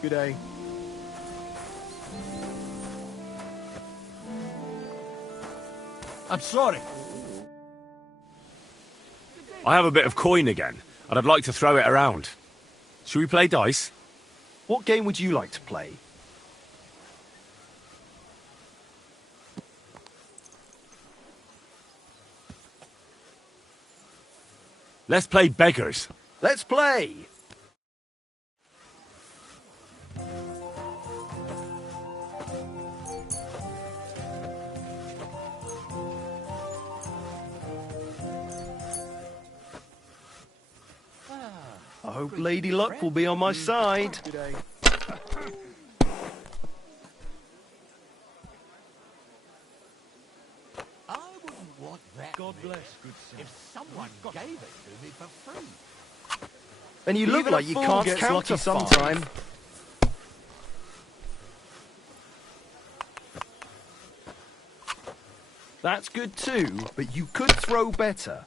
Good day. I'm sorry. I have a bit of coin again, and I'd like to throw it around. Should we play dice? What game would you like to play? Let's play beggars. Let's play! I hope Lady Luck will be on my side. I wouldn't want that. God bless, good sir. If someone gave it to me for free. And you look Even like a you fool can't gets count lucky to sometime. That's good too, but you could throw better.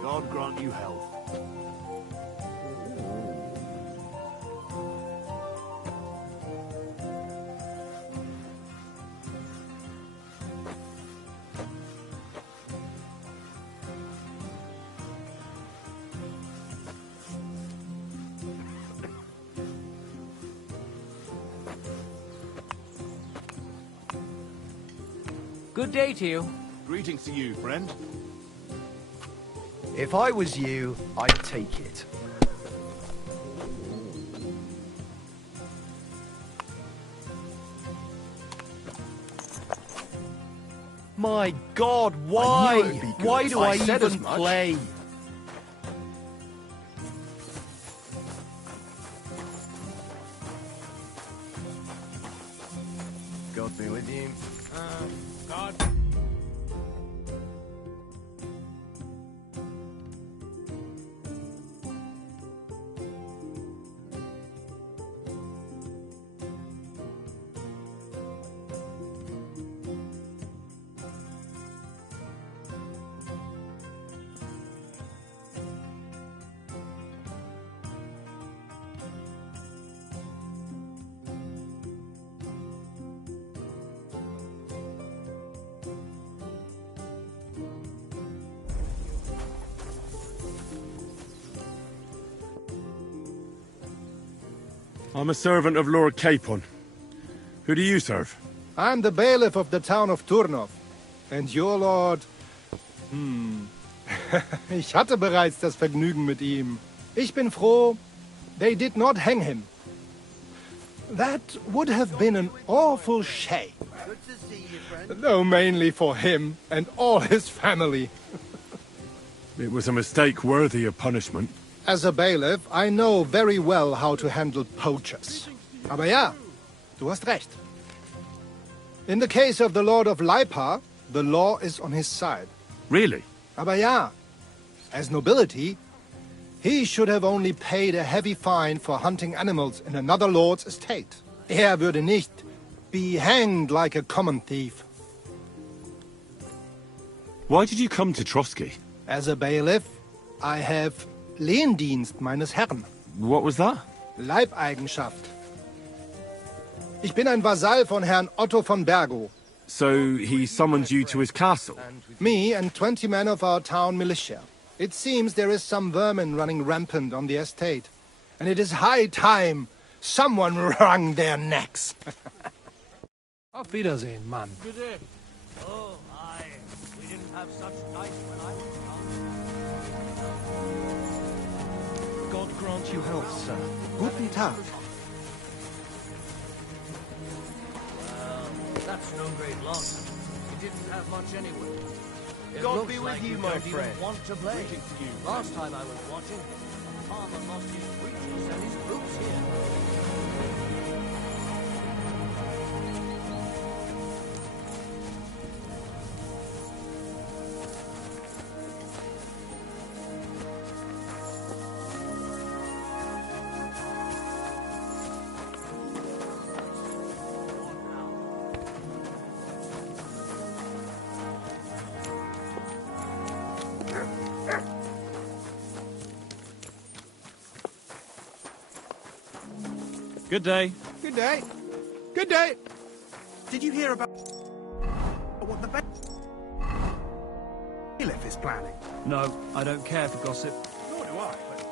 God grant you health. Good day to you. Greetings to you, friend. If I was you, I'd take it. My God, why? I knew it'd be good. Why do I I said as even much. play? God be with you. God. I'm a servant of Lord Capon. Who do you serve? I'm the bailiff of the town of Turnov. And your lord... Ich hatte bereits das Vergnügen mit ihm. Ich bin froh, they did not hang him. That would have been an awful shame. Good to see you, friend. Though mainly for him and all his family. It was a mistake worthy of punishment. As a bailiff, I know very well how to handle poachers. Aber ja, du hast recht. In the case of the Lord of Leipa, the law is on his side. Really? Aber ja, as nobility, he should have only paid a heavy fine for hunting animals in another lord's estate. Würde nicht be hanged like a common thief. Why did you come to Trotsky? As a bailiff, I have Lehendienst meines Herrn. What was that? Leibeigenschaft. Ich bin ein Vasall von Herrn Otto von Bergo. So he summoned you to his castle? Me and 20 men of our town militia. It seems there is some vermin running rampant on the estate. And it is high time someone wrung their necks. Auf Wiedersehen, Mann. Good day. Oh, aye. We didn't have such dice when I was young. God grant you health, sir. Guten Tag. Well, that's no great loss. We didn't have much anyway. It God looks be with like you, you my don't even friend. want to play. Greetings to you, Last time I was watching, the farmer lost his creatures and his troops here. Good day. Good day. Good day. Did you hear about what the bailiff is planning? No, I don't care for gossip. Nor do I, but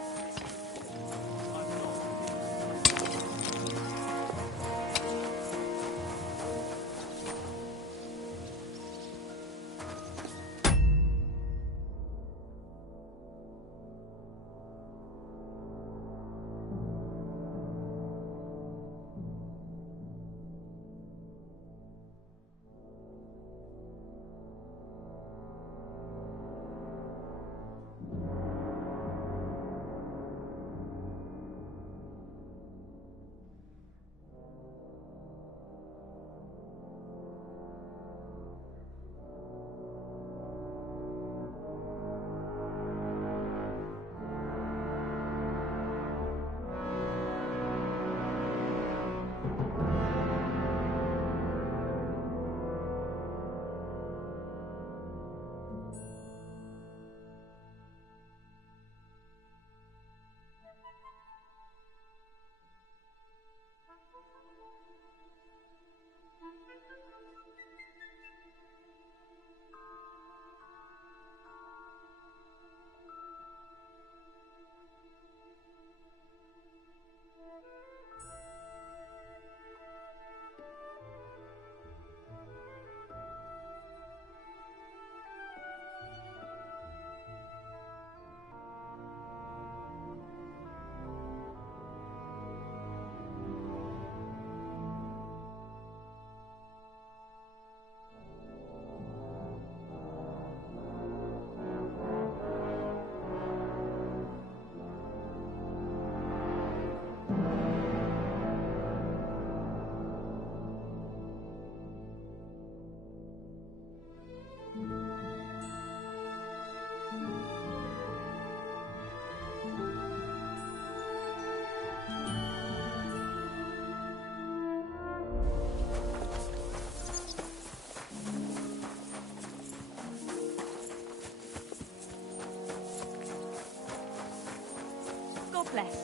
God bless.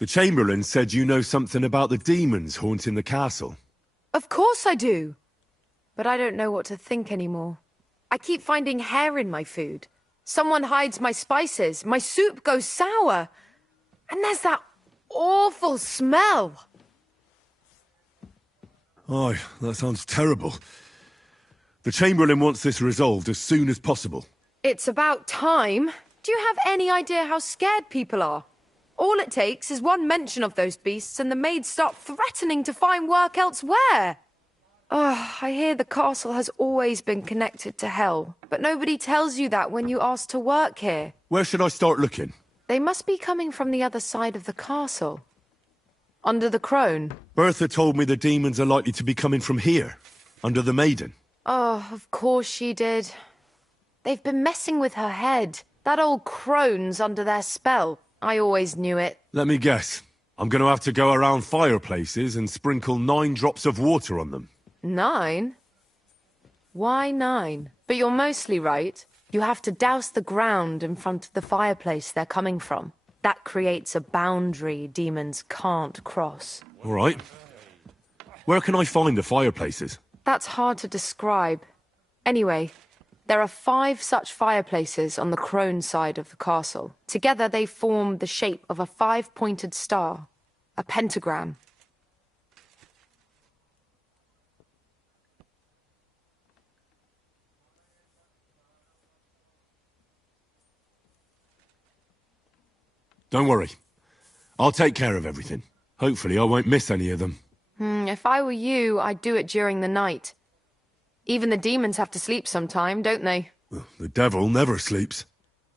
The Chamberlain said you know something about the demons haunting the castle. Of course I do. But I don't know what to think anymore. I keep finding hair in my food. Someone hides my spices. My soup goes sour. And there's that awful smell. Oh, that sounds terrible. The Chamberlain wants this resolved as soon as possible. It's about time. Do you have any idea how scared people are? All it takes is one mention of those beasts and the maids start threatening to find work elsewhere. Oh, I hear the castle has always been connected to hell, but nobody tells you that when you ask to work here. Where should I start looking? They must be coming from the other side of the castle. Under the crone. Bertha told me the demons are likely to be coming from here, under the maiden. Oh, of course she did. They've been messing with her head. That old crone's under their spell. I always knew it. Let me guess. I'm going to have to go around fireplaces and sprinkle 9 drops of water on them. 9? Why 9? But you're mostly right. You have to douse the ground in front of the fireplace they're coming from. That creates a boundary demons can't cross. All right. Where can I find the fireplaces? That's hard to describe. Anyway, there are 5 such fireplaces on the crone side of the castle. Together they form the shape of a 5-pointed star, a pentagram. Don't worry. I'll take care of everything. Hopefully I won't miss any of them. If I were you, I'd do it during the night. Even the demons have to sleep sometime, don't they? Well, the devil never sleeps.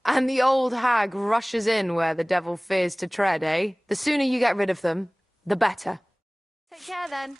And the old hag rushes in where the devil fears to tread, eh? The sooner you get rid of them, the better. Take care then.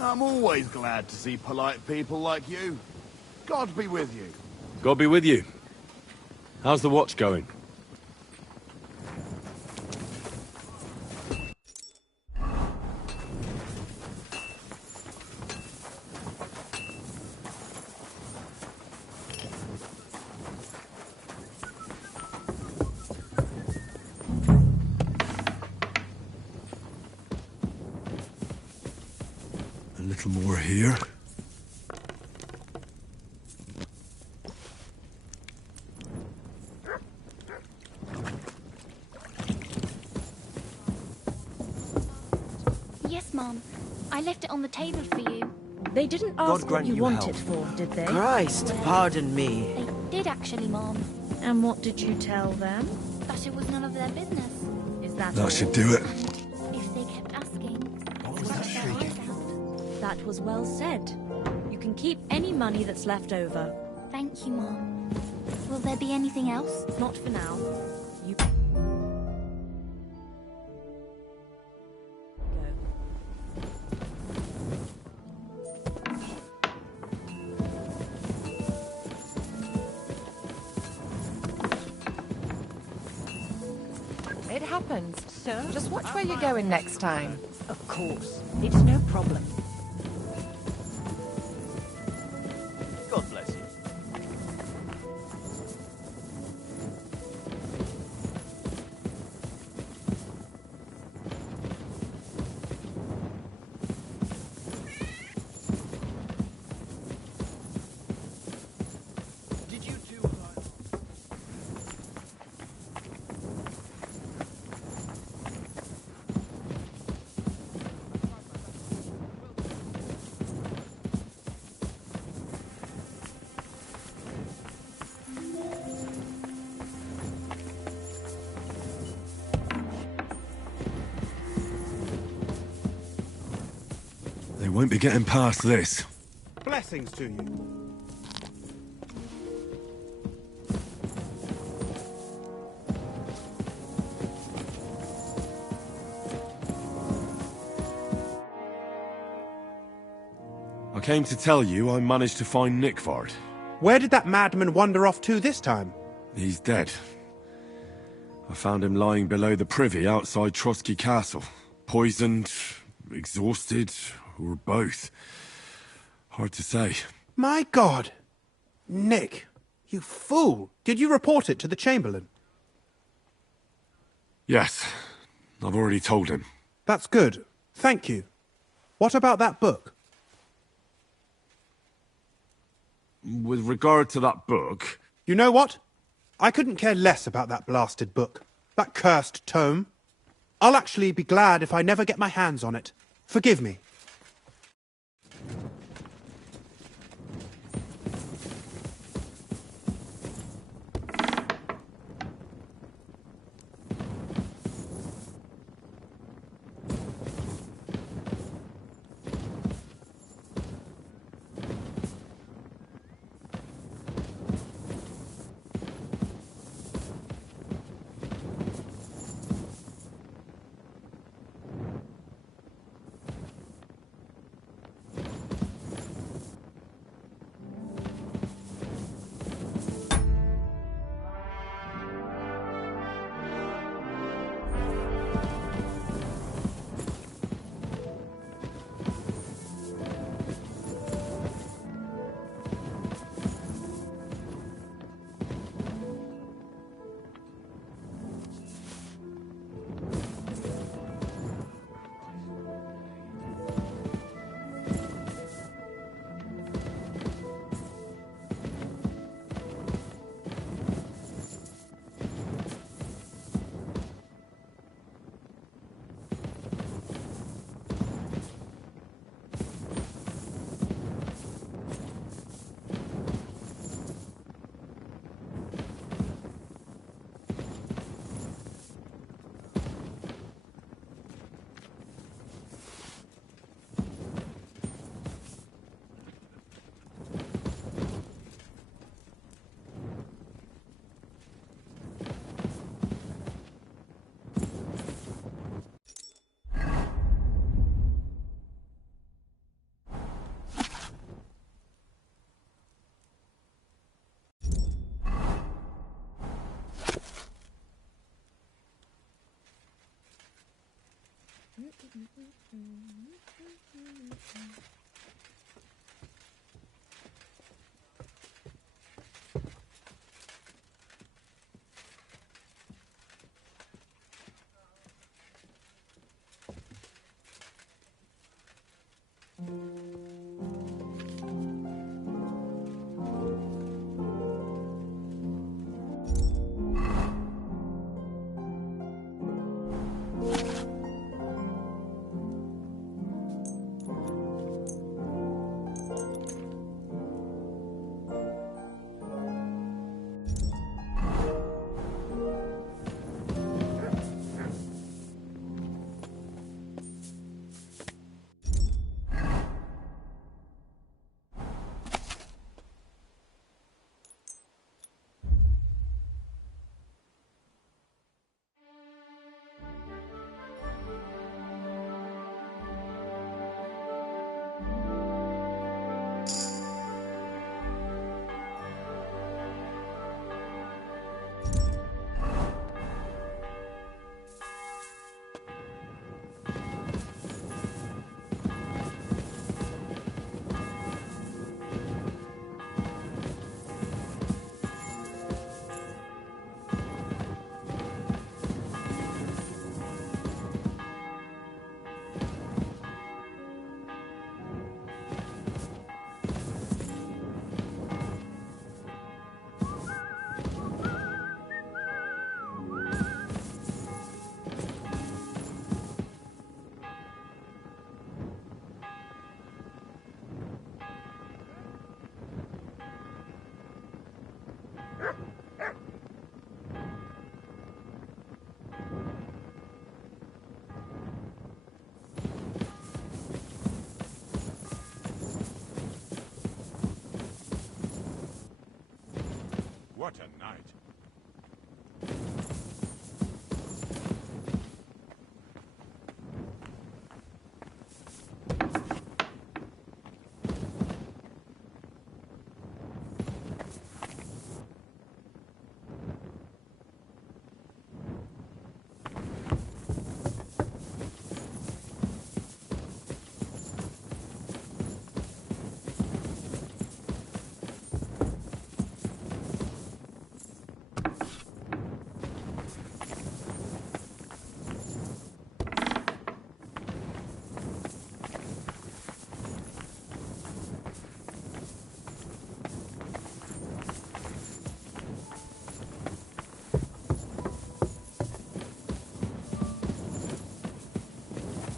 I'm always glad to see polite people like you. God be with you. God be with you. How's the watch going? A little more here. Yes, Mom. I left it on the table for you. They didn't ask what you want it for, did they? Christ, pardon me. They did actually, Mom. And what did you tell them? That it was none of their business. Is that all? That should do it. If they kept asking. What was that shrieking? That was well said. You can keep any money that's left over. Thank you, Mom. Will there be anything else? Not for now. You go. It happens. So? Just watch where you're going next time. Of course. It's no problem. God bless you. Did you two... They won't be getting past this. Blessings to you. I came to tell you I managed to find Nickvard. Where did that madman wander off to this time? He's dead. I found him lying below the privy outside Trotsky Castle. Poisoned, exhausted, or both. Hard to say. My God! Nick, you fool! Did you report it to the Chamberlain? Yes, I've already told him. That's good. Thank you. What about that book? With regard to that book... You know what? I couldn't care less about that blasted book. That cursed tome. I'll actually be glad if I never get my hands on it. Forgive me.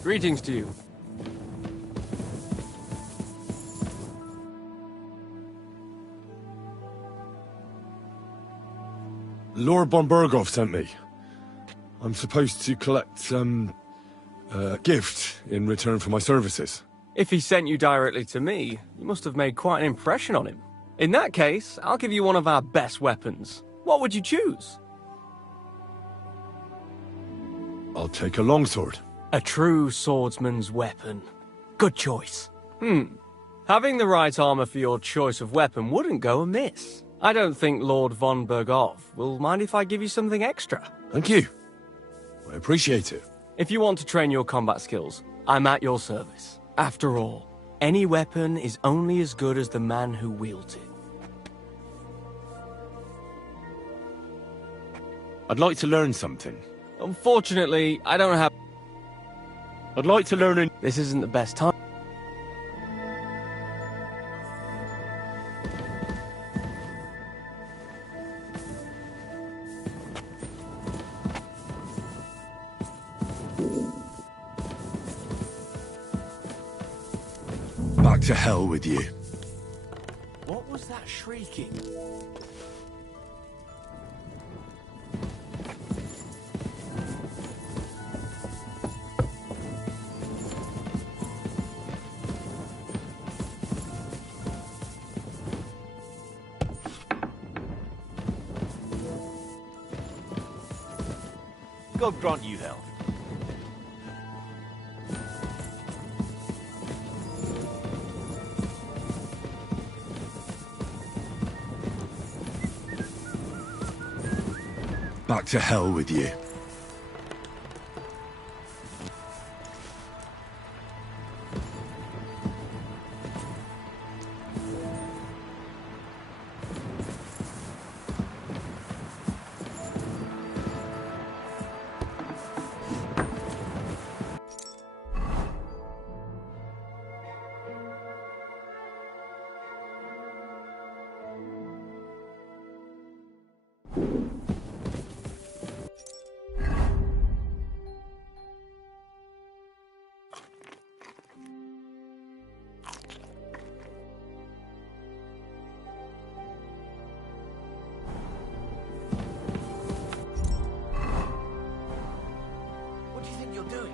Greetings to you. Lord von Berghoff sent me. I'm supposed to collect, a gift in return for my services. If he sent you directly to me, you must have made quite an impression on him. In that case, I'll give you one of our best weapons. What would you choose? I'll take a longsword. A true swordsman's weapon. Good choice. Having the right armor for your choice of weapon wouldn't go amiss. I don't think Lord von Berghoff will mind if I give you something extra. Thank you. I appreciate it. If you want to train your combat skills, I'm at your service. After all, any weapon is only as good as the man who wields it. I'd like to learn something. Unfortunately, I don't have... I'd like to learn in... This isn't the best time. Back to hell with you. What was that shrieking? God grant you health. Back to hell with you. What do you think you're doing?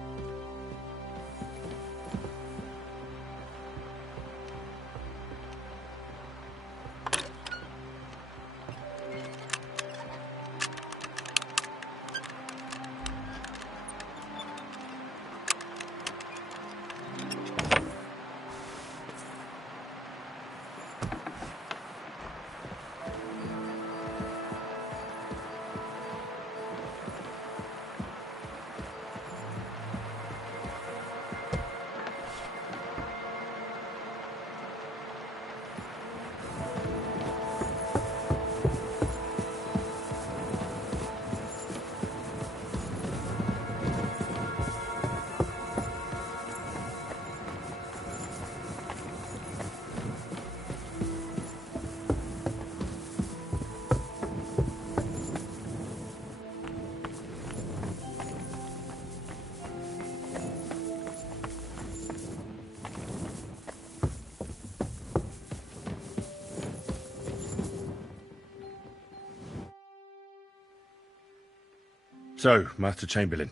So, Master Chamberlain,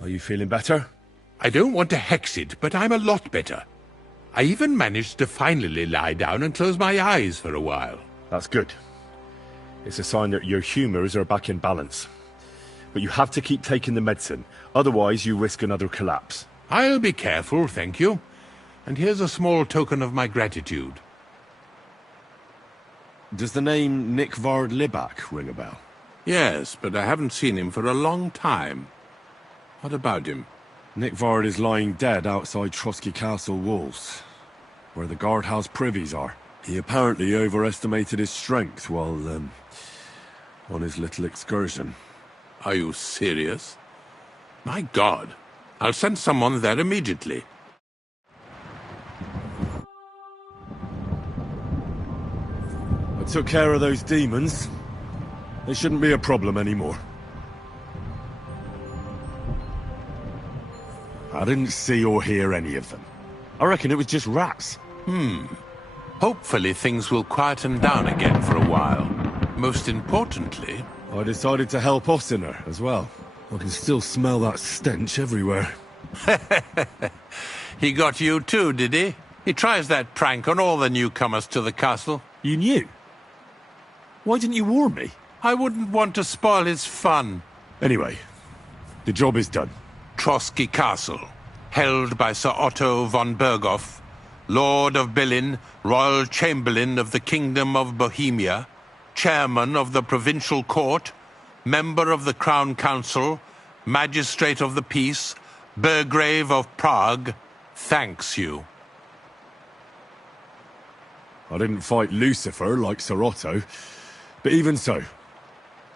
are you feeling better? I don't want to hex it, but I'm a lot better. I even managed to finally lie down and close my eyes for a while. That's good. It's a sign that your humors are back in balance. But you have to keep taking the medicine, otherwise you risk another collapse. I'll be careful, thank you. And here's a small token of my gratitude. Does the name Nick Vard Libak ring a bell? Yes, but I haven't seen him for a long time. What about him? Nick Vard is lying dead outside Trotsky Castle walls, where the guardhouse privies are. He apparently overestimated his strength while, on his little excursion. Are you serious? My God, I'll send someone there immediately. I took care of those demons. They shouldn't be a problem anymore. I didn't see or hear any of them. I reckon it was just rats. Hopefully things will quieten down again for a while. Most importantly... I decided to help Ossiner as well. I can still smell that stench everywhere. He got you too, did he? He tries that prank on all the newcomers to the castle. You knew? Why didn't you warn me? I wouldn't want to spoil his fun. Anyway, the job is done. Trotsky Castle, held by Sir Otto von Berghoff, Lord of Billin, Royal Chamberlain of the Kingdom of Bohemia, Chairman of the Provincial Court, Member of the Crown Council, Magistrate of the Peace, Burgrave of Prague, thanks you. I didn't fight Lucifer like Sir Otto, but even so,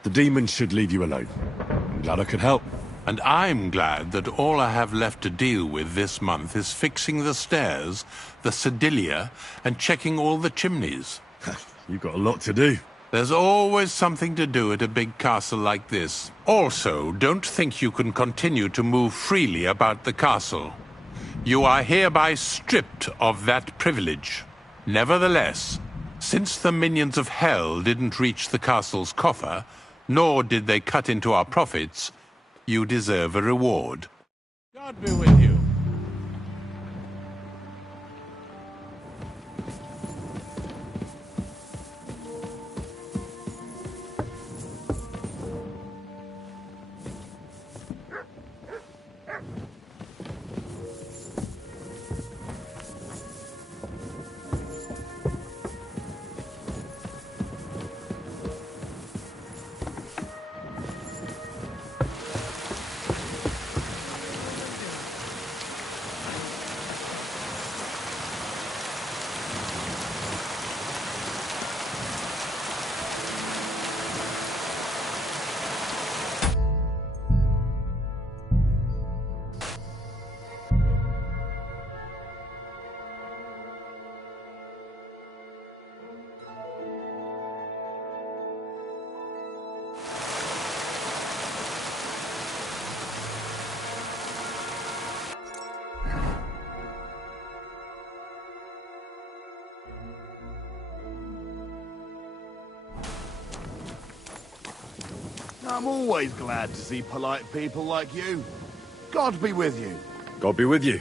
the demons should leave you alone. I'm glad I could help. And I'm glad that all I have left to deal with this month is fixing the stairs, the sedilia, and checking all the chimneys. You've got a lot to do. There's always something to do at a big castle like this. Also, don't think you can continue to move freely about the castle. You are hereby stripped of that privilege. Nevertheless, since the minions of hell didn't reach the castle's coffer, nor did they cut into our profits, you deserve a reward. God be with you. I'm always glad to see polite people like you. God be with you. God be with you.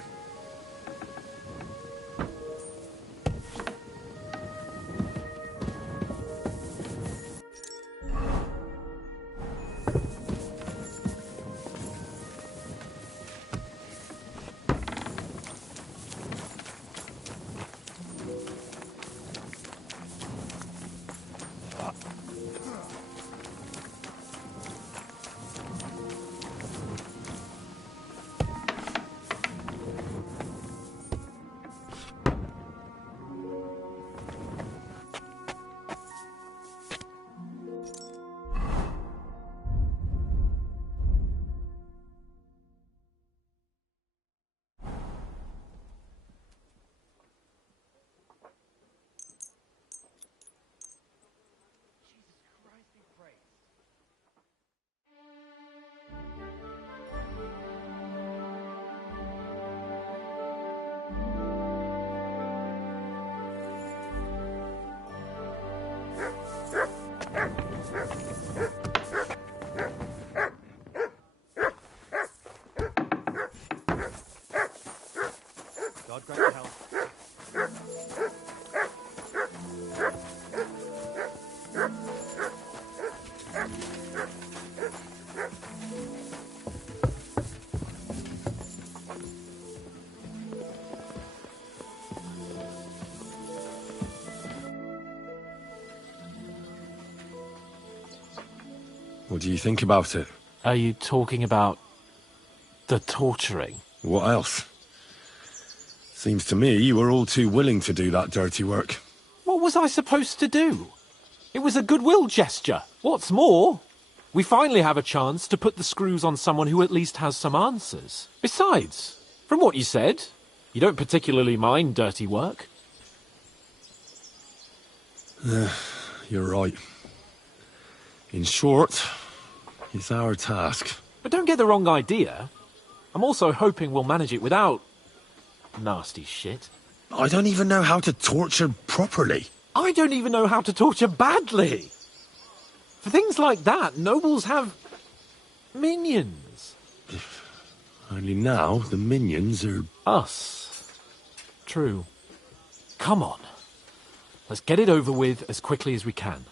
God grant help. What do you think about it? Are you talking about the torturing? What else? Seems to me you were all too willing to do that dirty work. What was I supposed to do? It was a goodwill gesture. What's more, we finally have a chance to put the screws on someone who at least has some answers. Besides, from what you said, you don't particularly mind dirty work. You're right. In short, it's our task. But don't get the wrong idea. I'm also hoping we'll manage it without nasty shit. I don't even know how to torture properly. I don't even know how to torture badly. For things like that, nobles have minions. Only now the minions are... Us. True. Come on. Let's get it over with as quickly as we can.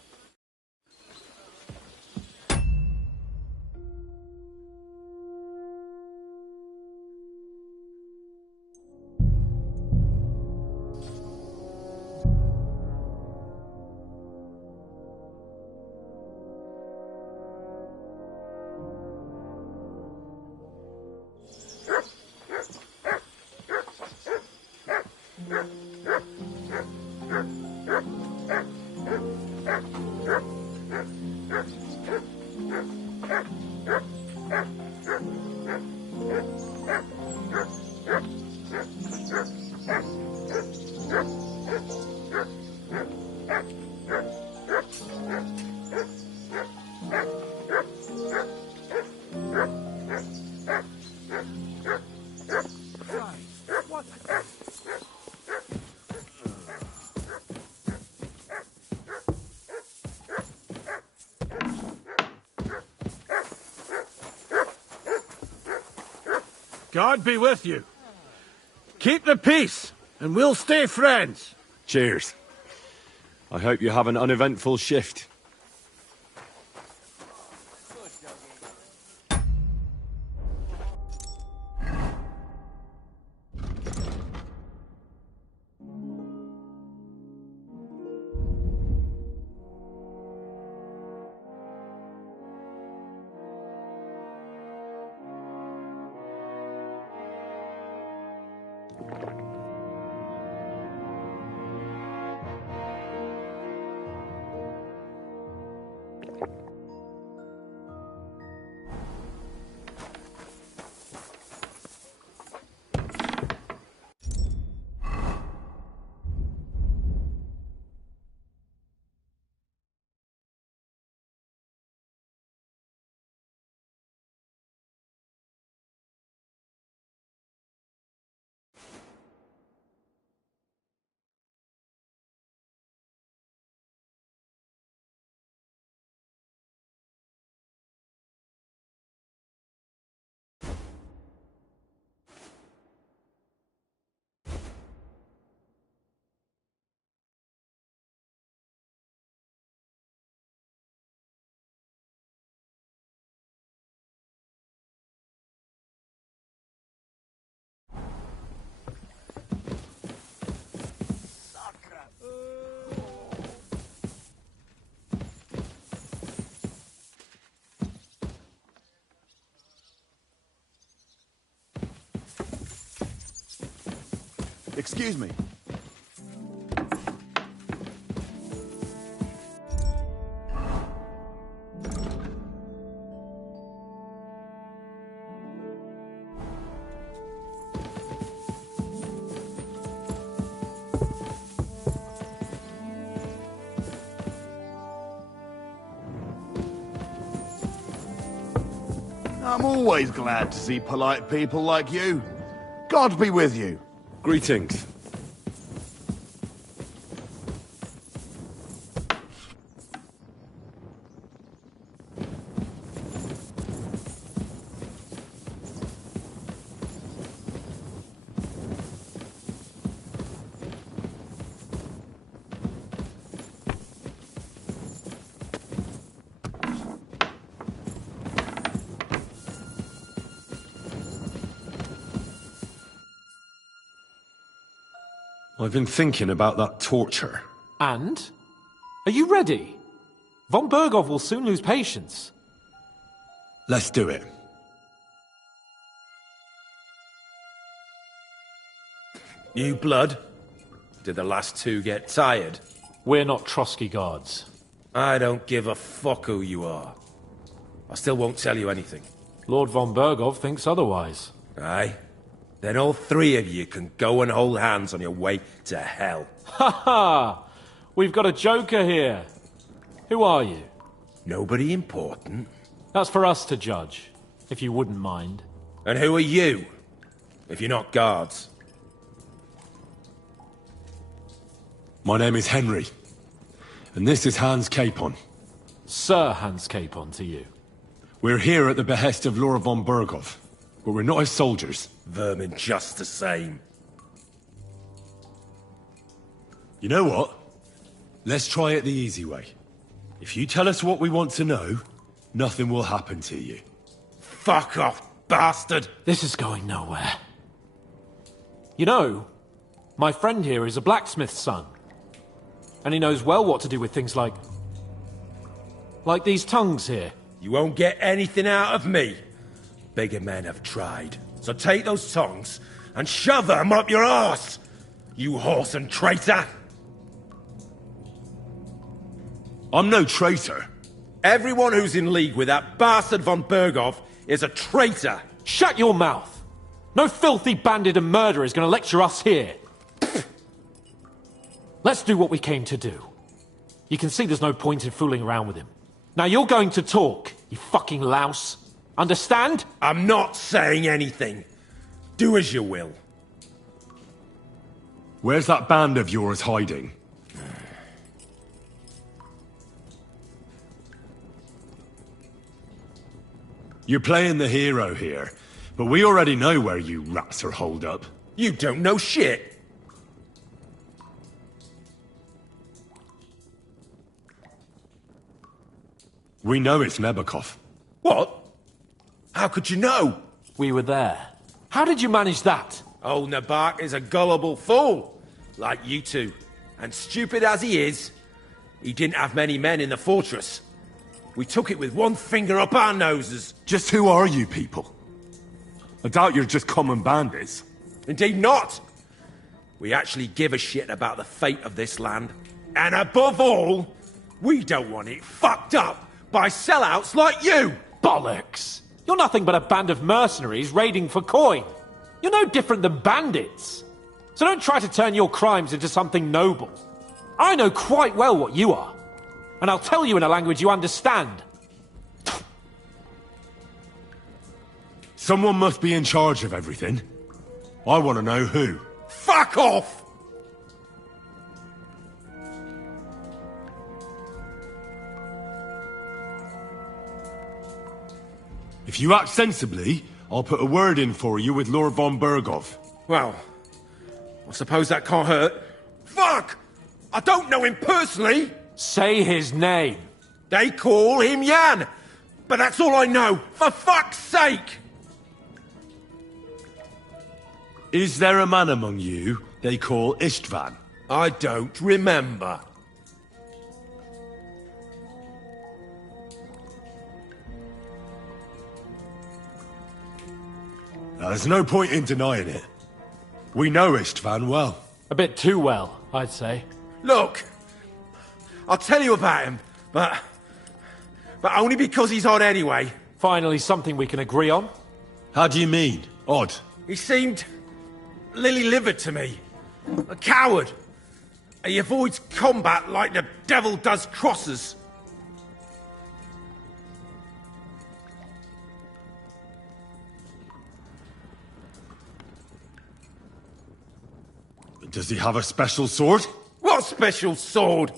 God be with you. Keep the peace, and we'll stay friends. Cheers. I hope you have an uneventful shift. Excuse me. I'm always glad to see polite people like you. God be with you. Greetings. I've been thinking about that torture. And? Are you ready? Von Bergov will soon lose patience. Let's do it. New blood? Did the last two get tired? We're not Trotsky guards. I don't give a fuck who you are. I still won't tell you anything. Lord Von Bergov thinks otherwise. Aye? Then all three of you can go and hold hands on your way to hell. Ha ha! We've got a joker here. Who are you? Nobody important. That's for us to judge, if you wouldn't mind. And who are you, if you're not guards? My name is Henry, and this is Hans Capon. Sir Hans Capon to you. We're here at the behest of Laura von Berghoff, but we're not his soldiers. Vermin just the same. You know what? Let's try it the easy way. If you tell us what we want to know, nothing will happen to you. Fuck off, bastard! This is going nowhere. You know, my friend here is a blacksmith's son. And he knows well what to do with things like these tongues here. You won't get anything out of me. Bigger men have tried. So take those tongs and shove them up your arse, you horse and traitor! I'm no traitor. Everyone who's in league with that bastard von Berghoff is a traitor! Shut your mouth! No filthy bandit and murderer is going to lecture us here. Let's do what we came to do. You can see there's no point in fooling around with him. Now you're going to talk, you fucking louse. Understand? I'm not saying anything. Do as you will. Where's that band of yours hiding? You're playing the hero here, but we already know where you rats are holed up. You don't know shit! We know it's Nebakov. What? How could you know? We were there. How did you manage that? Old Nabak is a gullible fool, like you two. And stupid as he is, he didn't have many men in the fortress. We took it with one finger up our noses. Just who are you people? I doubt you're just common bandits. Indeed not! We actually give a shit about the fate of this land. And above all, we don't want it fucked up by sellouts like you! Bollocks! You're nothing but a band of mercenaries raiding for coin. You're no different than bandits. So don't try to turn your crimes into something noble. I know quite well what you are. And I'll tell you in a language you understand. Someone must be in charge of everything. I want to know who. Fuck off! If you act sensibly, I'll put a word in for you with Lord von Berghoff. Well, I suppose that can't hurt. Fuck! I don't know him personally! Say his name. They call him Jan, but that's all I know. For fuck's sake! Is there a man among you they call Istvan? I don't remember. Now, there's no point in denying it. We know Istvan well. A bit too well, I'd say. Look, I'll tell you about him, but only because he's odd anyway. Finally something we can agree on. How do you mean, odd? He seemed lily-livered to me. A coward. He avoids combat like the devil does crosses. Does he have a special sword? What special sword?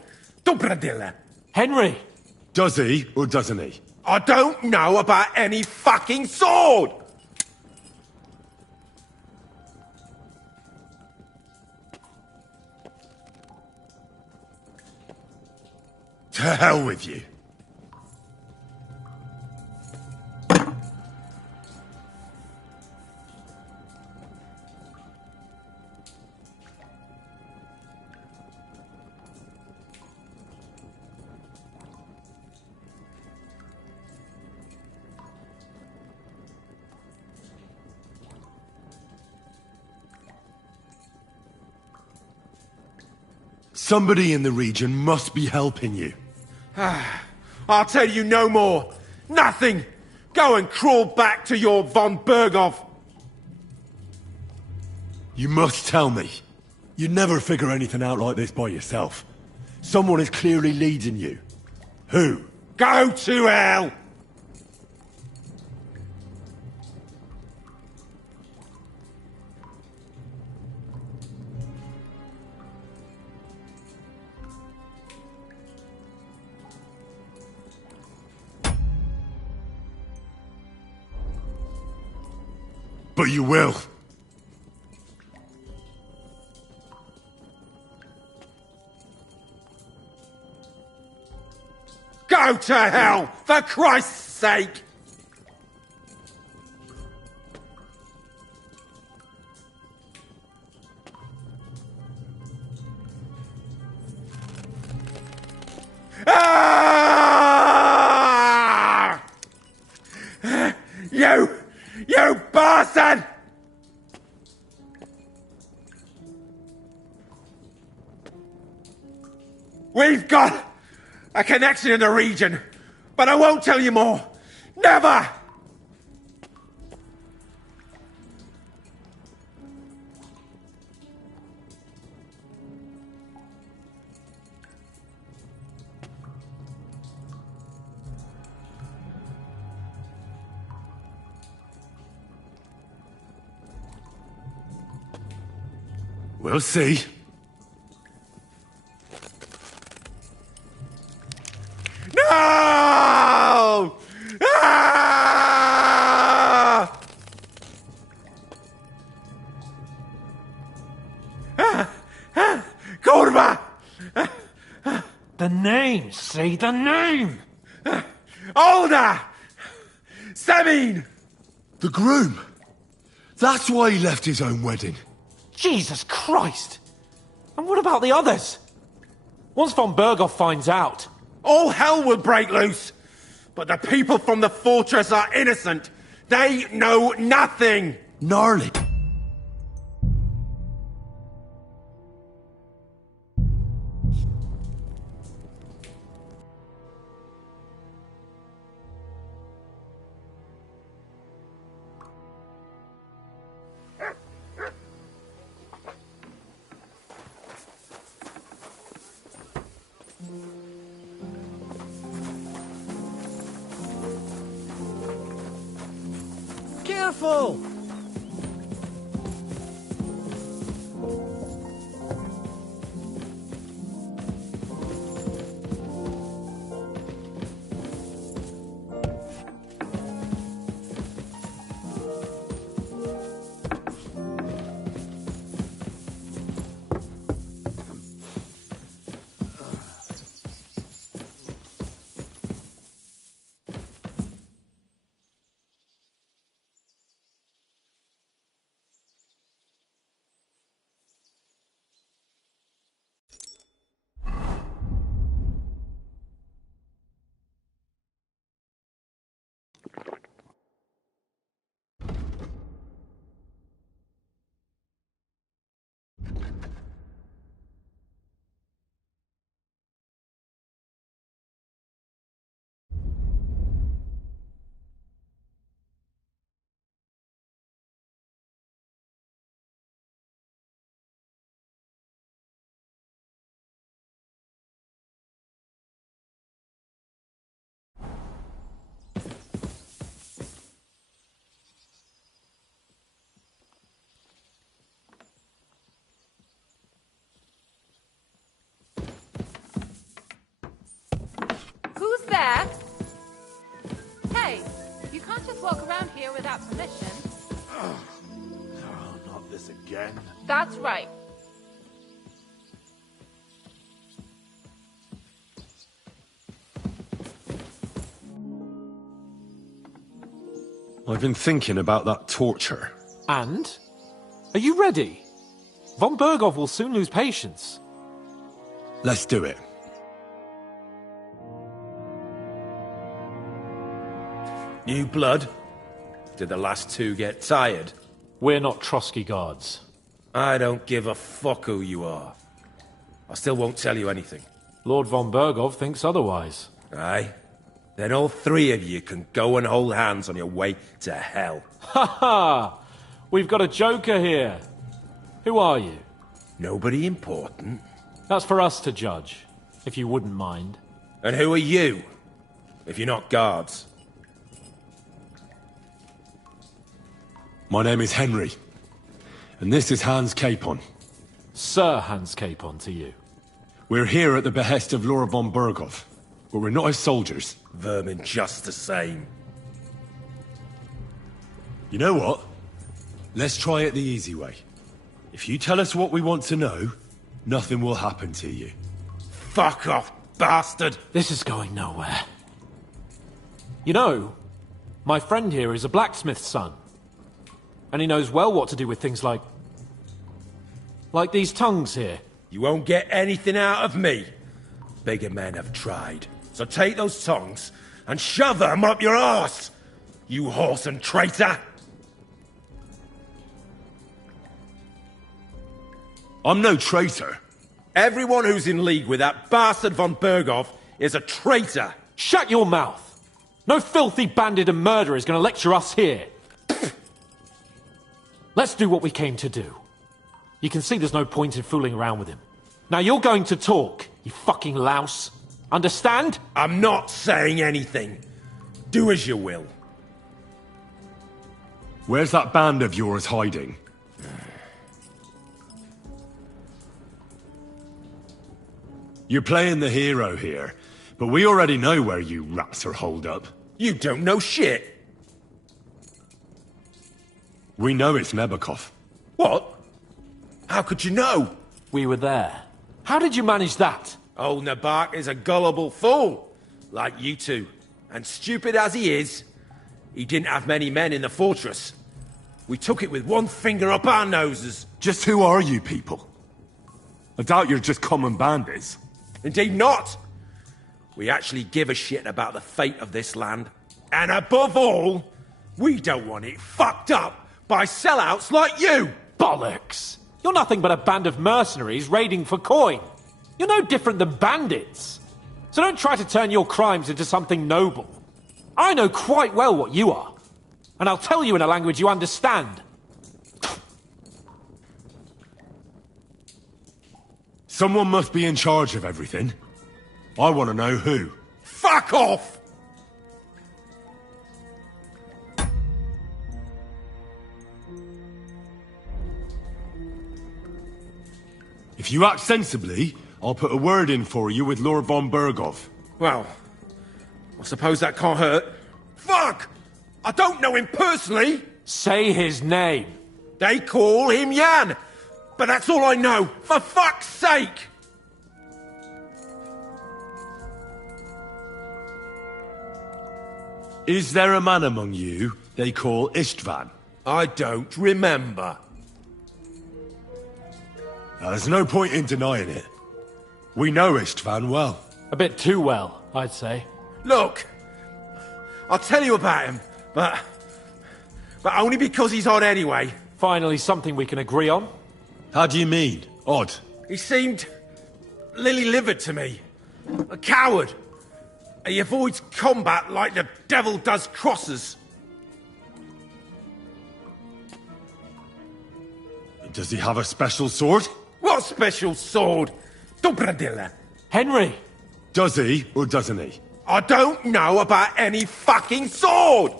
Dobradilla. Henry! Does he, or doesn't he? I don't know about any fucking sword! To hell with you. Somebody in the region must be helping you. I'll tell you no more. Nothing. Go and crawl back to your von Berghoff. You must tell me. You never figure anything out like this by yourself. Someone is clearly leading you. Who? Go to hell! But you will. Go to hell, for Christ's sake! Ah! You bastard! We've got a connection in the region, but I won't tell you more. Never! We'll see. No! Ah! Kurva! The name, say the name! Older! Samin! The groom. That's why he left his own wedding. Jesus Christ! And what about the others? Once von Berghoff finds out... All hell will break loose! But the people from the fortress are innocent! They know nothing! Gnarly. Careful! Who's there? Hey, you can't just walk around here without permission. Oh, not this again. That's right. I've been thinking about that torture. And? Are you ready? Von Berghoff will soon lose patience. Let's do it. New blood? Did the last two get tired? We're not Trotsky guards. I don't give a fuck who you are. I still won't tell you anything. Lord von Berghoff thinks otherwise. Aye? Then all three of you can go and hold hands on your way to hell. Ha ha! We've got a joker here. Who are you? Nobody important. That's for us to judge, if you wouldn't mind. And who are you? If you're not guards. My name is Henry. And this is Hans Capon. Sir Hans Capon to you. We're here at the behest of Lord von Berghoff. But we're not his soldiers. Vermin just the same. You know what? Let's try it the easy way. If you tell us what we want to know, nothing will happen to you. Fuck off, bastard! This is going nowhere. You know, my friend here is a blacksmith's son. And he knows well what to do with things like these tongues here. You won't get anything out of me. Bigger men have tried. So take those tongues and shove them up your arse, you horse and traitor! I'm no traitor. Everyone who's in league with that bastard von Berghoff is a traitor! Shut your mouth! No filthy bandit and murderer is going to lecture us here. Let's do what we came to do. You can see there's no point in fooling around with him. Now you're going to talk, you fucking louse. Understand? I'm not saying anything. Do as you will. Where's that band of yours hiding? You're playing the hero here, but we already know where you rats are holed up. You don't know shit. We know it's Nebakov. What? How could you know? We were there. How did you manage that? Old Nabak is a gullible fool, like you two. And stupid as he is, he didn't have many men in the fortress. We took it with one finger up our noses. Just who are you people? I doubt you're just common bandits. Indeed not. We actually give a shit about the fate of this land. And above all, we don't want it fucked up by sellouts like you! Bollocks! You're nothing but a band of mercenaries raiding for coin. You're no different than bandits. So don't try to turn your crimes into something noble. I know quite well what you are. And I'll tell you in a language you understand. Someone must be in charge of everything. I want to know who. Fuck off! If you act sensibly, I'll put a word in for you with Lord von Berghoff. Well, I suppose that can't hurt. Fuck! I don't know him personally! Say his name. They call him Jan, but that's all I know. For fuck's sake! Is there a man among you they call Istvan? I don't remember. There's no point in denying it. We know Istvan well. A bit too well, I'd say. Look, I'll tell you about him, but only because he's odd anyway. Finally something we can agree on. How do you mean, odd? He seemed lily-livered to me. A coward. He avoids combat like the devil does crosses. Does he have a special sword? What special sword? Dobradilla. Henry! Does he, or doesn't he? I don't know about any fucking sword!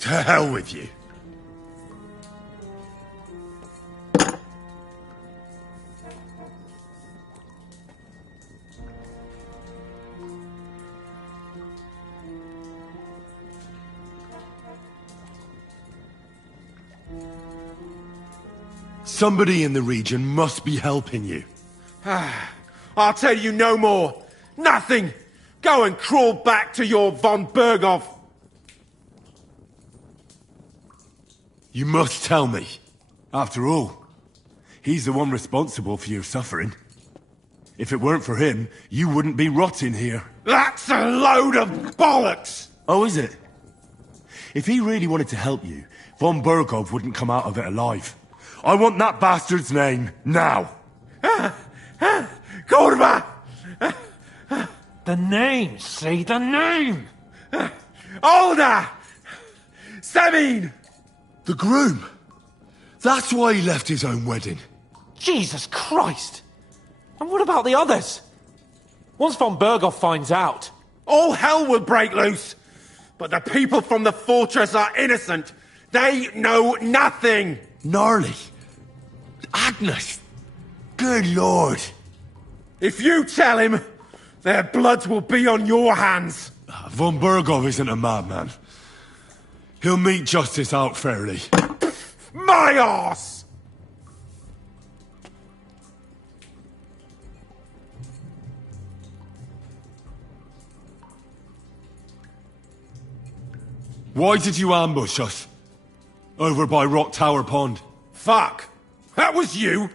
To hell with you. Somebody in the region must be helping you. I'll tell you no more. Nothing. Go and crawl back to your von Berghoff. You must tell me. After all, he's the one responsible for your suffering. If it weren't for him, you wouldn't be rotting here. That's a load of bollocks! Oh, is it? If he really wanted to help you, von Berghoff wouldn't come out of it alive. I want that bastard's name, now! Korva! The name, say the name! Olda! Sabine! The groom! That's why he left his own wedding. Jesus Christ! And what about the others? Once von Berghoff finds out... all hell will break loose! But the people from the fortress are innocent! They know nothing! Gnarly. Agnes. Good lord. If you tell him, Their blood will be on your hands! Von Bergov isn't a madman. He'll mete justice out fairly. My arse! Why did you ambush us? Over by Rock Tower Pond. Fuck! That was you!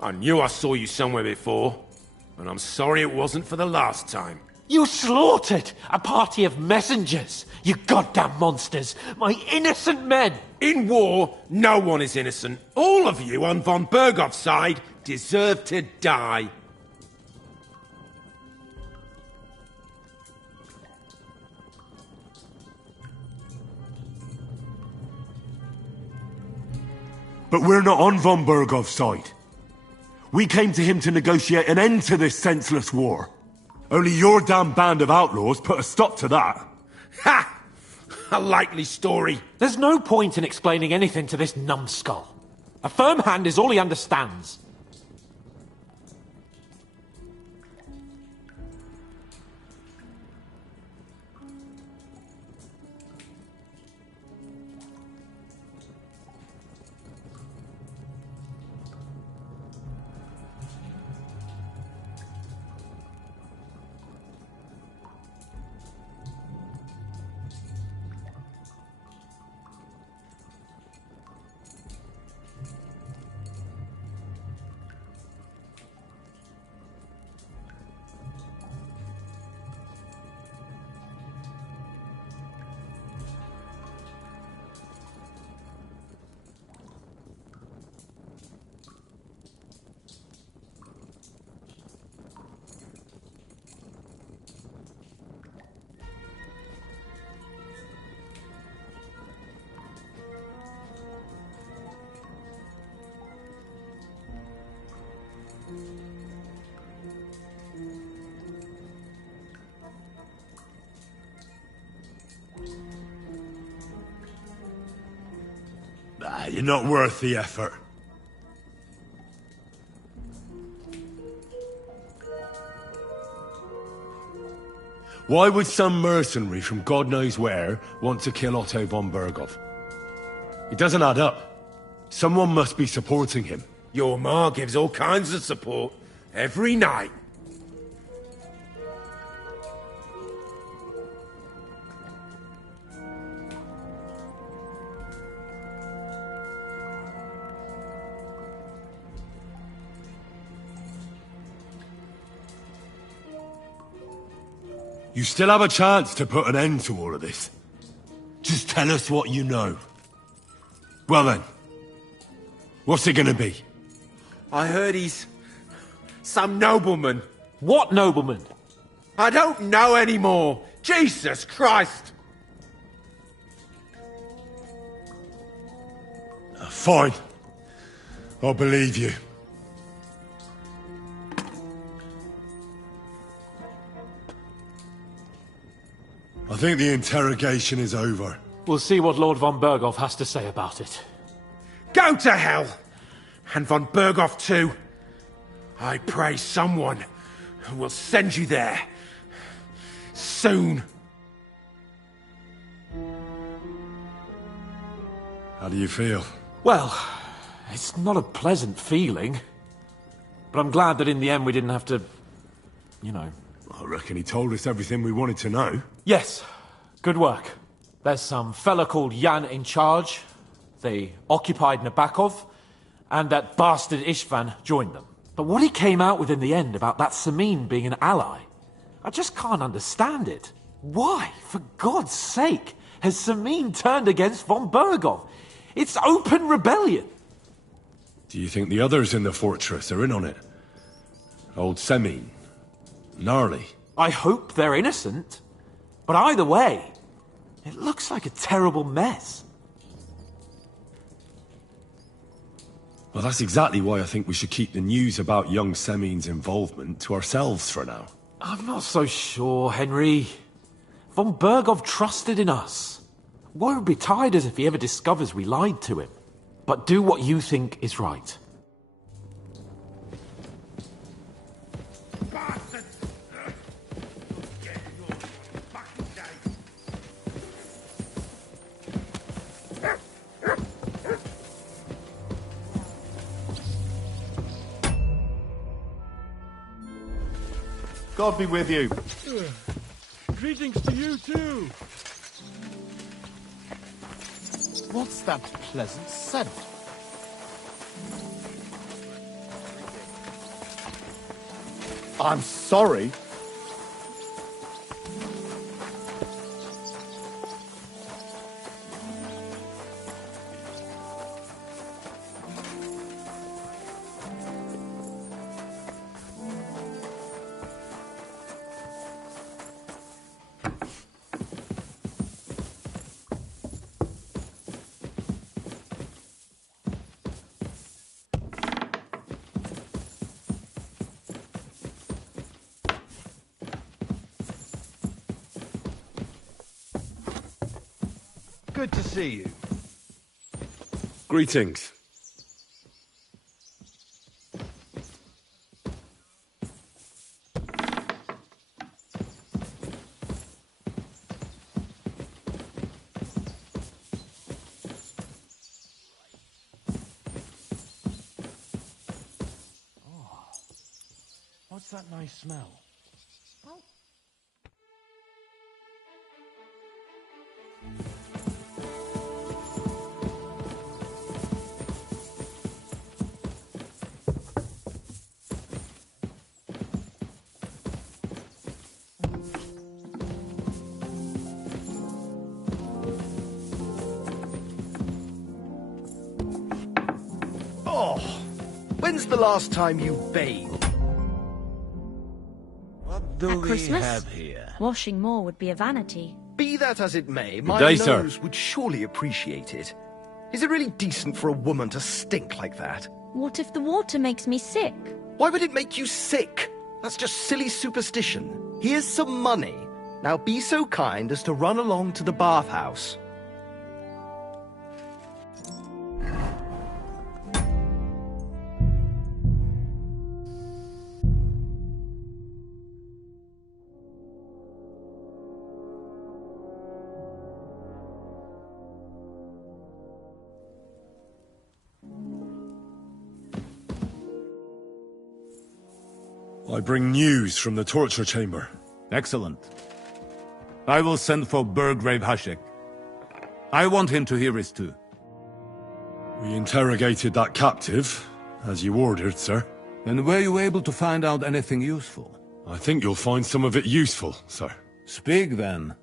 I knew I saw you somewhere before, and I'm sorry it wasn't for the last time. You slaughtered a party of messengers, you goddamn monsters! My innocent men! In war, no one is innocent. All of you on von Bergov's side deserve to die. But we're not on von Bergov's side. We came to him to negotiate an end to this senseless war. Only your damn band of outlaws put a stop to that. Ha! A likely story. There's no point in explaining anything to this numbskull. A firm hand is all he understands. You're not worth the effort. Why would some mercenary from God knows where want to kill Otto von Bergov? It doesn't add up. Someone must be supporting him. Your ma gives all kinds of support every night. You still have a chance to put an end to all of this. Just tell us what you know. Well then, what's it gonna be? I heard he's some nobleman. What nobleman? I don't know anymore. Jesus Christ! Fine. I'll believe you. I think the interrogation is over. We'll see what Lord von Bergov has to say about it. Go to hell! And von Bergov too. I pray someone will send you there. Soon. How do you feel? Well, it's not a pleasant feeling. But I'm glad that in the end we didn't have to... you know... I reckon he told us everything we wanted to know. Yes. Good work. There's some fella called Jan in charge. They occupied Nabokov, and that bastard Istvan joined them. But what he came out with in the end about that Samin being an ally, I just can't understand it. Why, for God's sake, has Samin turned against von Bergov? It's open rebellion. Do you think the others in the fortress are in on it? Old Samin? Gnarly? I hope they're innocent. But either way, it looks like a terrible mess. Well, that's exactly why I think we should keep the news about young Samin's involvement to ourselves for now. I'm not so sure, Henry. Von Bergov trusted in us. Woe betide us if he ever discovers we lied to him. But do what you think is right. Bastard! God be with you. Greetings to you too. What's that pleasant scent? I'm sorry. Good to see you. Greetings. What's that nice smell? Oh, when's the last time you bathed? What do At we Christmas? have here? Washing more would be a vanity. Be that as it may, my day, sir. nose would surely appreciate it. Is it really decent for a woman to stink like that? What if the water makes me sick? Why would it make you sick? That's just silly superstition. Here's some money. Now be so kind as to run along to the bathhouse. I bring news from the torture chamber. Excellent. I will send for Burgrave Hashek. I want him to hear it too. We interrogated that captive, as you ordered, sir. And were you able to find out anything useful? I think you'll find some of it useful, sir. Speak then.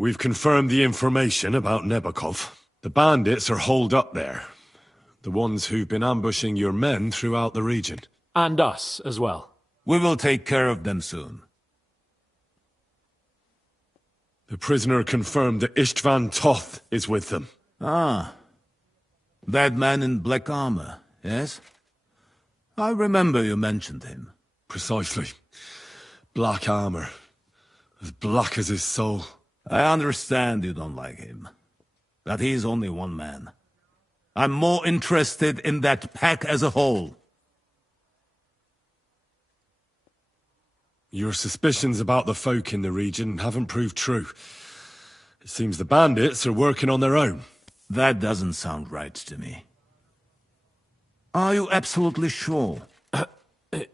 We've confirmed the information about Nebakov. The bandits are holed up there. The ones who've been ambushing your men throughout the region. And us as well. We will take care of them soon. The prisoner confirmed that Istvan Toth is with them. Ah. That man in black armor, yes? I remember you mentioned him. Precisely. Black armor. As black as his soul. I understand you don't like him. But he's only one man. I'm more interested in that pack as a whole. Your suspicions about the folk in the region haven't proved true. It seems the bandits are working on their own. That doesn't sound right to me. Are you absolutely sure?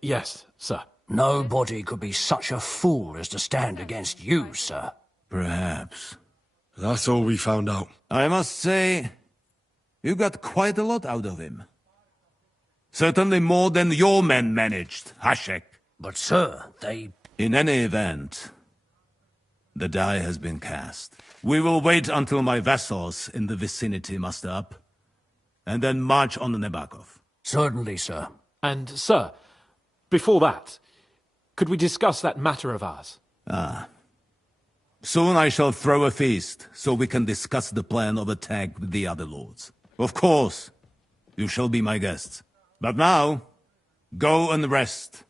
Yes, sir. Nobody could be such a fool as to stand against you, sir. Perhaps. That's all we found out. I must say, you got quite a lot out of him. Certainly more than your men managed, Hashek. But, sir, they... In any event, the die has been cast. We will wait until my vassals in the vicinity muster up, and then march on Nebakov. Certainly, sir. And, sir, before that, could we discuss that matter of ours? Ah. Soon I shall throw a feast, so we can discuss the plan of attack with the other lords. Of course, you shall be my guests. But now, go and rest.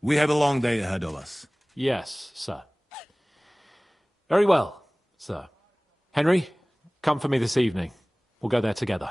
We have a long day ahead of us. Yes, sir. Very well, sir. Henry, come for me this evening. We'll go there together.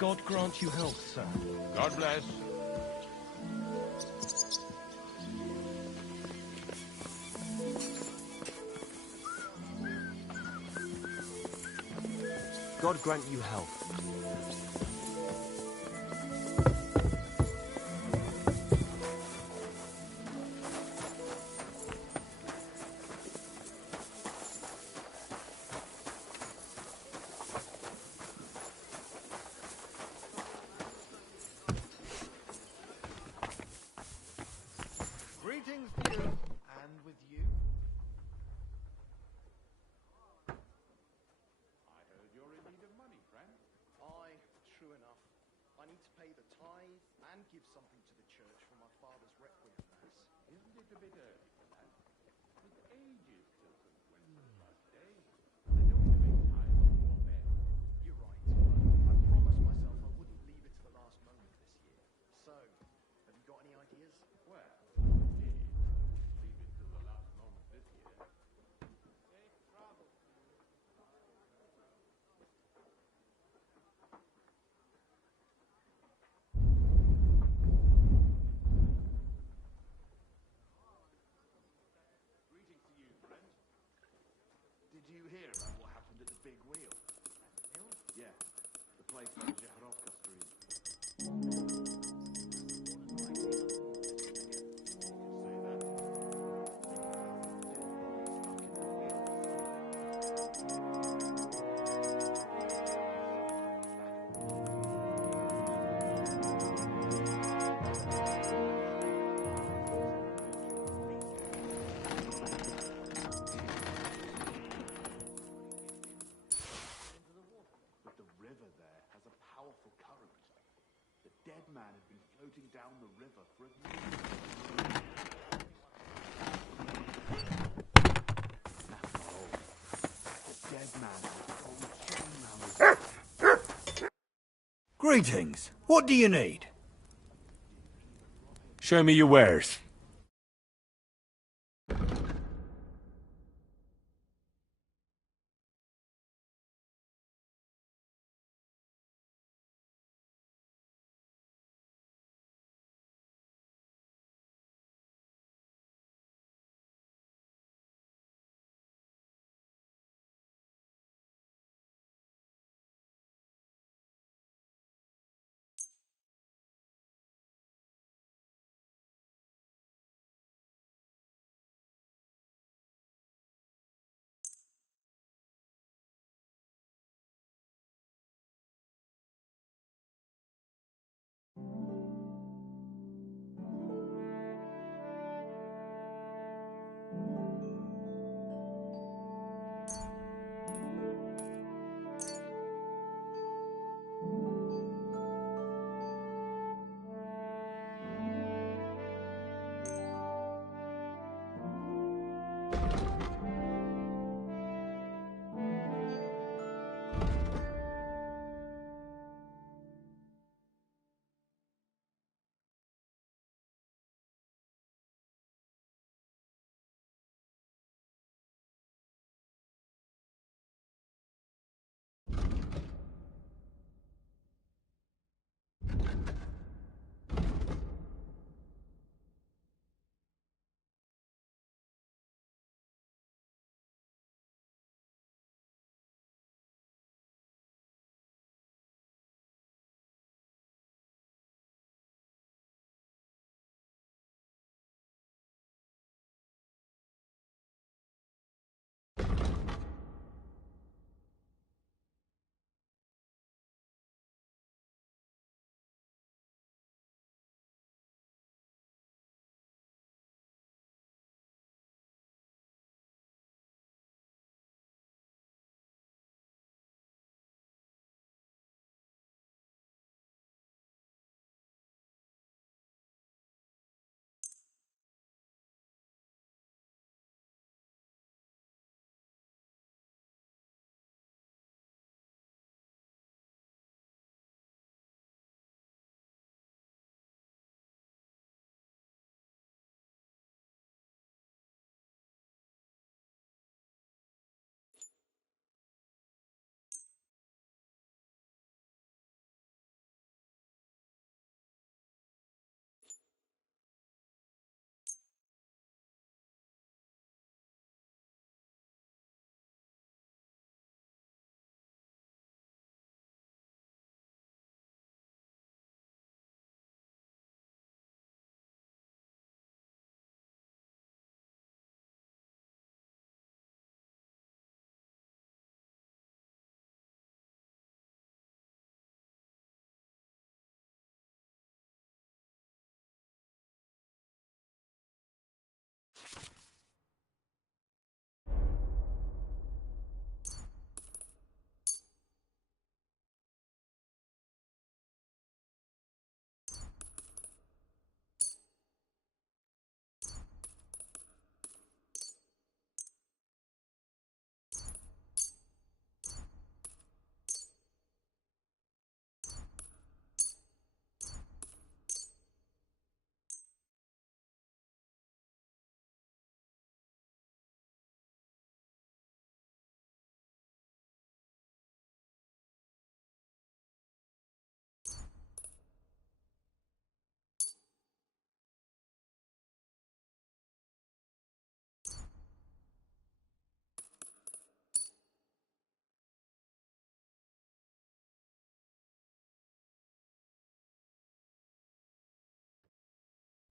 God grant you health, sir. God bless. God grant you health. Greetings to you, and with you. I heard you're in need of money, friend. Aye, true enough. I need to pay the tithe and give something to the church for my father's requiem mass. Isn't it a bit early for that? With ages till St. Wenceslas Day. I don't make time before then. You're right. I promised myself I wouldn't leave it to the last moment this year. So, have you got any ideas? Well, indeed. Leave it till the last moment this year. Safe travel. Greetings to you, friend. Did you hear about what happened at the Big Wheel? Yeah, the place on Zhekhovka Street. But the river there has a powerful current. The dead man had been floating down the river for at least... That's not all. The dead man had a gold chain round his... Greetings. What do you need? Show me your wares.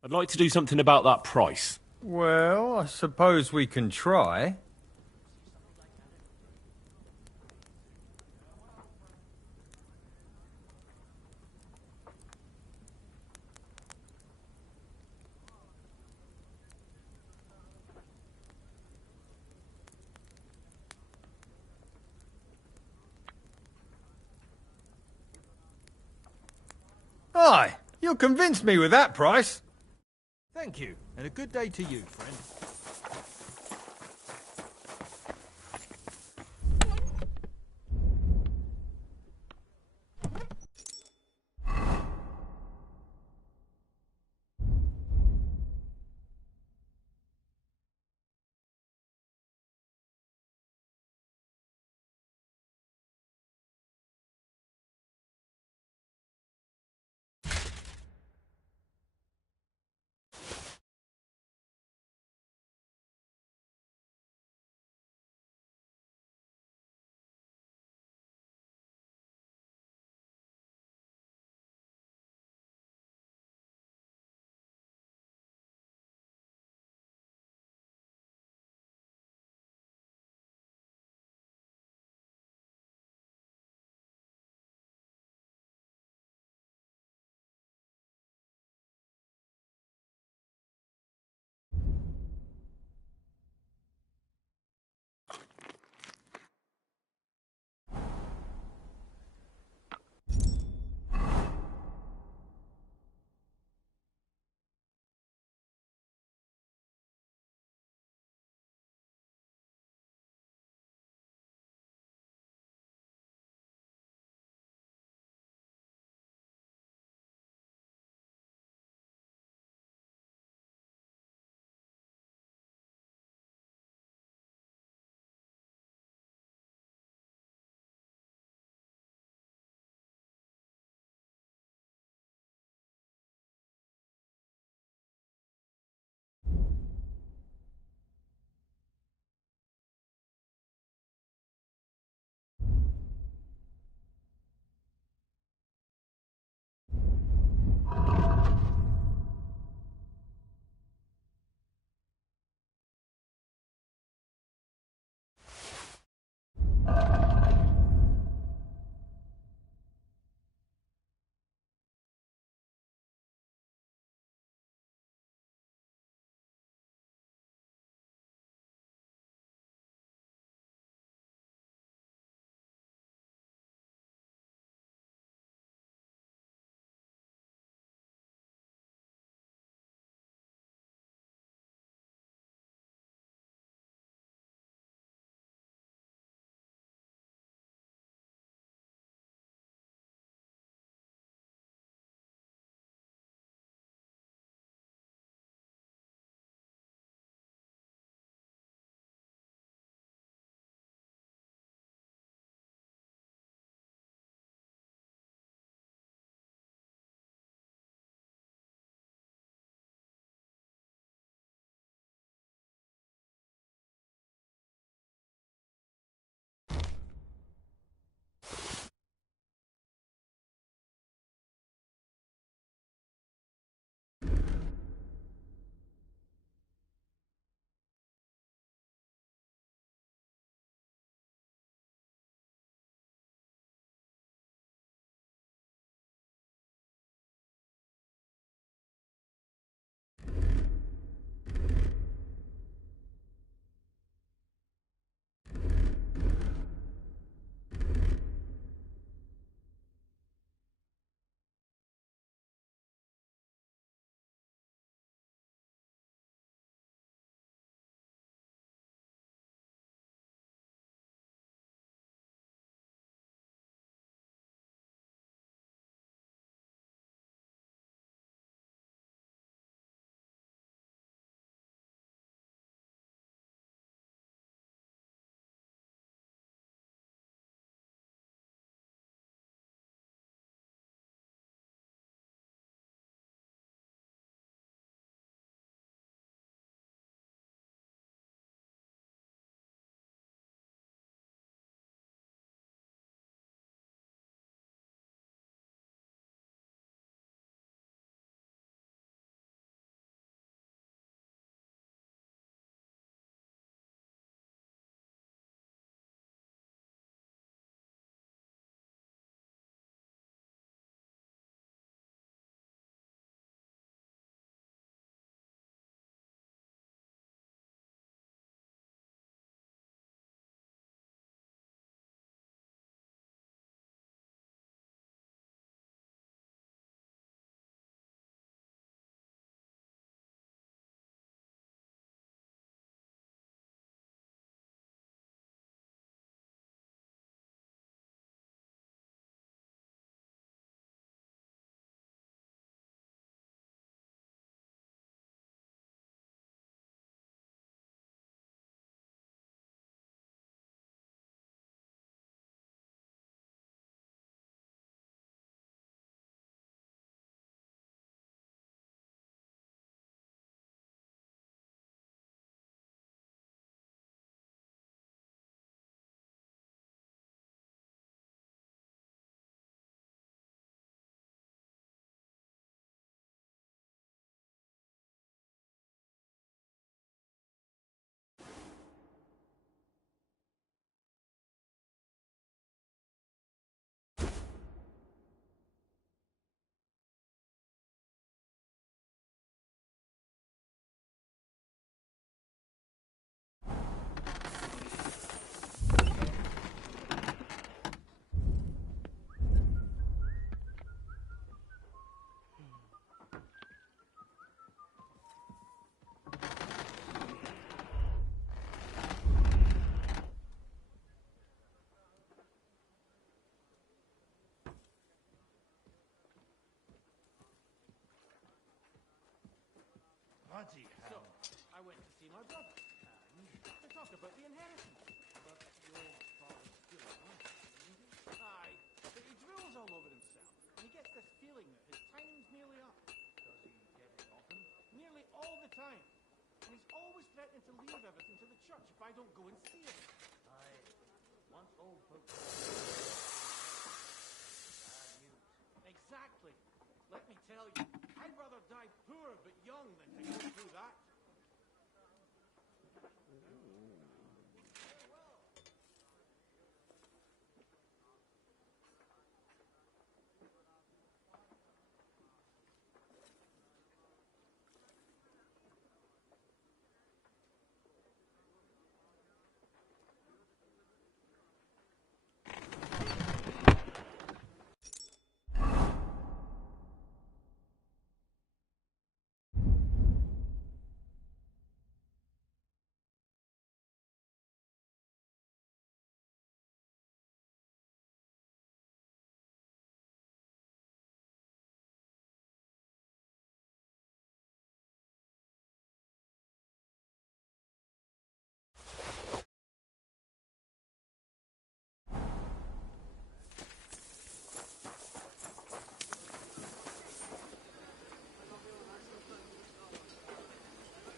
I'd like to do something about that price. Well, I suppose we can try. Aye, you convinced me with that price. Thank you, and a good day to you, friend. Bloody hell. So, I went to see my brother, and to talk about the inheritance. But your father's still alive, isn't he? Aye, but he drools all over himself, and he gets this feeling that his time's nearly up. Does he get it often? Nearly all the time. And he's always threatening to leave everything to the church if I don't go and see him. Aye. Once old folks... Bad news. Exactly. Let me tell you, I'd rather die poor but young than to go through that.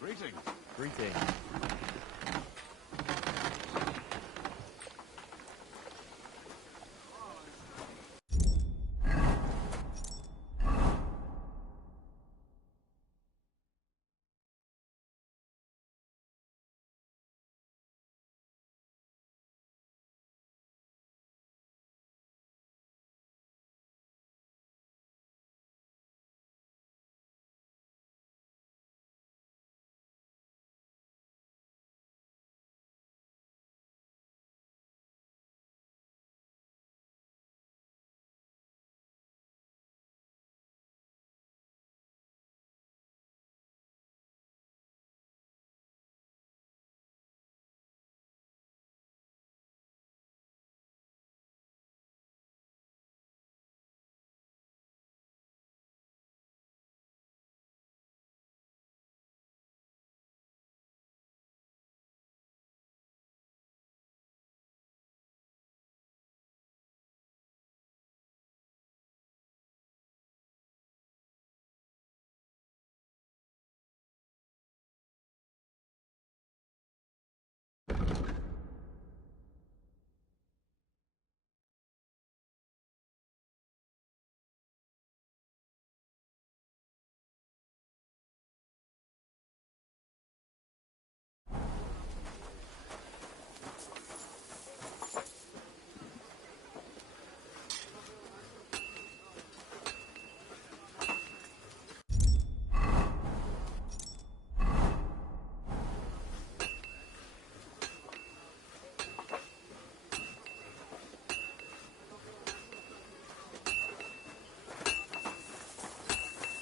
Greetings. Greetings.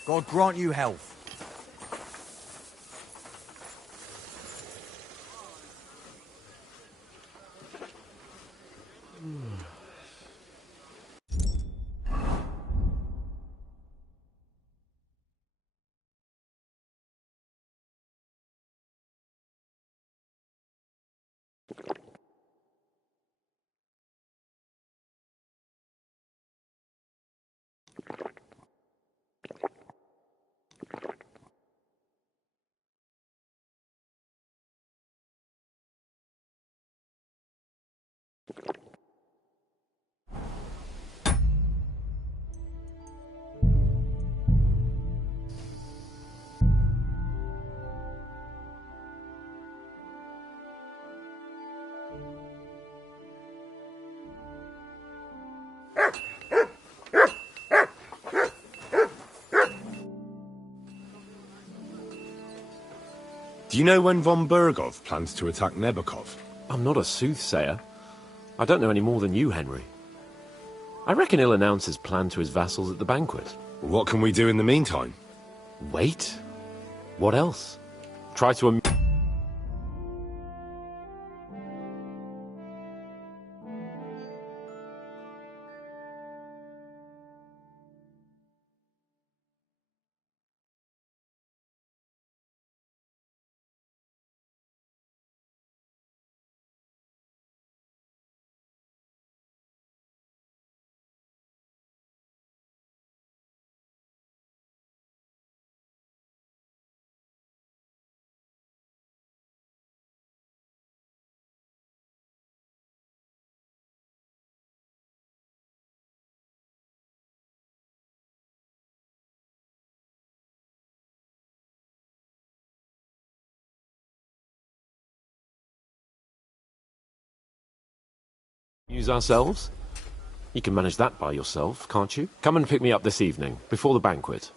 God grant you health. Do you know when von Bergov plans to attack Nebukov? I'm not a soothsayer. I don't know any more than you, Henry. I reckon he'll announce his plan to his vassals at the banquet. What can we do in the meantime? Wait? What else? Try to... Use ourselves? You can manage that by yourself, can't you? Come and pick me up this evening, before the banquet.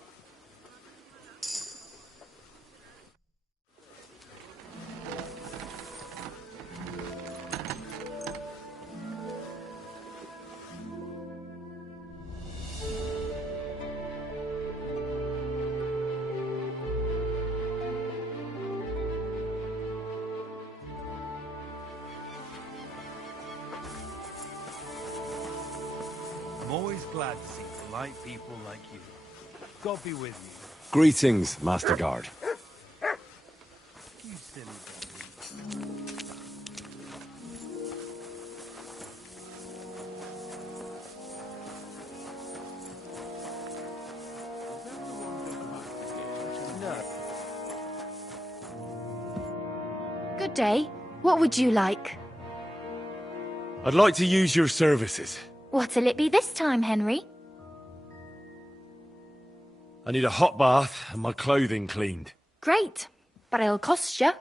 I'm always glad to see polite people like you. God be with you. Greetings, Master Guard. You silly baby. Good day. What would you like? I'd like to use your services. What'll it be this time, Henry? I need a hot bath and my clothing cleaned. Great, but it'll cost you.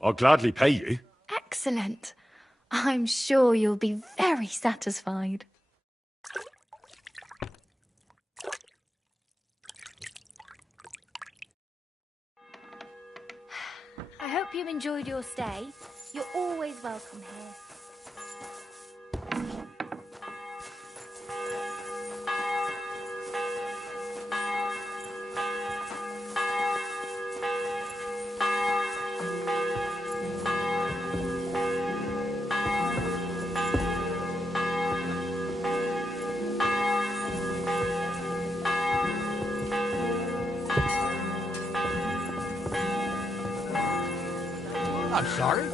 I'll gladly pay you. Excellent. I'm sure you'll be very satisfied. I hope you enjoyed your stay. You're always welcome here. I'm sorry.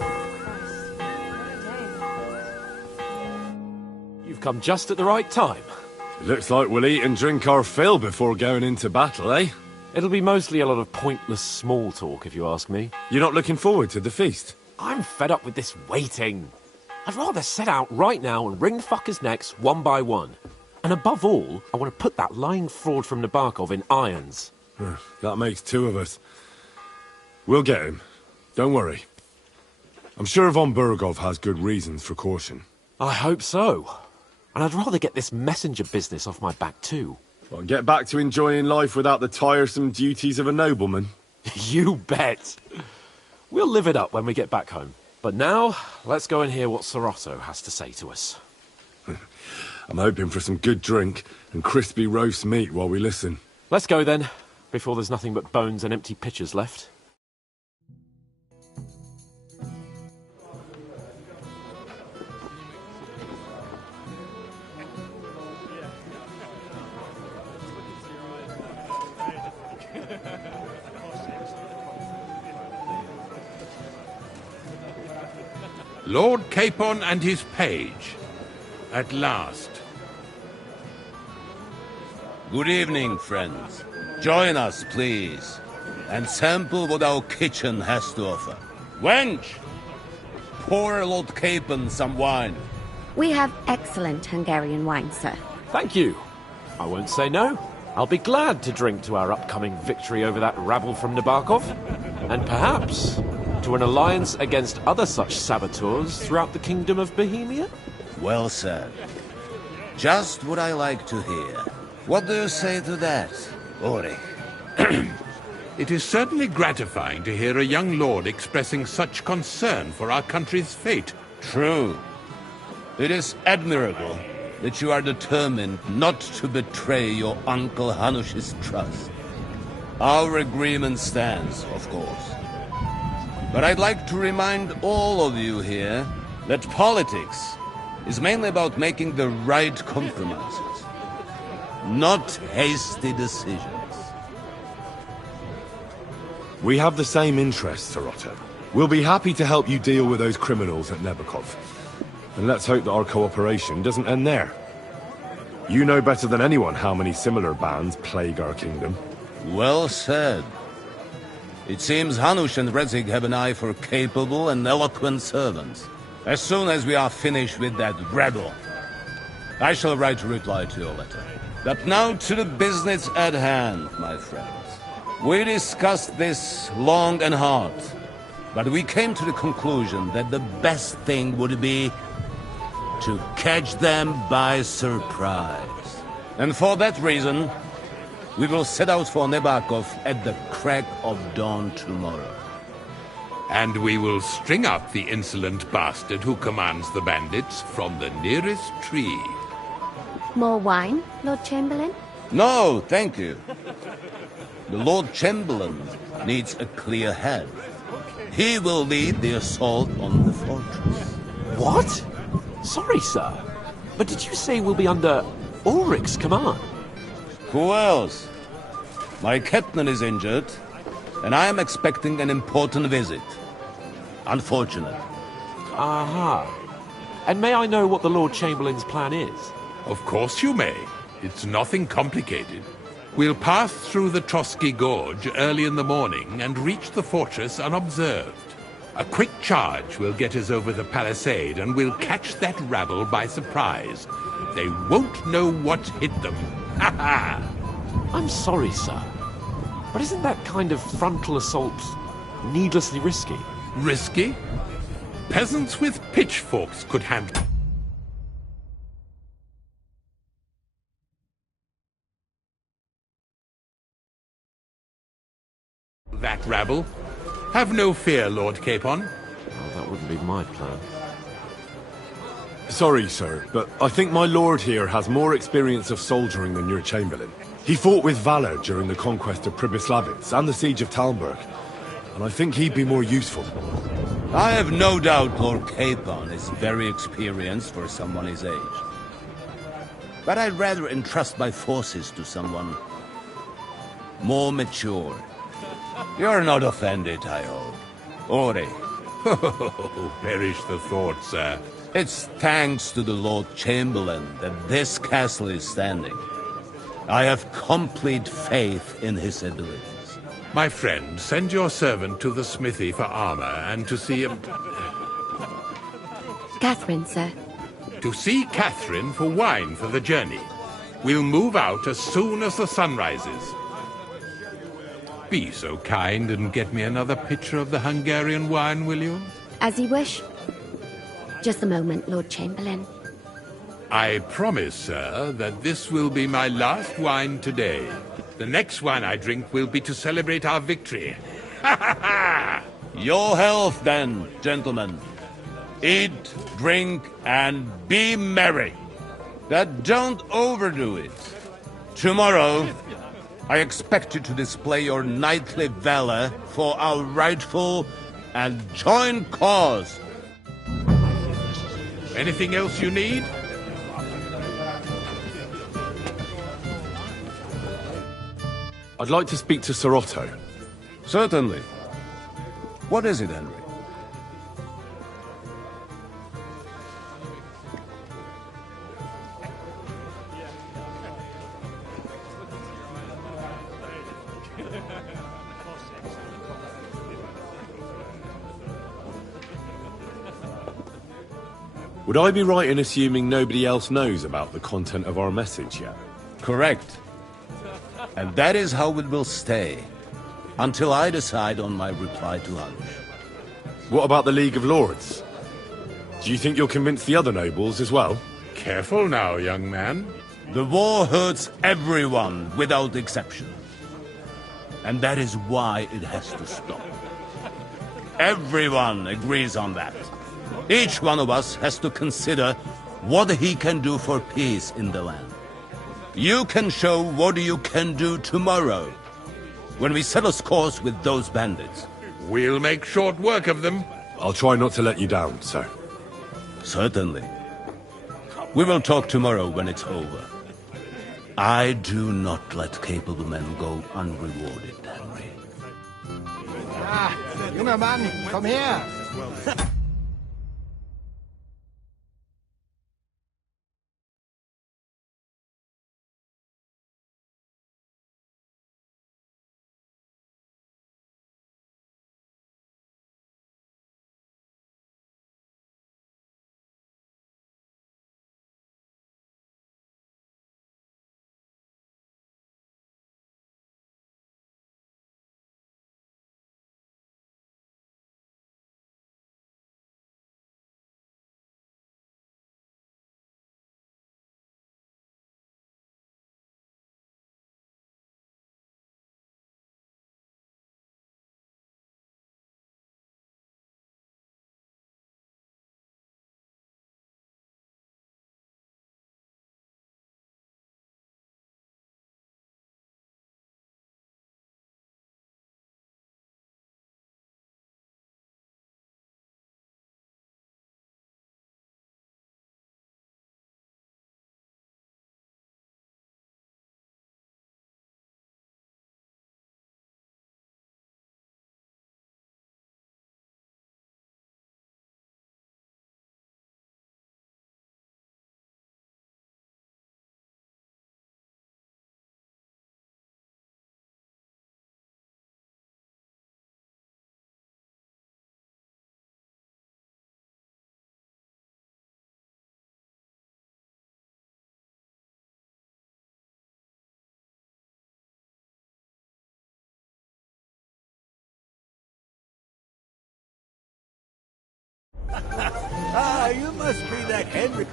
You've come just at the right time. It looks like we'll eat and drink our fill before going into battle, eh? It'll be mostly a lot of pointless small talk, if you ask me. You're not looking forward to the feast? I'm fed up with this waiting. I'd rather set out right now and wring fuckers' necks one by one. And above all, I want to put that lying fraud from Nabokov in irons. That makes two of us. We'll get him. Don't worry. I'm sure von Burgov has good reasons for caution. I hope so. And I'd rather get this messenger business off my back too. Well, get back to enjoying life without the tiresome duties of a nobleman. You bet. We'll live it up when we get back home. But now, let's go and hear what Sir Otto has to say to us. I'm hoping for some good drink and crispy roast meat while we listen. Let's go then, before there's nothing but bones and empty pitchers left. Lord Capon and his page. At last. Good evening, friends. Join us, please, and sample what our kitchen has to offer. Wench! Pour Lord Capon some wine. We have excellent Hungarian wine, sir. Thank you. I won't say no. I'll be glad to drink to our upcoming victory over that rabble from Nabokov, and perhaps to an alliance against other such saboteurs throughout the Kingdom of Bohemia? Well said. Just what I like to hear. What do you say to that, Ulrich? It is certainly gratifying to hear a young lord expressing such concern for our country's fate. True. It is admirable that you are determined not to betray your Uncle Hanush's trust. Our agreement stands, of course. But I'd like to remind all of you here that politics is mainly about making the right compromises, not hasty decisions. We have the same interests, Sir Otto. We'll be happy to help you deal with those criminals at Nabokov. And let's hope that our cooperation doesn't end there. You know better than anyone how many similar bands plague our kingdom. Well said. It seems Hanush and Rezig have an eye for capable and eloquent servants. As soon as we are finished with that rabble, I shall write a reply to your letter. But now to the business at hand, my friends. We discussed this long and hard, But we came to the conclusion that the best thing would be to catch them by surprise. And for that reason, we will set out for Nebakov at the crack of dawn tomorrow. And we will string up the insolent bastard who commands the bandits from the nearest tree. More wine, Lord Chamberlain? No, thank you. The Lord Chamberlain needs a clear head. He will lead the assault on the fortress. What? Sorry, sir. But did you say we'll be under Ulrich's command? Who else? My captain is injured, and I am expecting an important visit. Unfortunate. Aha. And may I know what the Lord Chamberlain's plan is? Of course you may. It's nothing complicated. We'll pass through the Trotsky Gorge early in the morning and reach the fortress unobserved. A quick charge will get us over the palisade, and we'll catch that rabble by surprise. They won't know what hit them. Ha ha! I'm sorry, sir. But isn't that kind of frontal assault needlessly risky? Risky? Peasants with pitchforks could handle that rabble. Have no fear, Lord Capon. Well, that wouldn't be my plan. Sorry, sir, but I think my lord here has more experience of soldiering than your Chamberlain. He fought with valor during the conquest of Pribyslavitz and the siege of Talmberg, and I think he'd be more useful. I have no doubt Lord Capon is very experienced for someone his age. But I'd rather entrust my forces to someone more mature. You're not offended, I hope. Ori. Oh, perish the thought, sir. It's thanks to the Lord Chamberlain that this castle is standing. I have complete faith in his abilities. My friend, send your servant to the smithy for armor and to see him... Catherine, sir. To see Catherine for wine for the journey. We'll move out as soon as the sun rises. Be so kind and get me another pitcher of the Hungarian wine, will you? As you wish. Just a moment, Lord Chamberlain. I promise, sir, that this will be my last wine today. The next wine I drink will be to celebrate our victory. Ha ha ha! Your health, then, gentlemen. Eat, drink, and be merry. But don't overdo it. Tomorrow, I expect you to display your knightly valor for our rightful and joint cause. Anything else you need? I'd like to speak to Sir Otto. Certainly. What is it, Henry? Would I be right in assuming nobody else knows about the content of our message yet? Correct. And that is how it will stay, until I decide on my reply to Hunch. What about the League of Lords? Do you think you'll convince the other nobles as well? Careful now, young man. The war hurts everyone, without exception. And that is why it has to stop. Everyone agrees on that. Each one of us has to consider what he can do for peace in the land. You can show what you can do tomorrow, when we settle scores with those bandits. We'll make short work of them. I'll try not to let you down, sir. Certainly. We will talk tomorrow when it's over. I do not let capable men go unrewarded, Henry. Ah, junger Mann, komm her! must be that Henry.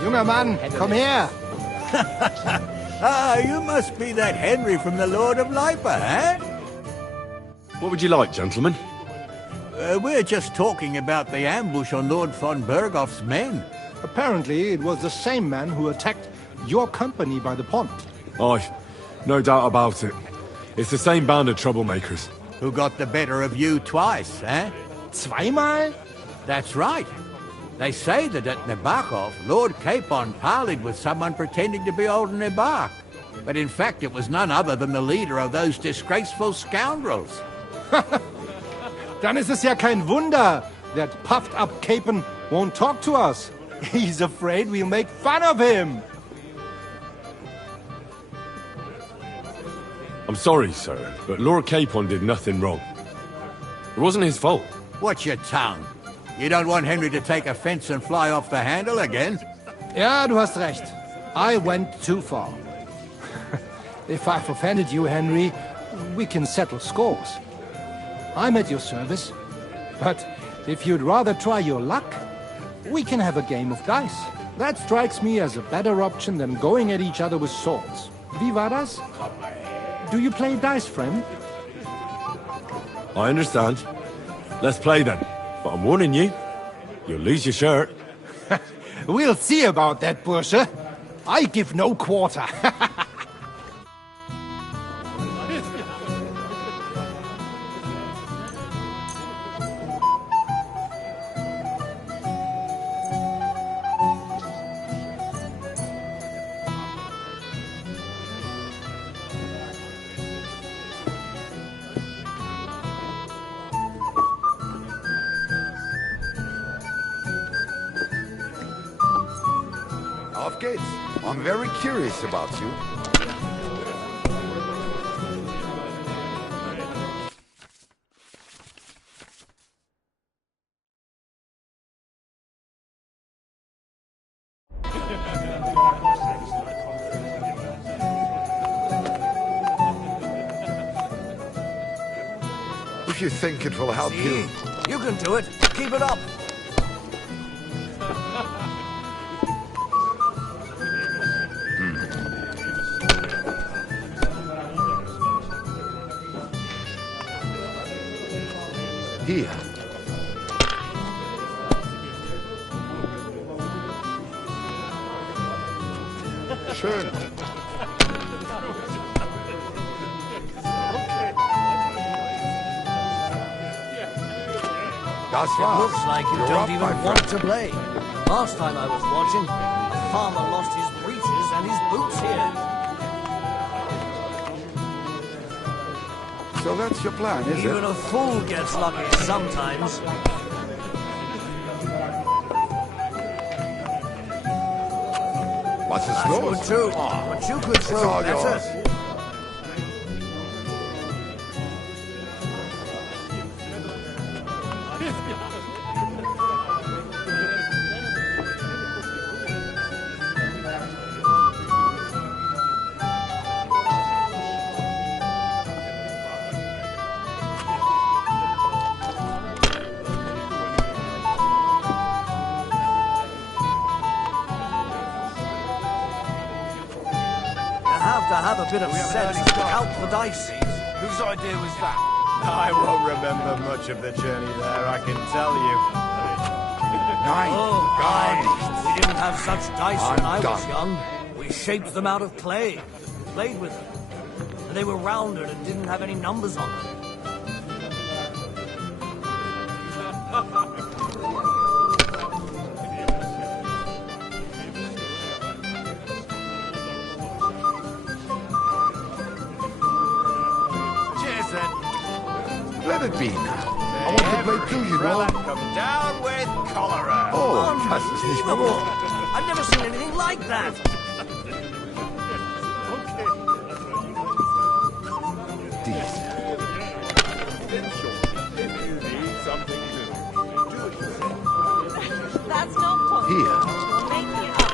Junger Mann, komm her! You must be that Henry from the Lord of Lipa, eh? What would you like, gentlemen? We're just talking about the ambush on Lord von Bergoff's men. Apparently, it was the same man who attacked your company by the pond. Aye, no doubt about it. It's the same band of troublemakers. Who got the better of you twice, eh? Zweimal? That's right. They say that at Nabokov, Lord Capon parleyed with someone pretending to be old Nabok. But in fact, it was none other than the leader of those disgraceful scoundrels. Dann ist es ja kein Wunder that puffed-up Capon won't talk to us. He's afraid we'll make fun of him. I'm sorry, sir, but Lord Capon did nothing wrong. It wasn't his fault. Watch your tongue. You don't want Henry to take offense and fly off the handle again? Ja, du hast recht. I went too far. If I've offended you, Henry, we can settle scores. I'm at your service. But if you'd rather try your luck, we can have a game of dice. That strikes me as a better option than going at each other with swords. Wie war das? Do you play dice, friend? I understand. Let's play then. But I'm warning you, you'll lose your shirt. We'll see about that, Bursche. I give no quarter. Auf geht's. I'm very curious about you. If you think it will help you. You can do it. Keep it up. Hier. Schön. Das It war's. looks like you You're don't up, even my want friend. to play. Last time I was watching, a farmer lost his breeches and his boots here. So that's your plan, is Even it? a fool gets lucky sometimes. Was ist That's los? good too, but you could It's throw all better. yours. You have to have a bit of sense to count the dice. Whose idea was that? I won't remember much of the journey there, I can tell you. Oh, God. we didn't have such dice when I I'm was done. young. We shaped them out of clay, played with them. And they were rounded and didn't have any numbers on them. Cheers then. Let it be now. I want to play too, you know. Come down with cholera. Oh, das ist nicht Unbelievable. gut. I've never seen anything like that. That's not possible. Hier. Make me up.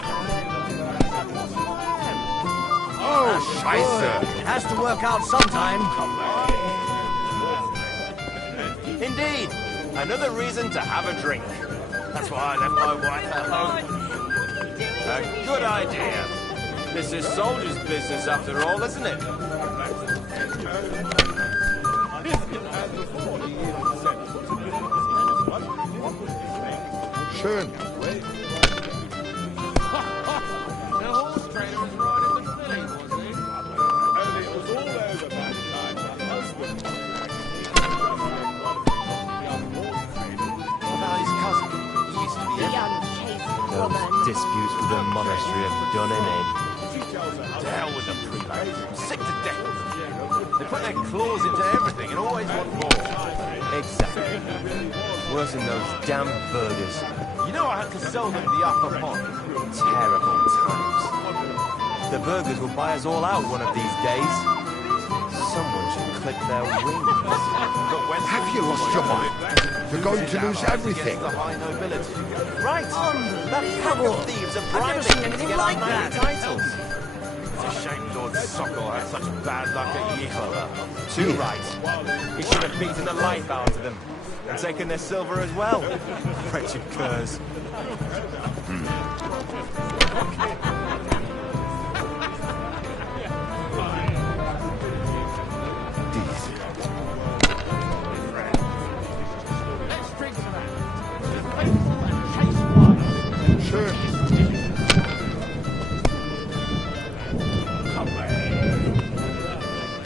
Oh, Scheiße! It has to work out sometime. Indeed. Another reason to have a drink. That's why I left my wife at home. A good idea. This is soldier's business after all, isn't it? Schön. Those disputes with the monastery have done him in. To hell with the prelates. I'm sick to death. They put their claws into everything and always want more. Exactly. Worse than those damn burgers. You know I had to sell them the upper pot. Terrible times. The burgers will buy us all out one of these days. Someone should clip their wings. Have you lost your mind? You're going to lose everything. Right. That pack of thieves are bribing him to get like that. Titles. It's a shame Lord Sokol had such bad luck at Yichel. Too right. He should have beaten the life out of them and taken their silver as well. Wretched curs.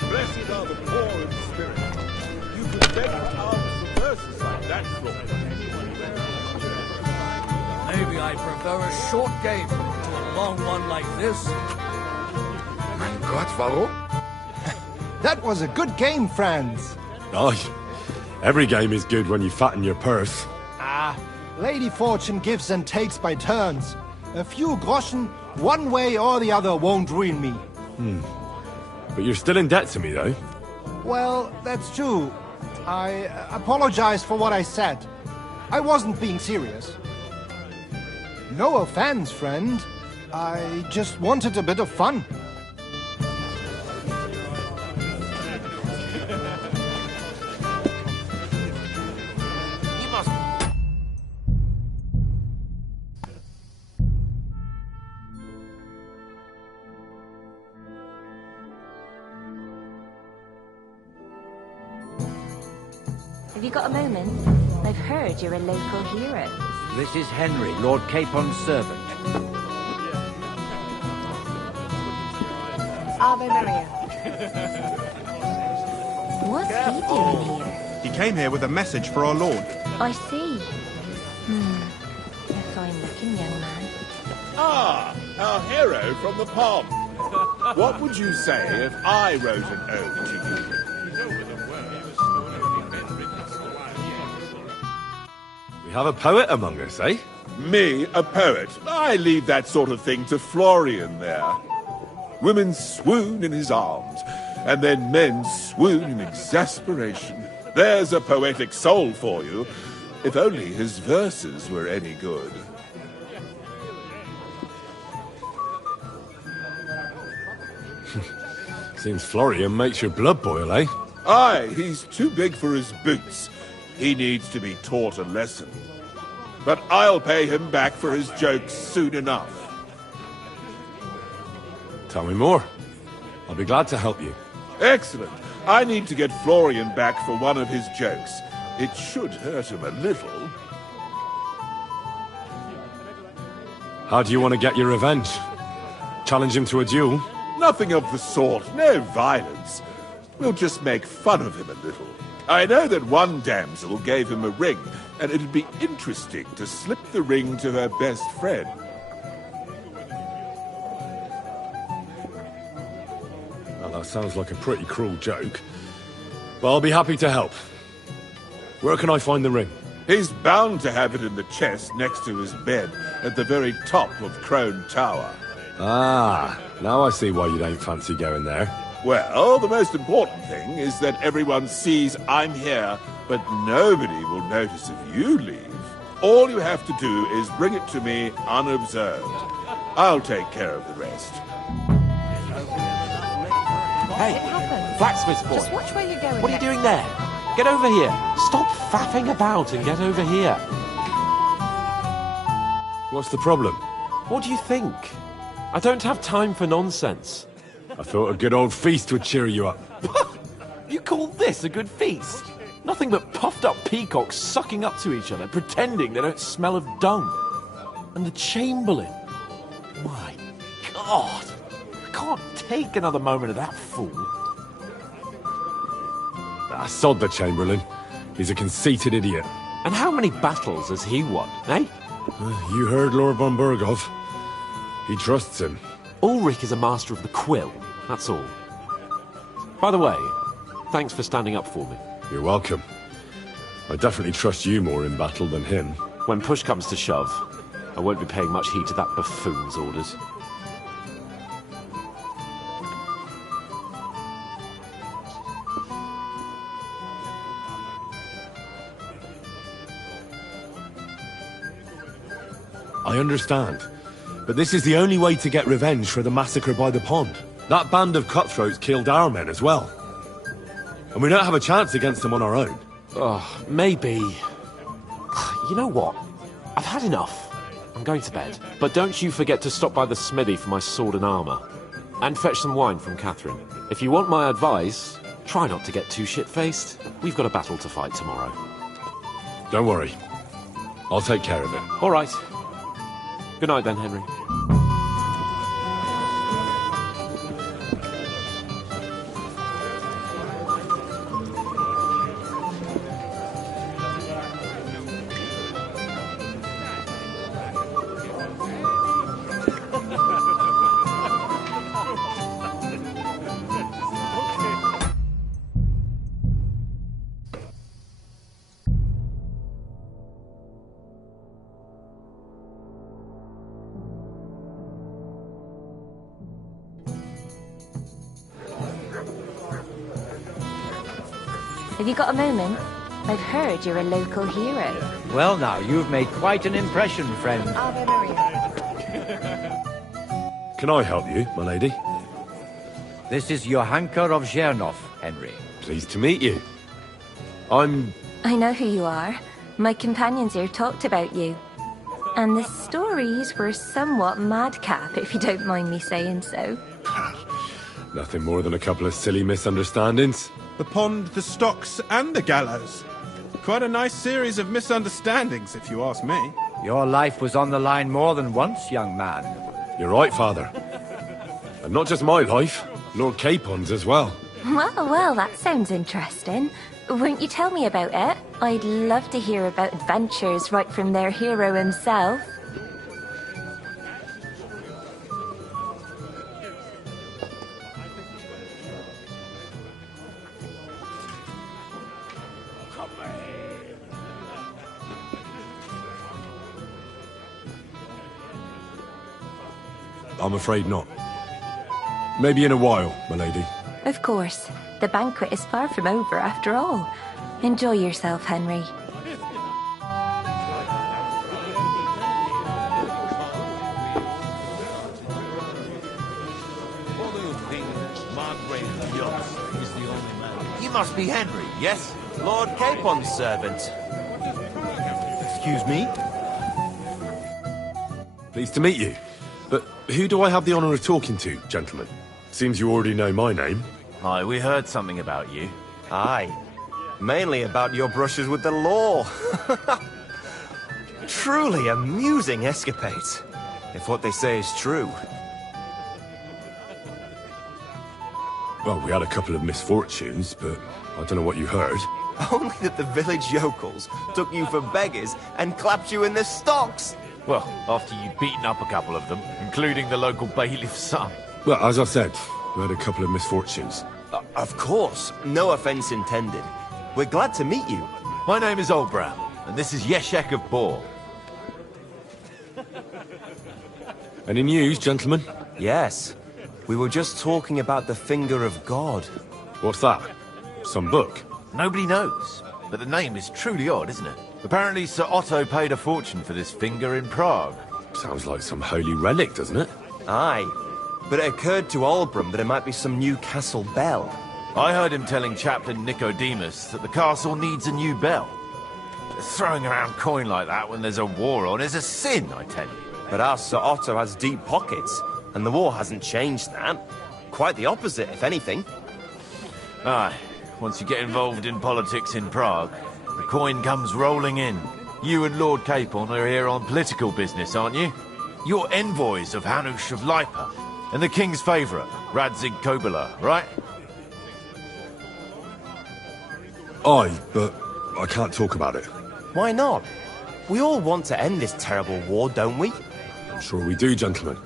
Blessed are the poor in spirit. You can beg for alms for verses like that from Maybe I'd prefer a short game to a long one like this. Mein Gott, warum? That was a good game, friends. Aye. Every game is good when you fatten your purse. Ah, Lady Fortune gives and takes by turns. A few groschen, one way or the other, won't ruin me. But you're still in debt to me, though. Well, that's true. I apologize for what I said. I wasn't being serious. No offense, friend. I just wanted a bit of fun. Have you got a moment? I've heard you're a local hero. This is Henry, Lord Capon's servant. Ave Maria. What's he doing here? He came here with a message for our lord. I see. A fine-looking young man. Ah, our hero from the pond. What would you say if I wrote an ode to you? We have a poet among us, eh? Me, a poet. I leave that sort of thing to Florian there. Women swoon in his arms, and then men swoon in exasperation. There's a poetic soul for you, if only his verses were any good. Seems Florian makes your blood boil, eh? Aye, he's too big for his boots. He needs to be taught a lesson. But I'll pay him back for his jokes soon enough. Tell me more. I'll be glad to help you. Excellent. I need to get Florian back for one of his jokes. It should hurt him a little. How do you want to get your revenge? Challenge him to a duel? Nothing of the sort. No violence. We'll just make fun of him a little. I know that one damsel gave him a ring, and it'd be interesting to slip the ring to her best friend. Well, that sounds like a pretty cruel joke. But I'll be happy to help. Where can I find the ring? He's bound to have it in the chest next to his bed, at the very top of Crone Tower. Ah, now I see why you don't fancy going there. Well, the most important thing is that everyone sees I'm here, but nobody will notice if you leave. All you have to do is bring it to me unobserved. I'll take care of the rest. Hey, It happens. blacksmith's boy. Just watch where you're going. What are you next. doing there? Get over here. Stop faffing about and get over here. What's the problem? What do you think? I don't have time for nonsense. I thought a good old feast would cheer you up. You call this a good feast? Nothing but puffed up peacocks sucking up to each other, pretending they don't smell of dung. And the Chamberlain. My God. I can't take another moment of that fool. Ah, sod the Chamberlain. He's a conceited idiot. And how many battles has he won, eh? You heard Lord von Berghoff. He trusts him. Ulrich is a master of the quill, that's all. By the way, thanks for standing up for me. You're welcome. I definitely trust you more in battle than him. When push comes to shove, I won't be paying much heed to that buffoon's orders. I understand. But this is the only way to get revenge for the massacre by the pond. That band of cutthroats killed our men as well. And we don't have a chance against them on our own. Oh, maybe. You know what? I've had enough. I'm going to bed. But don't you forget to stop by the smithy for my sword and armor. And fetch some wine from Catherine. If you want my advice, try not to get too shit-faced. We've got a battle to fight tomorrow. Don't worry. I'll take care of it. All right. Good night then, Henry. Have you got a moment? I've heard you're a local hero. Well now, you've made quite an impression, friend. Ave Maria. Can I help you, my lady? This is Johanka of Zhernov, Henry. Pleased to meet you. I'm... I know who you are. My companions here talked about you. And the stories were somewhat madcap, if you don't mind me saying so. Nothing more than a couple of silly misunderstandings. The pond, the stocks, and the gallows. Quite a nice series of misunderstandings, if you ask me. Your life was on the line more than once, young man. You're right, Father. And not just my life, Lord Capon's as well. Well, that sounds interesting. Won't you tell me about it? I'd love to hear about adventures right from their hero himself. I'm afraid not. Maybe in a while, my lady. Of course. The banquet is far from over, after all. Enjoy yourself, Henry. You must be Henry, yes? Lord Capon's servant. Excuse me? Pleased to meet you. But who do I have the honor of talking to, gentlemen? Seems you already know my name. Aye, we heard something about you. Aye. Mainly about your brushes with the law. Truly amusing escapades, if what they say is true. Well, we had a couple of misfortunes, but I don't know what you heard. Only that the village yokels took you for beggars and clapped you in the stocks. Well, after you'd beaten up a couple of them, including the local bailiff's son. Well, as I said, we had a couple of misfortunes. Of course, no offense intended. We're glad to meet you. My name is Olbram, and this is Yeshek of Bor. Any news, gentlemen? Yes. We were just talking about the Finger of God. What's that? Some book? Nobody knows, but the name is truly odd, isn't it? Apparently Sir Otto paid a fortune for this finger in Prague. Sounds like some holy relic, doesn't it? Aye. but it occurred to Albram that it might be some new castle bell. I heard him telling Chaplain Nicodemus that the castle needs a new bell. Throwing around coin like that when there's a war on is a sin, I tell you. But our Sir Otto has deep pockets, and the war hasn't changed that. Quite the opposite, if anything. Aye, once you get involved in politics in Prague, the coin comes rolling in. You and Lord Capon are here on political business, aren't you? You're envoys of Hanush of Lipa, and the king's favourite, Radzig Kobyla, right? Aye, but I can't talk about it. Why not? We all want to end this terrible war, don't we? I'm sure we do, gentlemen.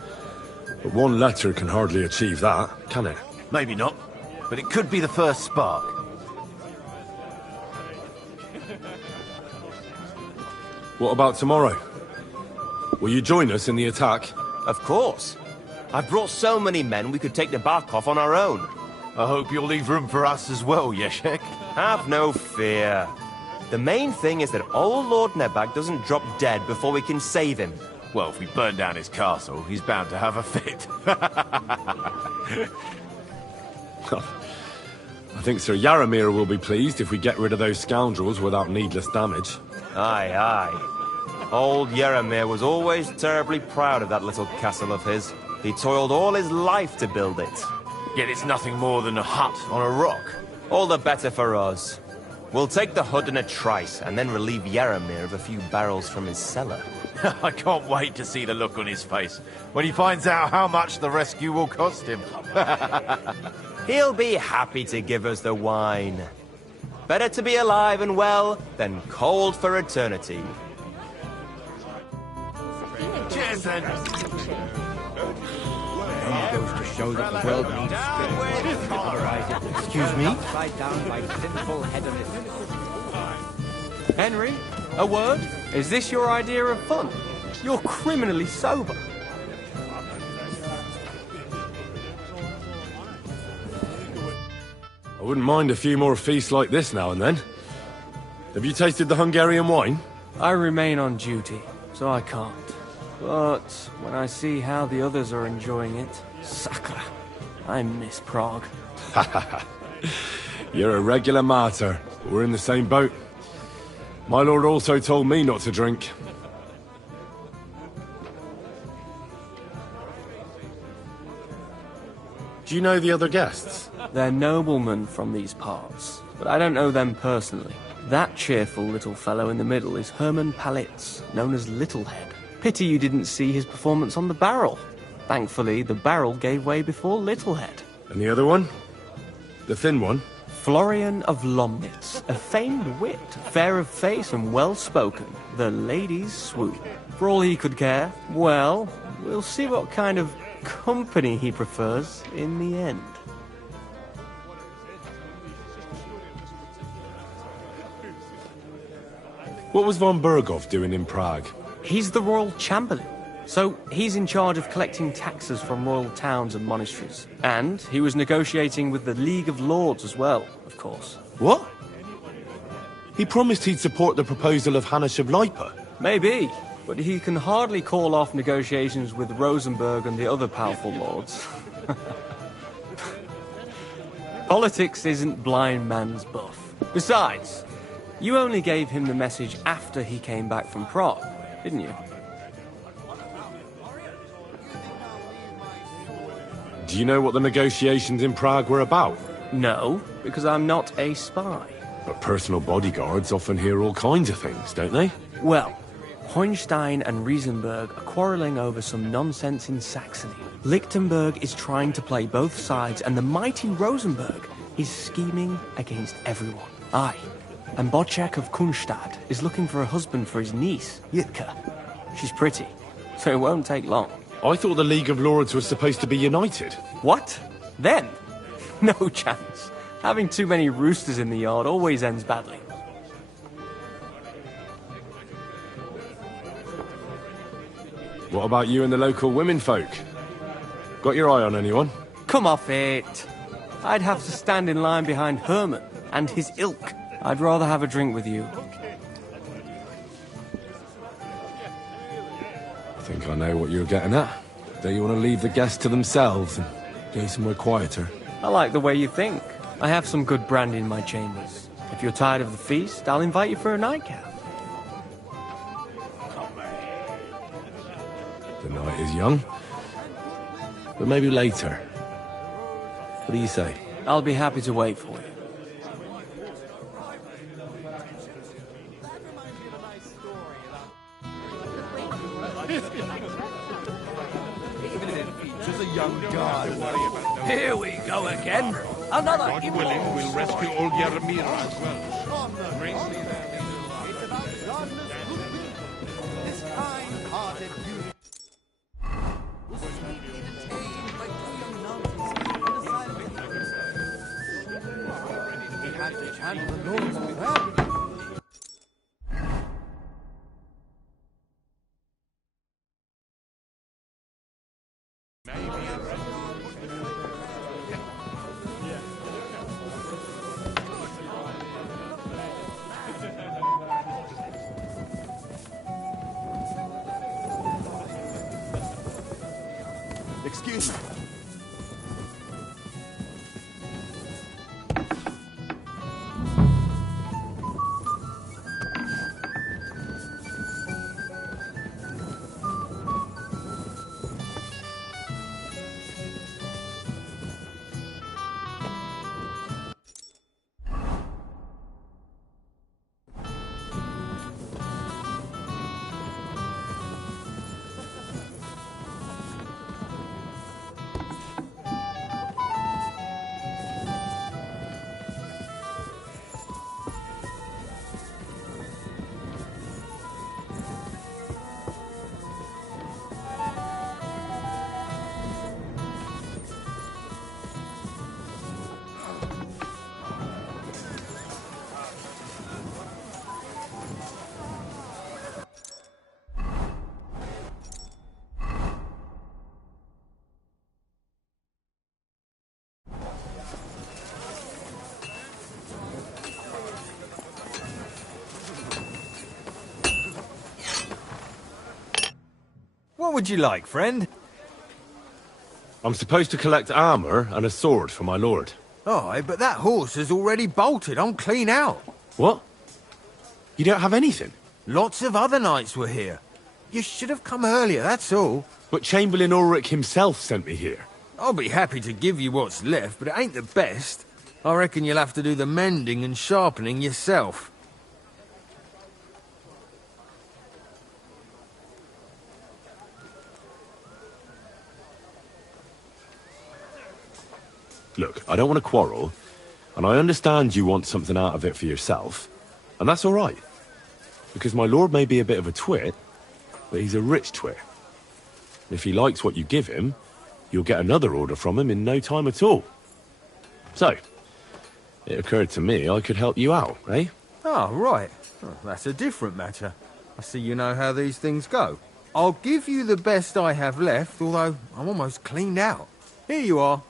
But one letter can hardly achieve that, can it? Maybe not, but it could be the first spark. What about tomorrow? Will you join us in the attack? Of course. I've brought so many men we could take the Barkov on our own. I hope you'll leave room for us as well, Yeshek. Have no fear. The main thing is that old Lord Nebag doesn't drop dead before we can save him. Well, if we burn down his castle, he's bound to have a fit. I think Sir Yaramir will be pleased if we get rid of those scoundrels without needless damage. Aye, aye. Old Yaramir was always terribly proud of that little castle of his. He toiled all his life to build it. Yet it's nothing more than a hut on a rock. All the better for us. We'll take the hut in a trice, and then relieve Yaramir of a few barrels from his cellar. I can't wait to see the look on his face when he finds out how much the rescue will cost him. He'll be happy to give us the wine. Better to be alive and well than cold for eternity. Cheers, then. Goes to show that the world needs strength. Otherwise it will Excuse me? upside down by sinful hedonism. Henry, a word? Is this your idea of fun? You're criminally sober. I wouldn't mind a few more feasts like this now and then. Have you tasted the Hungarian wine? I remain on duty, so I can't. But when I see how the others are enjoying it, sakra, I miss Prague. You're a regular martyr. We're in the same boat. My lord also told me not to drink. Do you know the other guests? They're noblemen from these parts, but I don't know them personally. That cheerful little fellow in the middle is Herman Palitz, known as Littlehead. Pity you didn't see his performance on the barrel. Thankfully, the barrel gave way before Littlehead. And the other one? The thin one? Florian of Lomnitz, a famed wit, fair of face and well-spoken. The ladies swoon. For all he could care, well, we'll see what kind of company he prefers in the end. What was von Berghoff doing in Prague? He's the royal chamberlain, so he's in charge of collecting taxes from royal towns and monasteries. And he was negotiating with the League of Lords as well, of course. What? He promised he'd support the proposal of Hanush of Lipa. Maybe, but he can hardly call off negotiations with Rosenberg and the other powerful lords. Politics isn't blind man's buff. Besides, you only gave him the message after he came back from Prague, didn't you? Do you know what the negotiations in Prague were about? No, because I'm not a spy. But personal bodyguards often hear all kinds of things, don't they? Well, Hohenstein and Riesenberg are quarrelling over some nonsense in Saxony. Lichtenberg is trying to play both sides, and the mighty Rosenberg is scheming against everyone. Aye, and Bocek of Kunstadt is looking for a husband for his niece, Yitka. She's pretty, so it won't take long. I thought the League of Lords was supposed to be united. What? Then? No chance. Having too many roosters in the yard always ends badly. What about you and the local womenfolk? Got your eye on anyone? Come off it. I'd have to stand in line behind Herman and his ilk. I'd rather have a drink with you. I think I know what you're getting at. Don't you want to leave the guests to themselves and go somewhere quieter? I like the way you think. I have some good brandy in my chambers. If you're tired of the feast, I'll invite you for a nightcap. The night is young. But maybe later. What do you say? I'll be happy to wait for you. Just a young god. Here we go again. Another God willing, we'll rescue old Yaramira as well. This kind-hearted unit. He had to chant the Lord's Prayer. Excuse me. What would you like, friend? I'm supposed to collect armor and a sword for my lord. Aye, but that horse has already bolted. I'm clean out. What? You don't have anything? Lots of other knights were here. You should have come earlier, that's all. But Chamberlain Ulrich himself sent me here. I'll be happy to give you what's left, but it ain't the best. I reckon you'll have to do the mending and sharpening yourself. Look, I don't want to quarrel, and I understand you want something out of it for yourself, and that's all right. Because my lord may be a bit of a twit, but he's a rich twit. And if he likes what you give him, you'll get another order from him in no time at all. So, it occurred to me I could help you out, eh? Oh, right. Oh, that's a different matter. I see you know how these things go. I'll give you the best I have left, although I'm almost cleaned out. Here you are.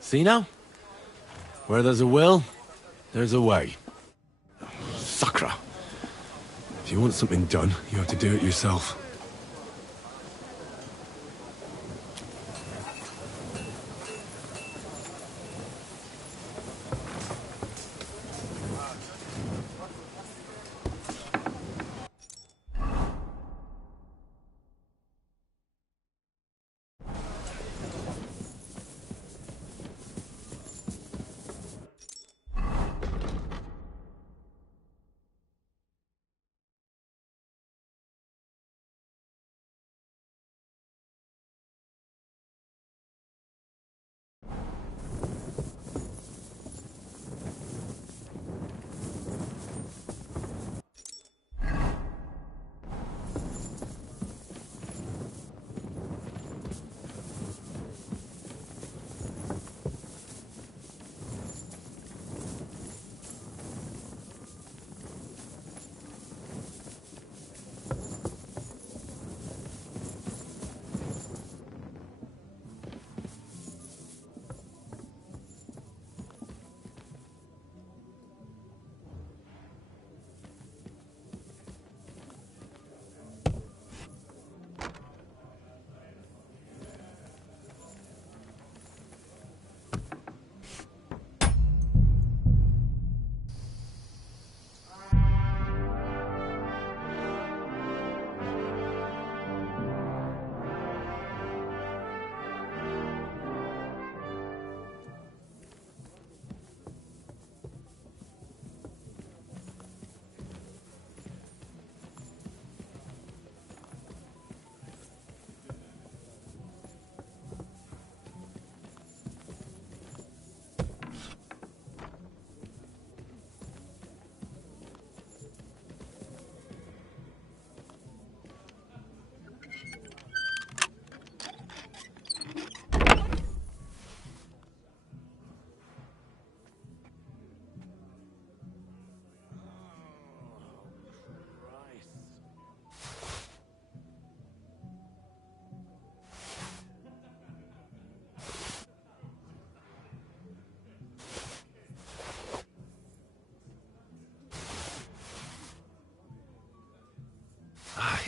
See now? Where there's a will, there's a way. Sakra. If you want something done, you have to do it yourself.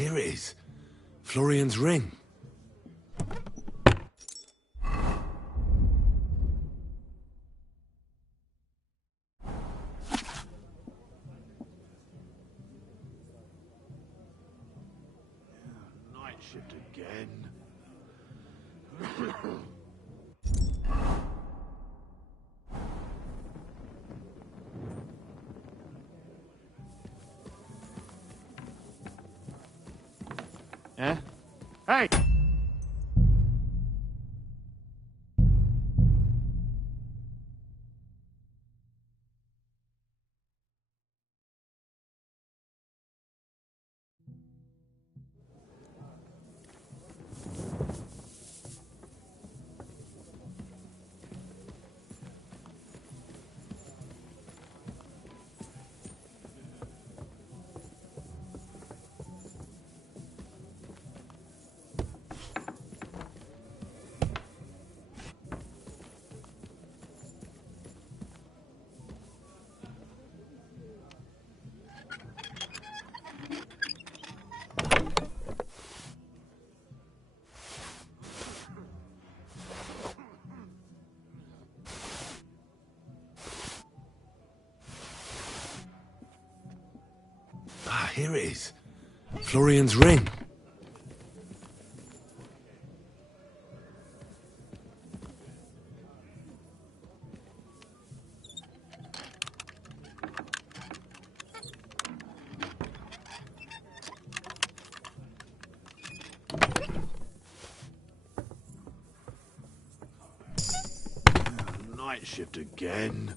here it is. Florian's ring. Night shift again. Yeah? Hey! Ah, here it is. Florian's ring. Night shift again.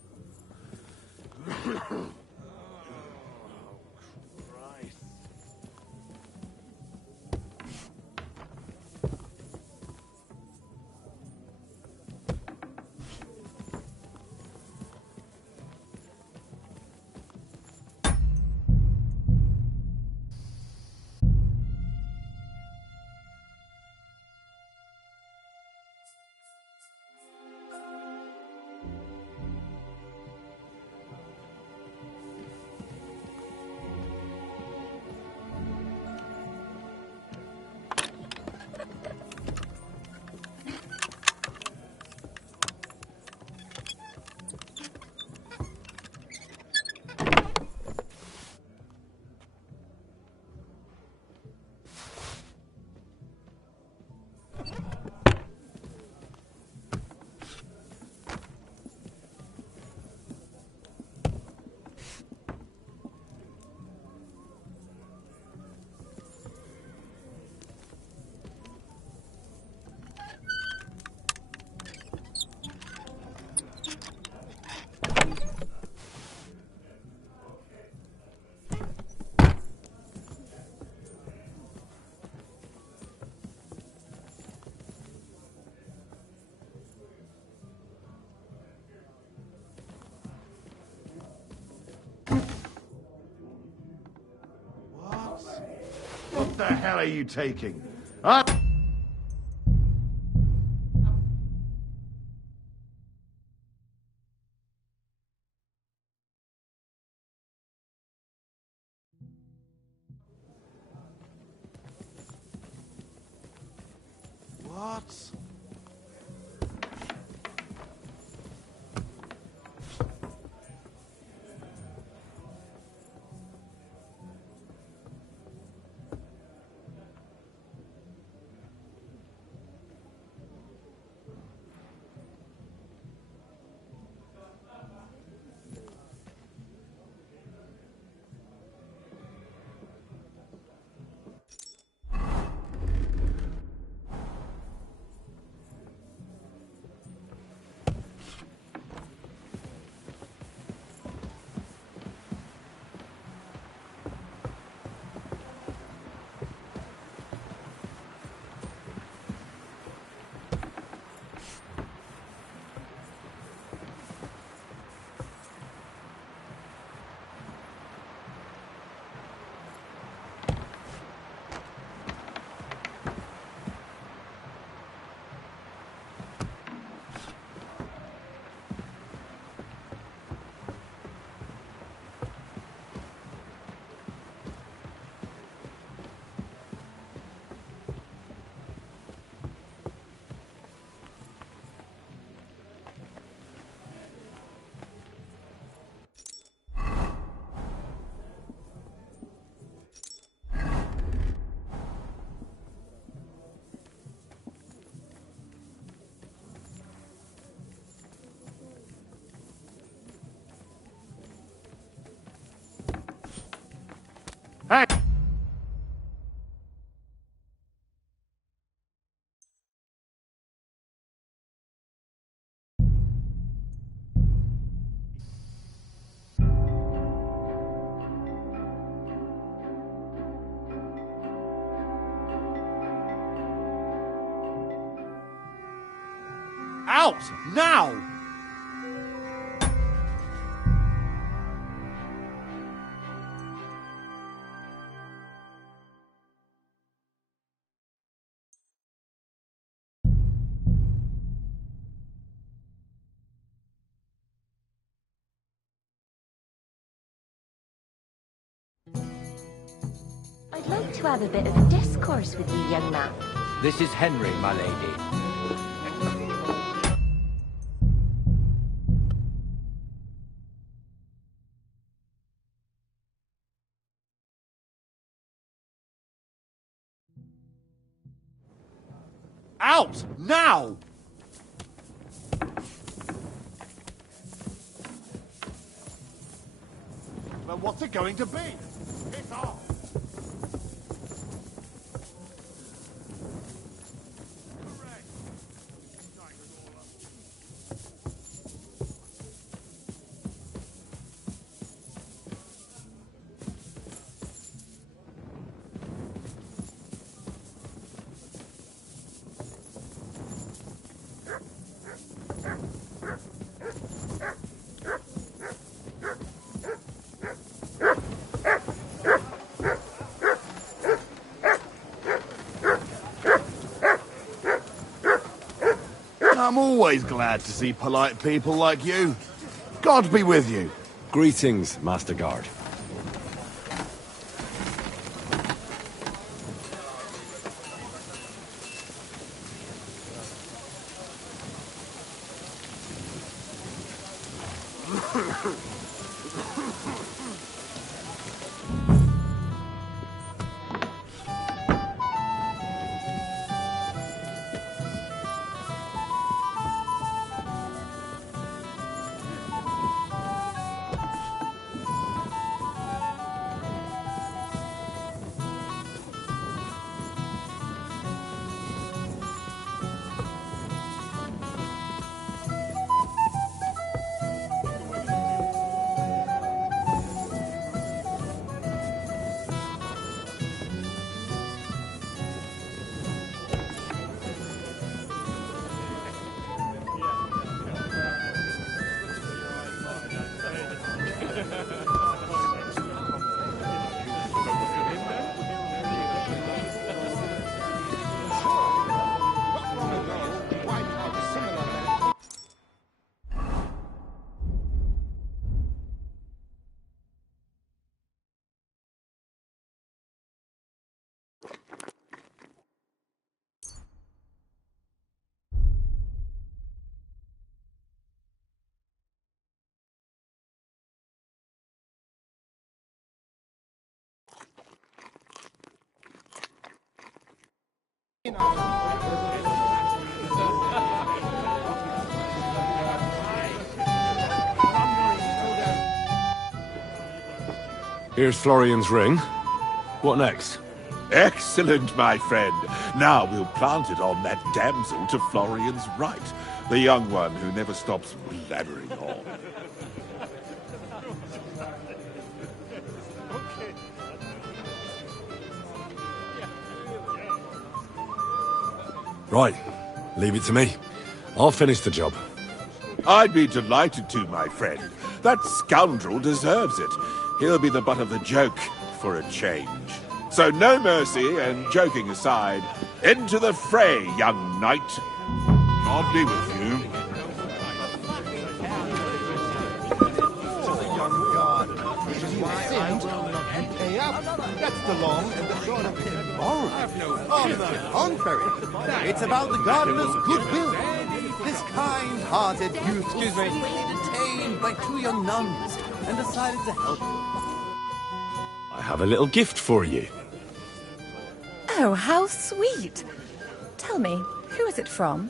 What the hell are you taking? Huh? What? Out! Now! I'd like to have a bit of discourse with you, young man. This is Henry, my lady. Out! Now! Well, what's it going to be? Piss off! I'm always glad to see polite people like you. God be with you. Greetings, Master Guard. Here's Florian's ring. What next? Excellent, my friend. Now we'll plant it on that damsel to Florian's right, the young one who never stops blabbering on. Right. Leave it to me. I'll finish the job. I'd be delighted to, my friend. That scoundrel deserves it. He'll be the butt of the joke for a change. So no mercy, and joking aside, into the fray, young knight. God be with you. Which is why I will not pay up. That's the long and the short of it. On the contrary, it's about the gardener's goodwill. This kind-hearted youth was really detained by two young nuns and decided to help them. I have a little gift for you. Oh, how sweet. Tell me, who is it from?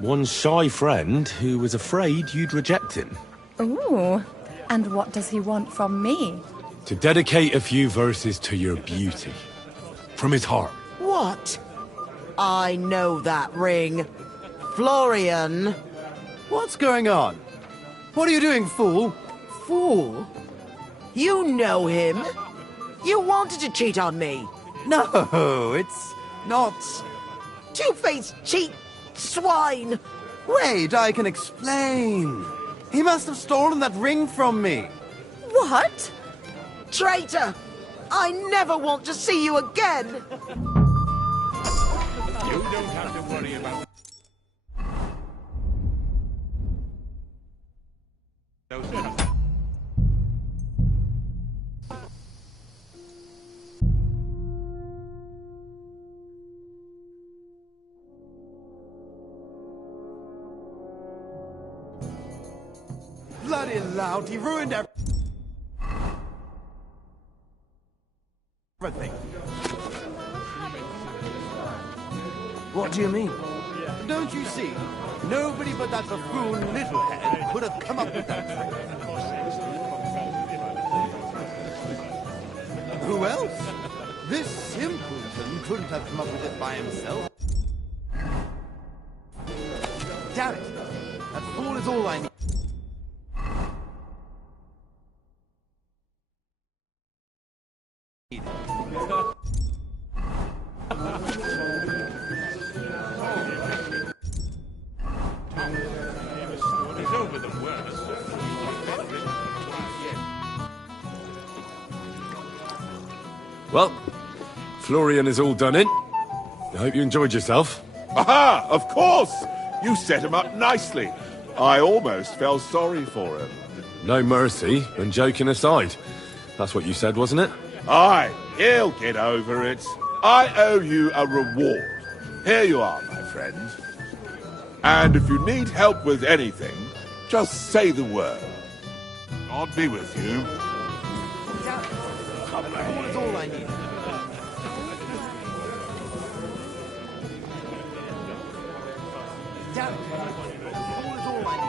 One shy friend who was afraid you'd reject him. Ooh, and what does he want from me? To dedicate a few verses to your beauty. From his heart. What? I know that ring. Florian. What's going on? What are you doing, fool? Fool? You know him. You wanted to cheat on me. No, it's not. Two-faced cheat swine! Wait, I can explain. He must have stolen that ring from me. What? Traitor! I never want to see you again! You don't have to worry about those things. Bloody loud, he ruined everything. What do you mean? Don't you see? Nobody but that buffoon Littlehead could have come up with that trick. Who else? This simpleton couldn't have come up with it by himself. Damn it! That fool is all I need. Well, Florian is all done in. I hope you enjoyed yourself. Aha! Of course! You set him up nicely. I almost felt sorry for him. No mercy, and joking aside. That's what you said, wasn't it? Aye, he'll get over it. I owe you a reward. Here you are, my friend. And if you need help with anything, just say the word. God be with you. That is all I need. Damn it. That is all I need.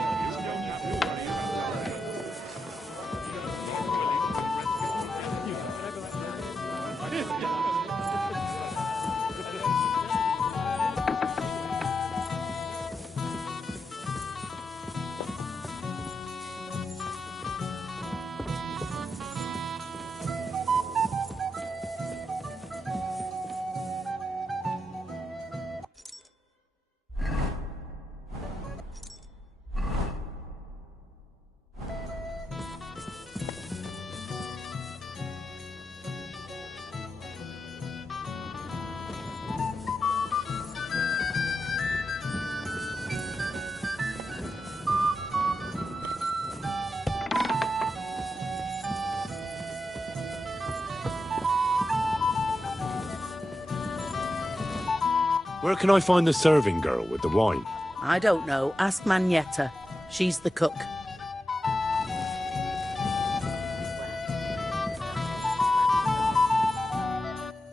Where can I find the serving girl with the wine? I don't know. Ask Magnetta. She's the cook.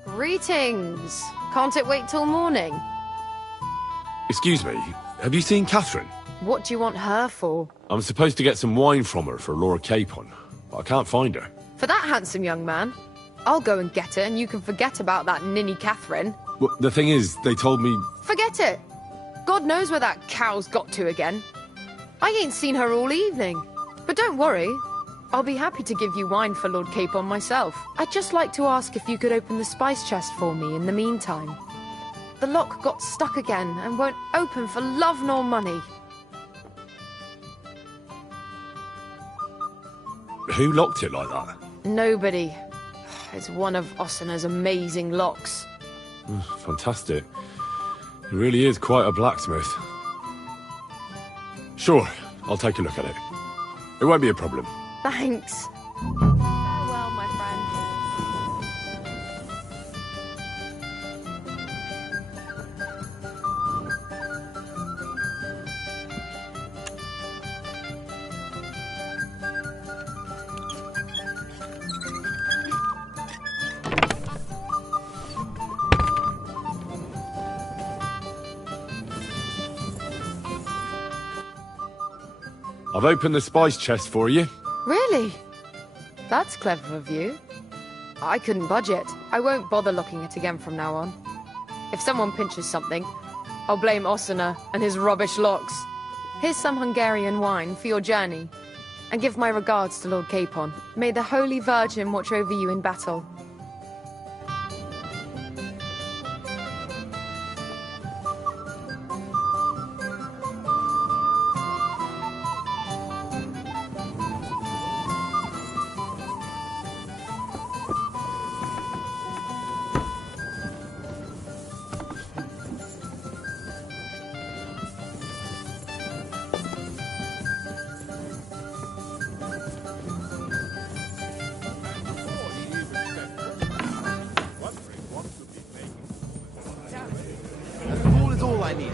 Greetings. Can't it wait till morning? Excuse me, have you seen Catherine? What do you want her for? I'm supposed to get some wine from her for Lord Capon, but I can't find her. For that handsome young man? I'll go and get her, and you can forget about that ninny Catherine. Well, the thing is, they told me... Forget it! God knows where that cow's got to again. I ain't seen her all evening. But don't worry, I'll be happy to give you wine for Lord Capon myself. I'd just like to ask if you could open the spice chest for me in the meantime. The lock got stuck again and won't open for love nor money. Who locked it like that? Nobody. It's one of Osena's amazing locks. Fantastic. He really is quite a blacksmith. Sure, I'll take a look at it. It won't be a problem. Thanks. Farewell, my friend. I've opened the spice chest for you. Really? That's clever of you. I couldn't budge it. I won't bother locking it again from now on. If someone pinches something, I'll blame Osena and his rubbish locks. Here's some Hungarian wine for your journey. And give my regards to Lord Capon. May the Holy Virgin watch over you in battle. I need.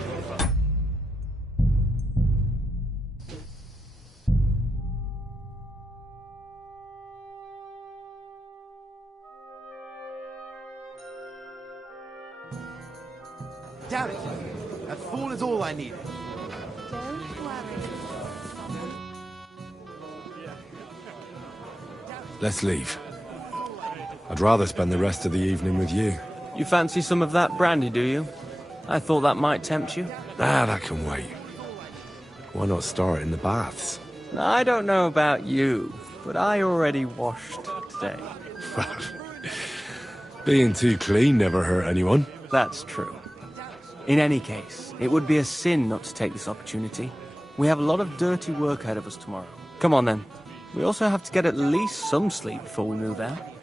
Damn it! That fool is all I needed. Don't worry. Let's leave. I'd rather spend the rest of the evening with you. You fancy some of that brandy, do you? I thought that might tempt you. Ah, that can wait. Why not start in the baths? I don't know about you, but I already washed today. Being too clean never hurt anyone. That's true. In any case, it would be a sin not to take this opportunity. We have a lot of dirty work ahead of us tomorrow. Come on then. We also have to get at least some sleep before we move out.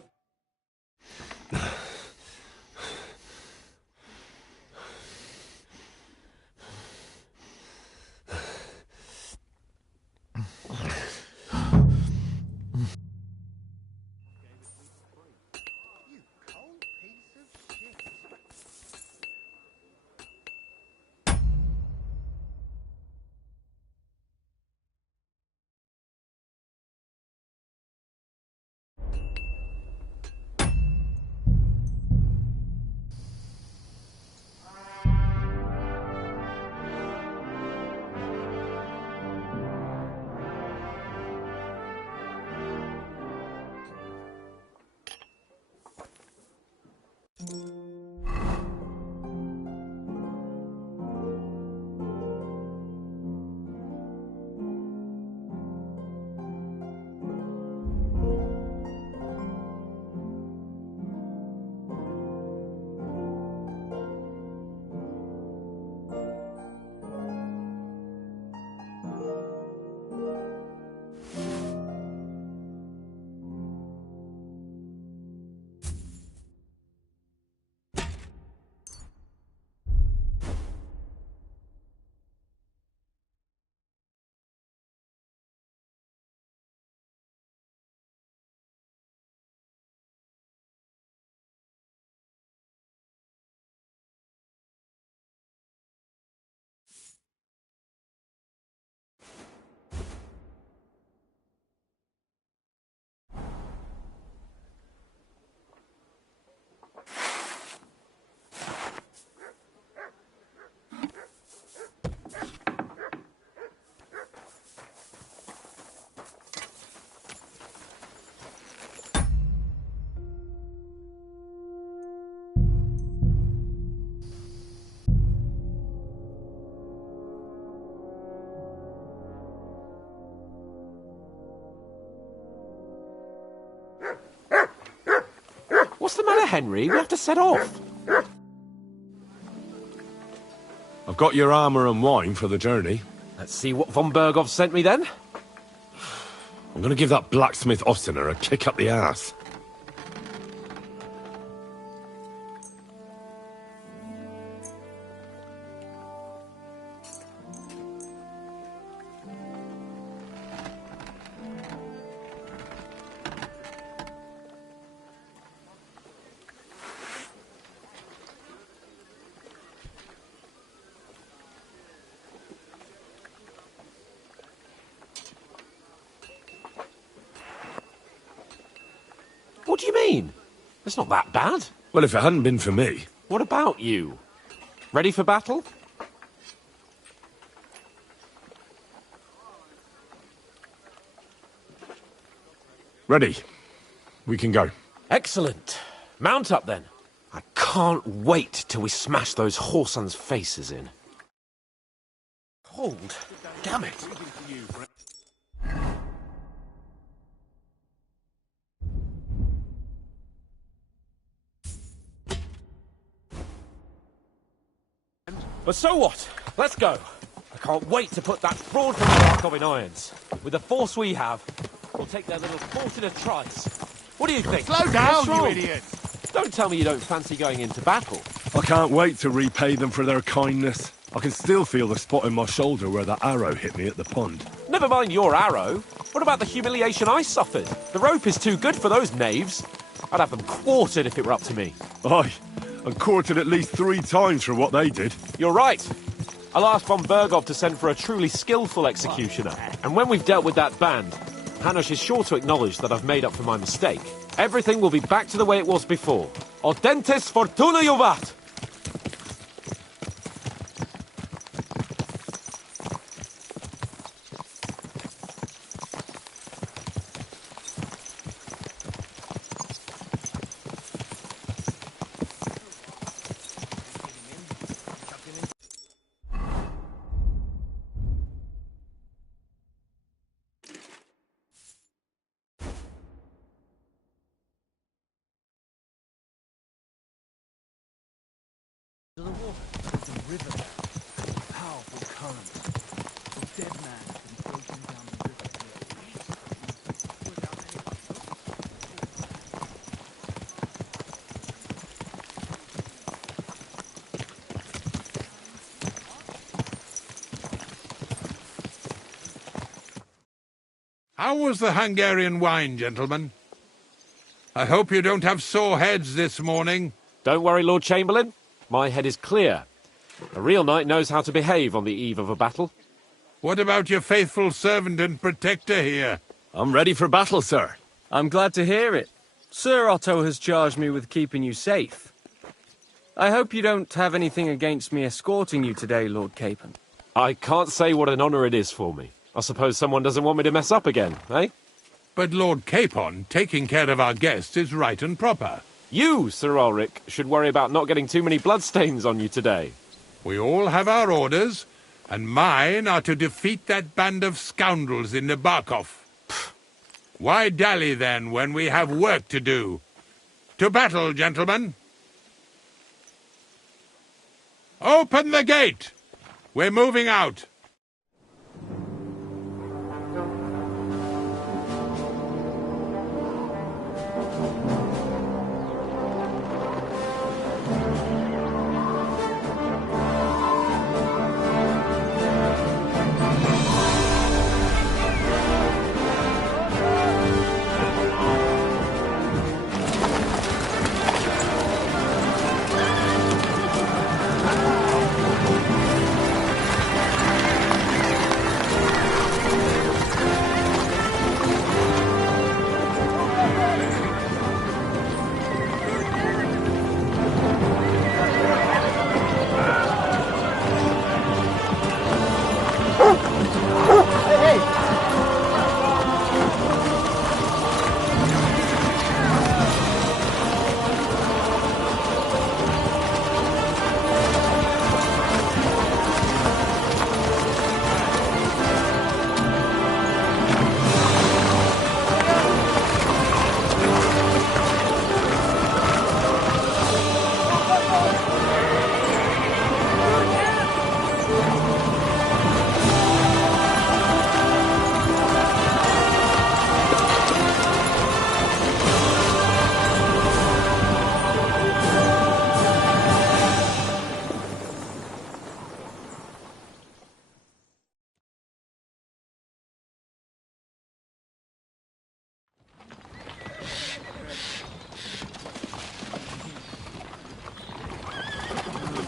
What's the matter, Henry? We have to set off. I've got your armor and wine for the journey. Let's see what von Berghoff sent me then. I'm gonna give that blacksmith Ostener a kick up the ass. What do you mean? It's not that bad. Well, if it hadn't been for me... What about you? Ready for battle? Ready. We can go. Excellent. Mount up then. I can't wait till we smash those whoresons' faces in. Cold. Damn it. But so what? Let's go. I can't wait to put that fraud from Markov in irons. With the force we have, we'll take their little fort in a trice. What do you think? Slow down, What's you wrong? idiot! Don't tell me you don't fancy going into battle. I can't wait to repay them for their kindness. I can still feel the spot in my shoulder where that arrow hit me at the pond. Never mind your arrow. What about the humiliation I suffered? The rope is too good for those knaves. I'd have them quartered if it were up to me. Aye, and quartered at least 3 times for what they did. You're right. I'll ask von Bergov to send for a truly skillful executioner. And when we've dealt with that band, Hanush is sure to acknowledge that I've made up for my mistake. Everything will be back to the way it was before. Audentes fortuna juvat! To the water. There's a river there. A powerful current. A dead man has been floating down the river. How was the Hungarian wine, gentlemen? I hope you don't have sore heads this morning. Don't worry, Lord Chamberlain. My head is clear. A real knight knows how to behave on the eve of a battle. What about your faithful servant and protector here? I'm ready for battle, sir. I'm glad to hear it. Sir Otto has charged me with keeping you safe. I hope you don't have anything against me escorting you today, Lord Capon. I can't say what an honour it is for me. I suppose someone doesn't want me to mess up again, eh? But Lord Capon, taking care of our guests is right and proper. You, Sir Ulrich, should worry about not getting too many bloodstains on you today. We all have our orders, and mine are to defeat that band of scoundrels in Nebakov. Why dally, then, when we have work to do? To battle, gentlemen! Open the gate! We're moving out!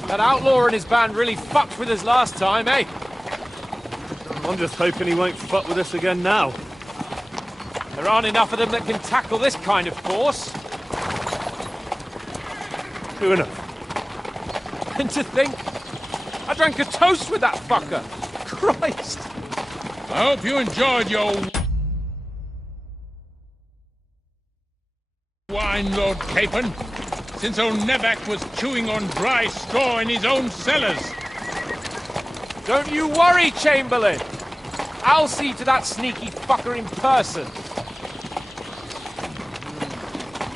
That outlaw and his band really fucked with us last time, eh? I'm just hoping he won't fuck with us again now. There aren't enough of them that can tackle this kind of force. True enough. And to think, I drank a toast with that fucker. Christ! I hope you enjoyed your wine, Lord Capon, since old Nevak was chewing on dry straw in his own cellars. Don't you worry, Chamberlain. I'll see to that sneaky fucker in person.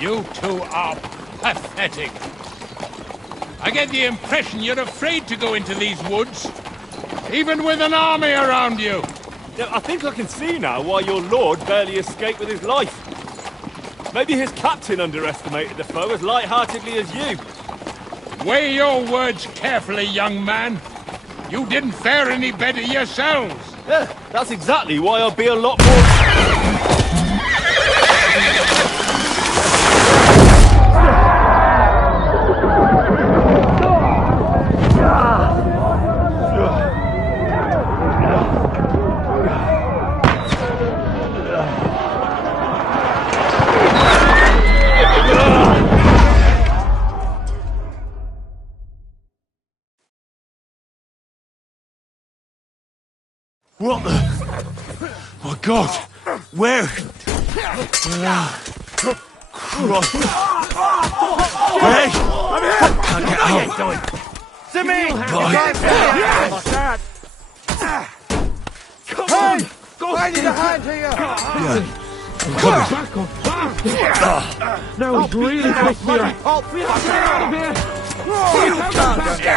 You two are pathetic. I get the impression you're afraid to go into these woods, even with an army around you. Yeah, I think I can see now why your lord barely escaped with his life. Maybe his captain underestimated the foe as light-heartedly as you. Weigh your words carefully, young man. You didn't fare any better yourselves. Yeah, that's exactly why I'll be a lot more... What the? My God! Where? Christ! Hey! Can't get out! Simi! Come on! I need a hand here! Yeah, I'm coming. Now he's really close to you. We have to get out of here! You can't get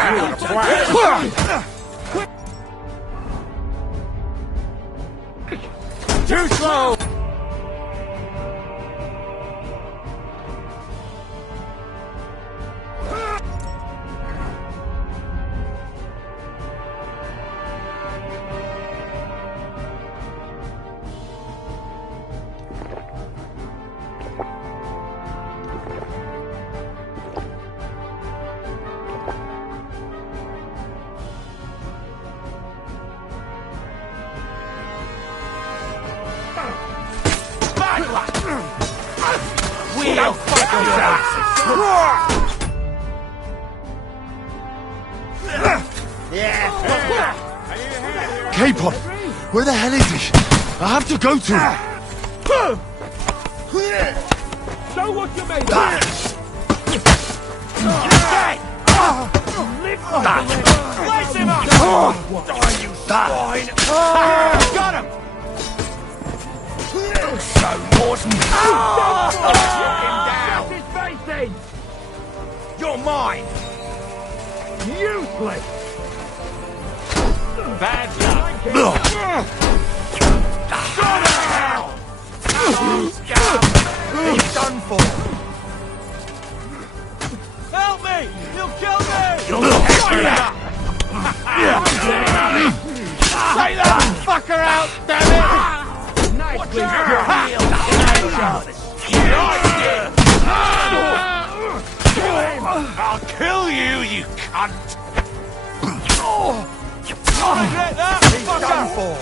out! Too slow! We'll fuck yourselves! Capon! Where the hell is he? I have to go to him! Show what you made of! Slice him up! Die, you swine! Got him! So Norton! Shoot him down! His face in! You're mine! Useless! Bad luck! He's done for! Help me! You'll kill me! Take that fucker out, damn it! Nicely Watch I'll kill you, you cunt! Get that! He's done for!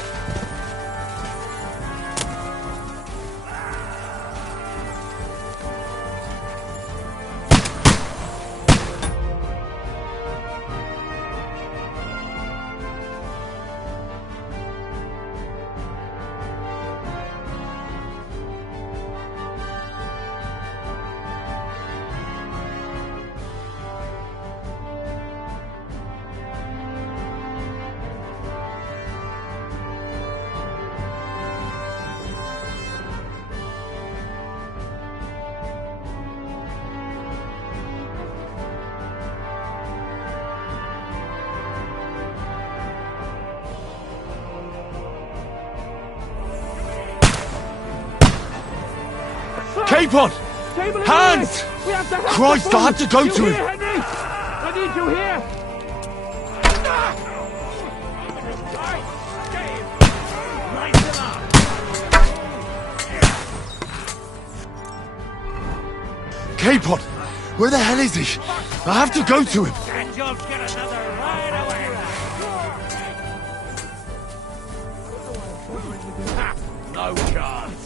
Capon! Hands! Christ, I have to go to him! Henry? I need you here! Capon! Where the hell is he? I have to go to him! And you'll get another right away! No chance!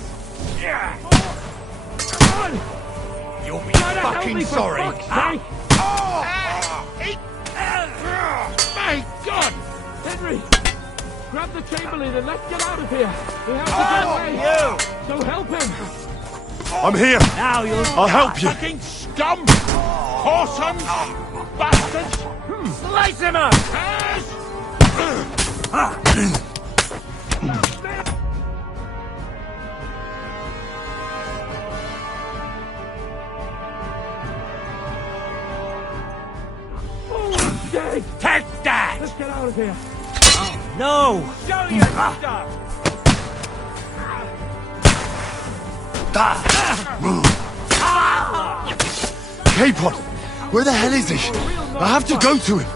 You'll be Try to help fucking me, for sorry! fuck's sake. My God! Henry! Grab the Chamberlain and let's get out of here! We have to get away! So help him! I'm here! Now you'll I'll help you! fucking scum! Whoreson! Bastards! Slice him up! Take that! Let's get out of here! No! Show your stuff! Capon! Where the hell is he? I have to go to him!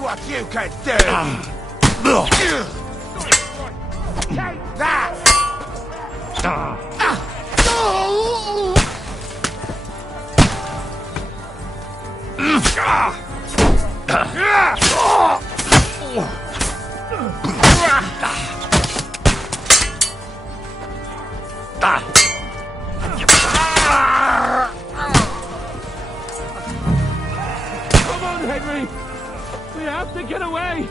what you can do! Take that! Come on, Henry! We have to get away!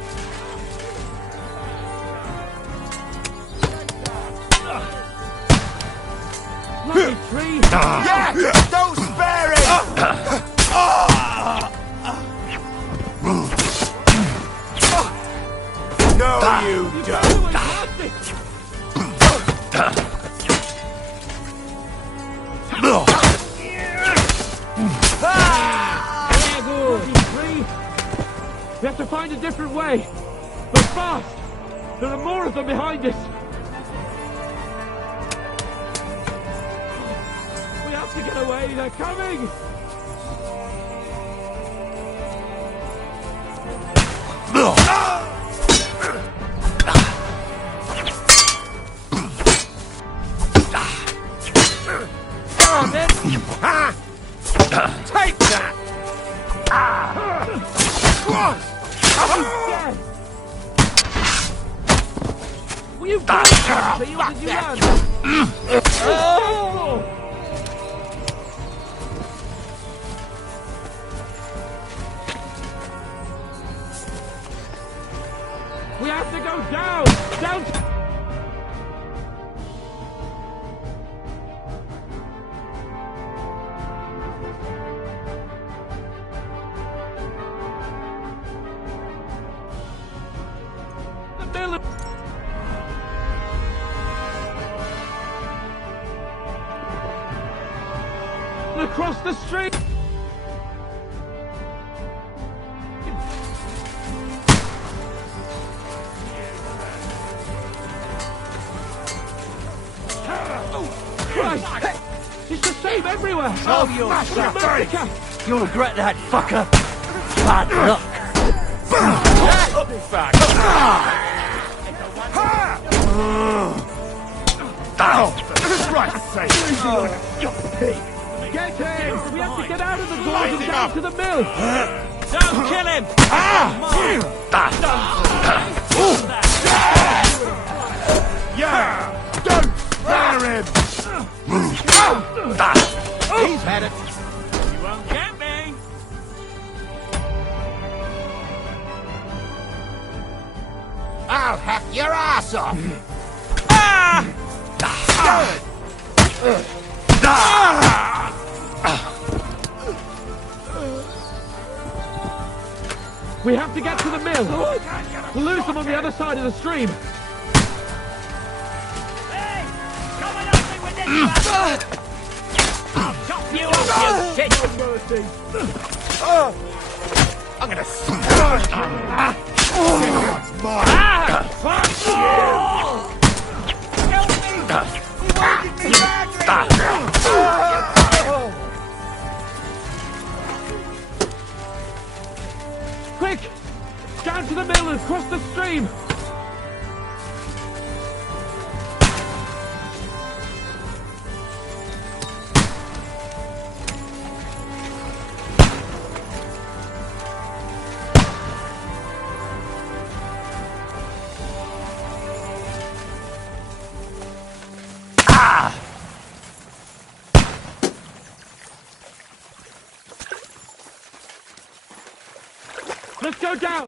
Bloody tree! Yeah! Don't spare it! No, you don't! We have to find a different way. But fast! There are more of them behind us. We have to get away. They're coming. Come on, then! Take that! Will you go? Did you run? We have to go down! Down! The mill! Across the street! Christ! It's the same everywhere! Oh, you America! You'll regret that, fucker! Bad luck! Right, get him! We have to get out of the gorge and down to the mill! Don't kill him! Yeah! Don't spare him! He's had it! You won't get me! I'll hack your ass off! We have to get to the mill! We'll lose them on the other side of the stream! I'll chop you up, you shit! I'm gonna smash you! What's mine? Fuck you! Help me! He wanted me badly! Quick! Down to the mill and cross the stream! Let's go down!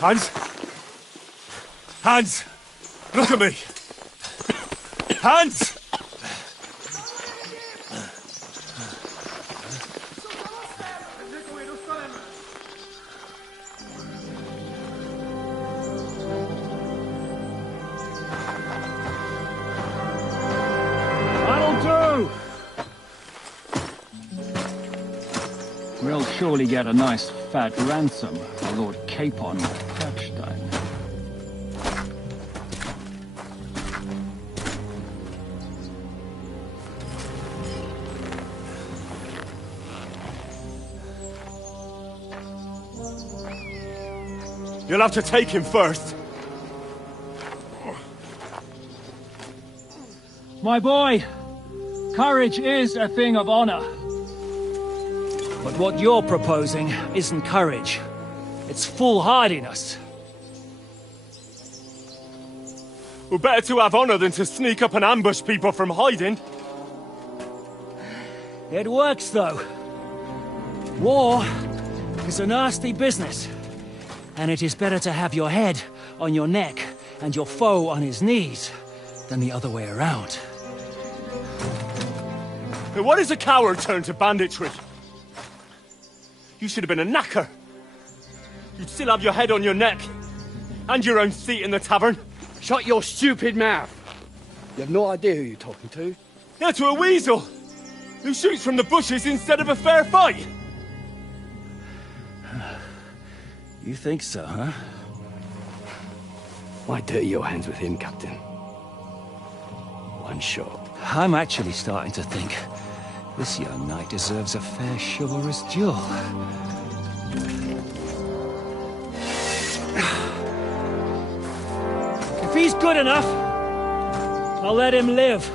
Hans? Hans! Look at me! Hans! We'll surely get a nice fat ransom for Lord Capon of Kirkstein. You'll have to take him first. My boy, courage is a thing of honor. But what you're proposing isn't courage. It's foolhardiness. Well, better to have honor than to sneak up and ambush people from hiding. It works, though. War is a nasty business. And it is better to have your head on your neck and your foe on his knees than the other way around. But what is a coward turned to banditry? You should have been a knacker. You'd still have your head on your neck. And your own seat in the tavern. Shut your stupid mouth. You have no idea who you're talking to. Yeah, to a weasel. Who shoots from the bushes instead of a fair fight. You think so, huh? Why dirty your hands with him, Captain? One shot. I'm actually starting to think this young knight deserves a fair chivalrous duel. If he's good enough, I'll let him live.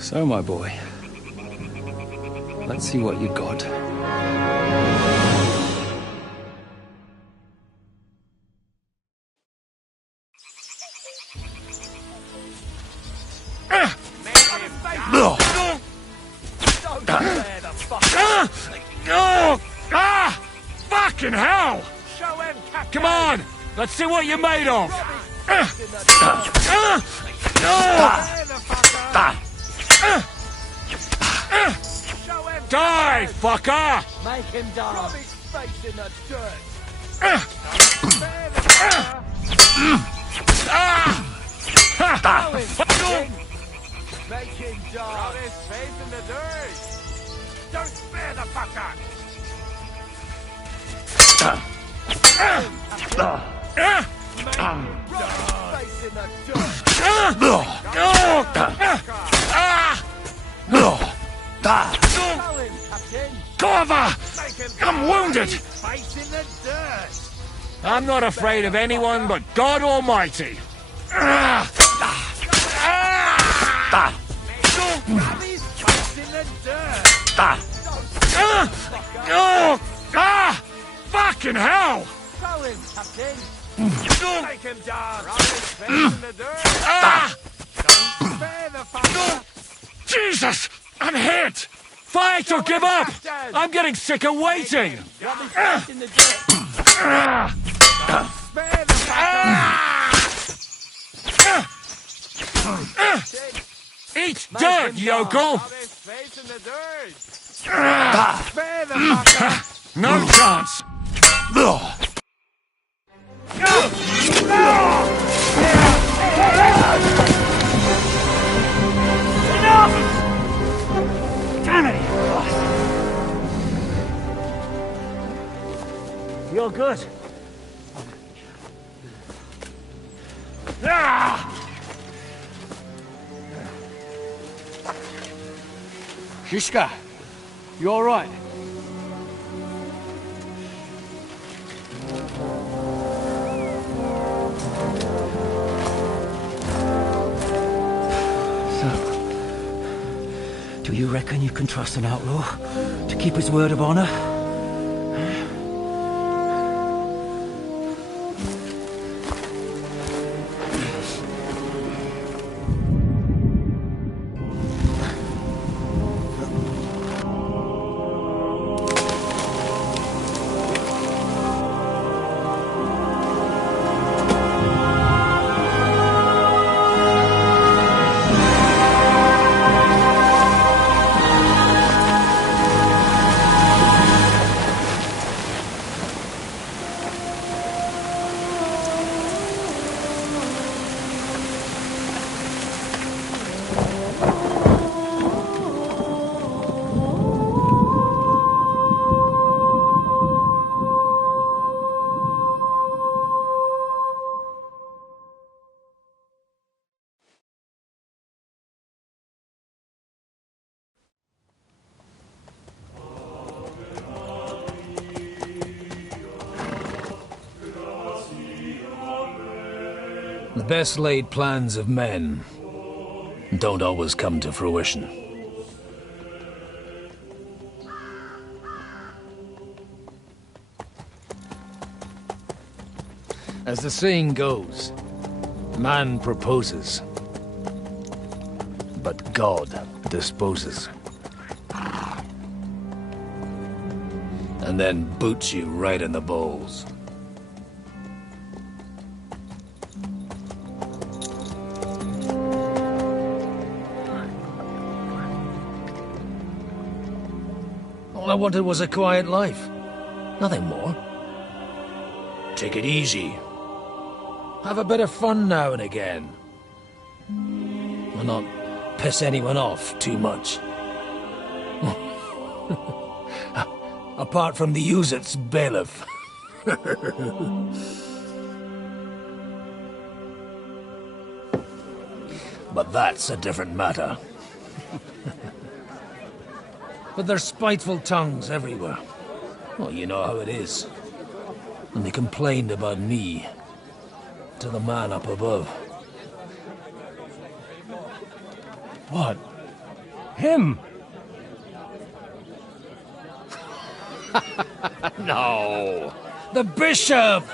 So, my boy, let's see what you got. Fucking hell! Come on! Let's see what you're made of! Die, fucker! Make him die. Rub his face in the dirt. Make him die. Rub his face in the dirt. Don't spare the fucker. Face in the dirt. Cover! I'm wounded! Face in the dirt. I'm not afraid of anyone but God Almighty. Rub his face in the dirt. Fucking hell! Throw him, Captain. Make him die. Rub his face in the dirt. Don't spare the fucker. Jesus! I'm hit! Fight or give up! I'm getting sick of waiting! Rub his face in the dirt. Don't spare the fucker. Eat dirt, yokel! Rub his face in the dirt. Spare the fucker. No chance! Enough! Damn it! You're good. Shishka, you all right? Do you reckon you can trust an outlaw to keep his word of honor? The best laid plans of men don't always come to fruition. As the saying goes, man proposes, but God disposes. And then boots you right in the balls. All I wanted was a quiet life. Nothing more. Take it easy. Have a bit of fun now and again. And not piss anyone off too much. Apart from the Uzit's bailiff. But that's a different matter. But there's spiteful tongues everywhere. Well, you know how it is. And they complained about me to the man up above. What? Him? No! The bishop!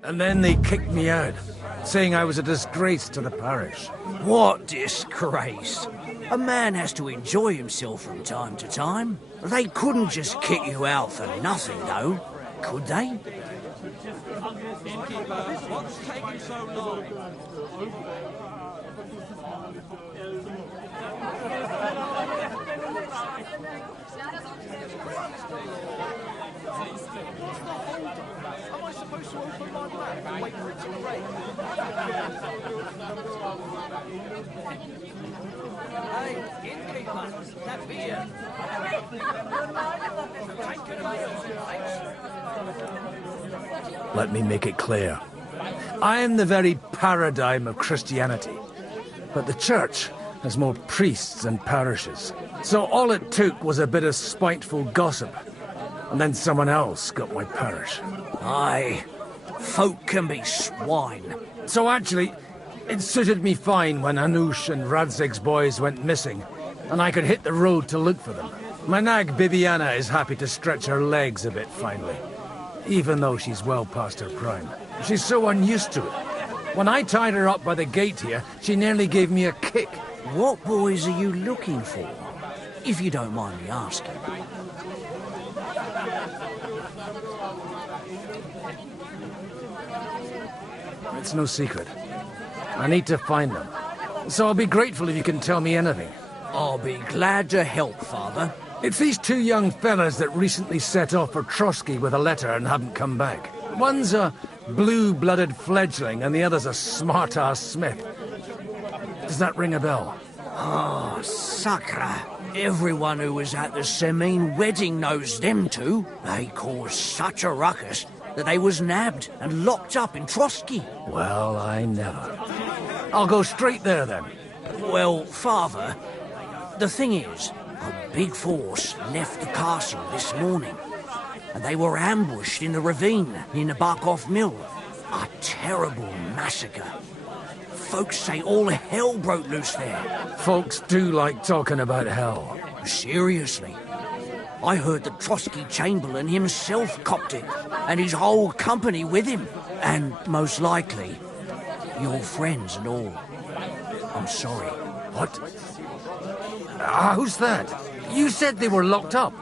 And then they kicked me out, saying I was a disgrace to the parish. What disgrace? A man has to enjoy himself from time to time. They couldn't just kick you out for nothing, though, could they? What's taking so long? Am I supposed to open my mouth and wait for it to rain? Hey, innkeeper, that beer. Let me make it clear. I am the very paradigm of Christianity. But the church has more priests than parishes. So all it took was a bit of spiteful gossip. And then someone else got my parish. Aye, folk can be swine. So actually, it suited me fine when Anush and Radzig's boys went missing, and I could hit the road to look for them. My nag Bibiana is happy to stretch her legs a bit finally, even though she's well past her prime. She's so unused to it. When I tied her up by the gate here, she nearly gave me a kick. What boys are you looking for, if you don't mind me asking? It's no secret. I need to find them. So I'll be grateful if you can tell me anything. I'll be glad to help, Father. It's these two young fellas that recently set off for Trotsky with a letter and haven't come back. One's a blue-blooded fledgling and the other's a smart-ass smith. Does that ring a bell? Oh, Sakra. Everyone who was at the Semine wedding knows them two. They caused such a ruckus that they was nabbed and locked up in Trotsky. Well, I never. I'll go straight there, then. Well, Father, the thing is, a big force left the castle this morning, and they were ambushed in the ravine near the Barkov Mill. A terrible massacre. Folks say all hell broke loose there. Folks do like talking about hell. Seriously. I heard the Trotsky Chamberlain himself copped it, and his whole company with him. And most likely, your friends and all. I'm sorry. What? Who's that? You said they were locked up.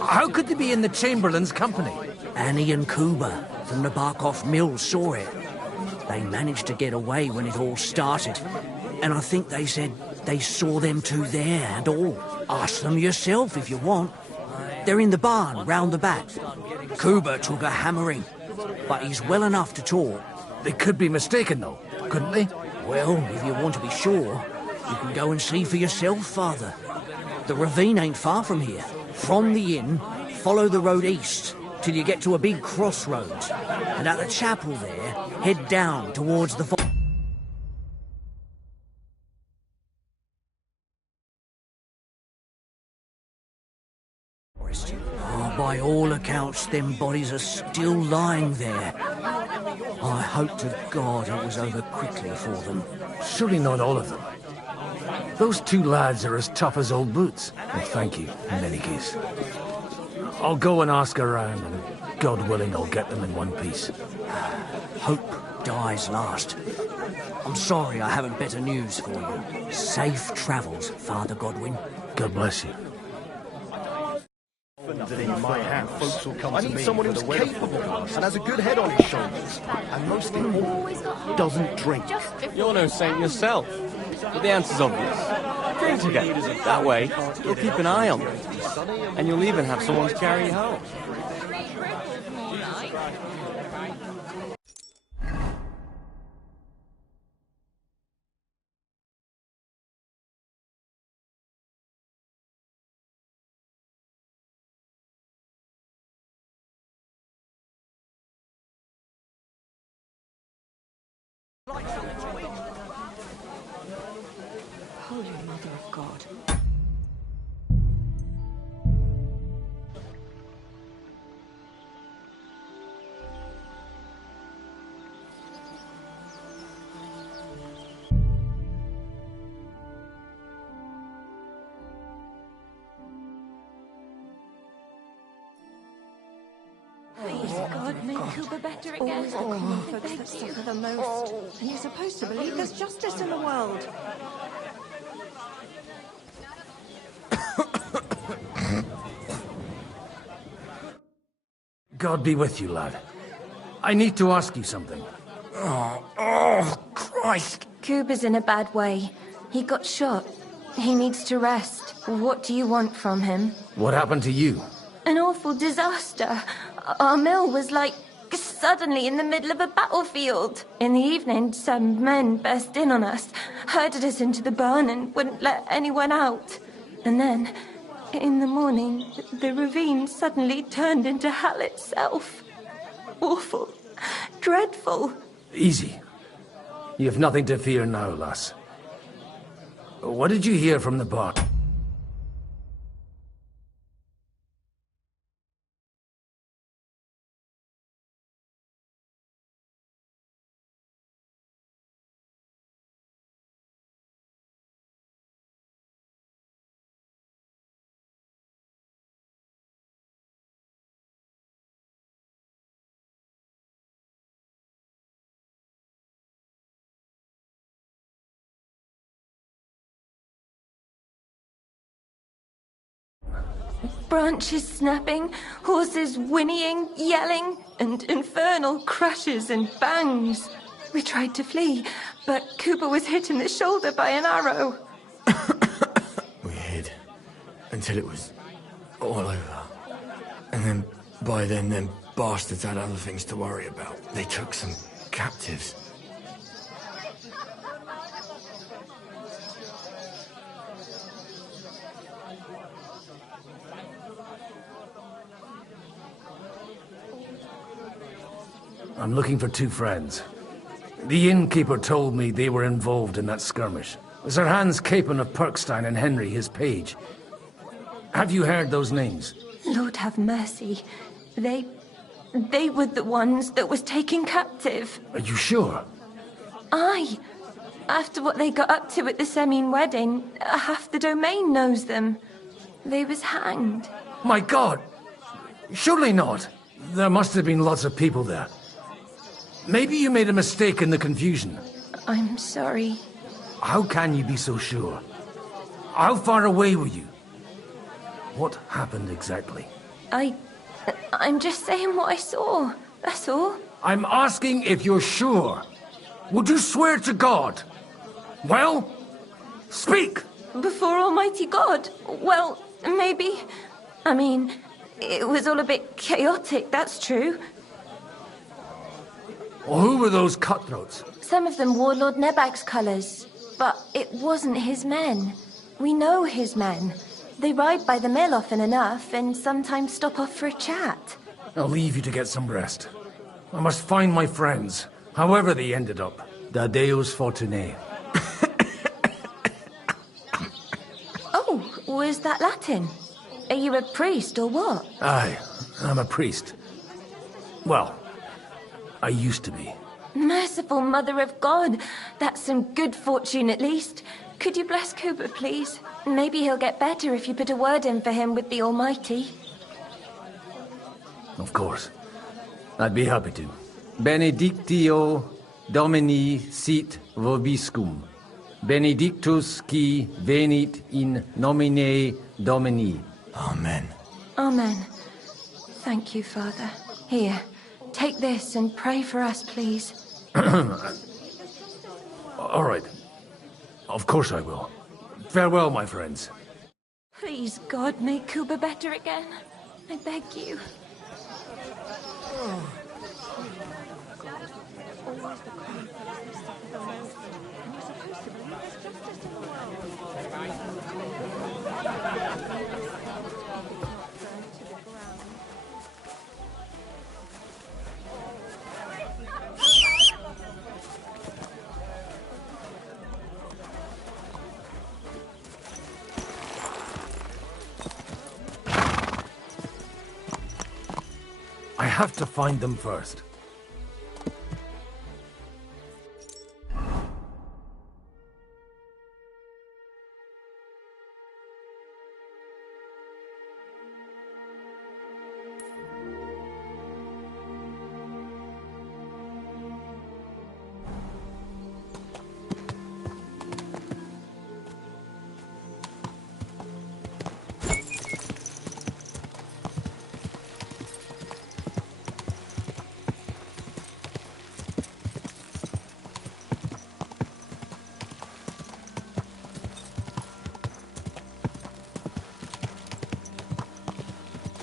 How could they be in the Chamberlain's company? Annie and Kuba from the Barkov Mill saw it. They managed to get away when it all started. And I think they said they saw them two there and all. Ask them yourself if you want. They're in the barn round the back. Kuba took a hammering, but he's well enough to talk. They could be mistaken, though, couldn't they? Well, if you want to be sure, you can go and see for yourself, Father. The ravine ain't far from here. From the inn, follow the road east till you get to a big crossroads. And at the chapel there, head down towards the accounts, them bodies are still lying there. I hope to God it was over quickly for them. Surely not all of them. Those two lads are as tough as old boots. Well, thank you, in any case. I'll go and ask around, and God willing, I'll get them in one piece. Hope dies last. I'm sorry I haven't better news for you. Safe travels, Father Godwin. God bless you. In my house, I need someone who's capable and has a good head on his shoulders, and most of all, doesn't drink. You're no saint yourself, but the answer's obvious. Drink together. That way, you'll keep an eye on them, and you'll even have someone to carry you home. Holy Mother of God. Please, God, make Cooper better again. Always the common folk that suffer the most. And you're supposed to believe there's justice in the world. God be with you, lad. I need to ask you something. Oh, Christ. Cooper's in a bad way. He got shot. He needs to rest. What do you want from him? What happened to you? An awful disaster. Our mill was like suddenly in the middle of a battlefield. In the evening, some men burst in on us, herded us into the barn and wouldn't let anyone out. And then, in the morning, the ravine suddenly turned into hell itself. Awful. Dreadful. Easy. You have nothing to fear now, lass. What did you hear from the barn? Branches snapping, horses whinnying, yelling, and infernal crashes and bangs. We tried to flee, but Cooper was hit in the shoulder by an arrow. We hid until it was all over. And then, by then, them bastards had other things to worry about. They took some captives. I'm looking for two friends. The innkeeper told me they were involved in that skirmish. Sir Hans Capon of Perkstein and Henry, his page. Have you heard those names? Lord have mercy. They were the ones that was taken captive. Are you sure? Aye. After what they got up to at the Semine wedding, half the domain knows them. They was hanged. My God! Surely not. There must have been lots of people there. Maybe you made a mistake in the confusion. I'm sorry. How can you be so sure? How far away were you? What happened exactly? I'm just saying what I saw. That's all. I'm asking if you're sure. Would you swear to God? Well, speak! Before Almighty God? Well, maybe. I mean, it was all a bit chaotic, that's true. Well, who were those cutthroats? Some of them wore Lord Nebag's colours, but it wasn't his men. We know his men. They ride by the mill often enough, and sometimes stop off for a chat. I'll leave you to get some rest. I must find my friends, however they ended up. Da Deus Fortunae. Oh, was that Latin? Are you a priest or what? Aye, I'm a priest. Well, I used to be. Merciful Mother of God. That's some good fortune at least. Could you bless Kuba, please? Maybe he'll get better if you put a word in for him with the Almighty. Of course. I'd be happy to. Benedictio Domini sit vobiscum. Benedictus qui venit in nomine Domini. Amen. Amen. Thank you, Father. Here, take this and pray for us, please. All right. Of course I will. Farewell, my friends. Please, God, make Kuba better again. I beg you. I have to find them first.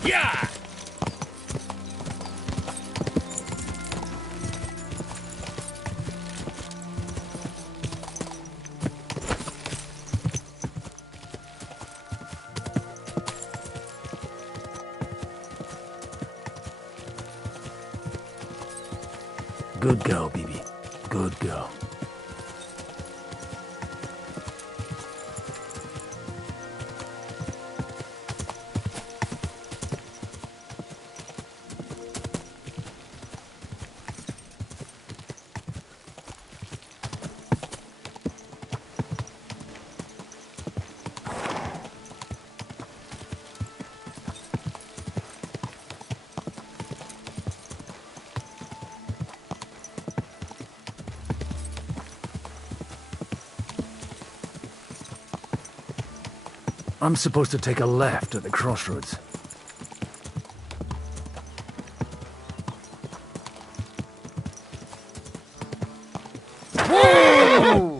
Yeah! Good girl, Bibi. Good girl. I'm supposed to take a left at the crossroads. Whoa!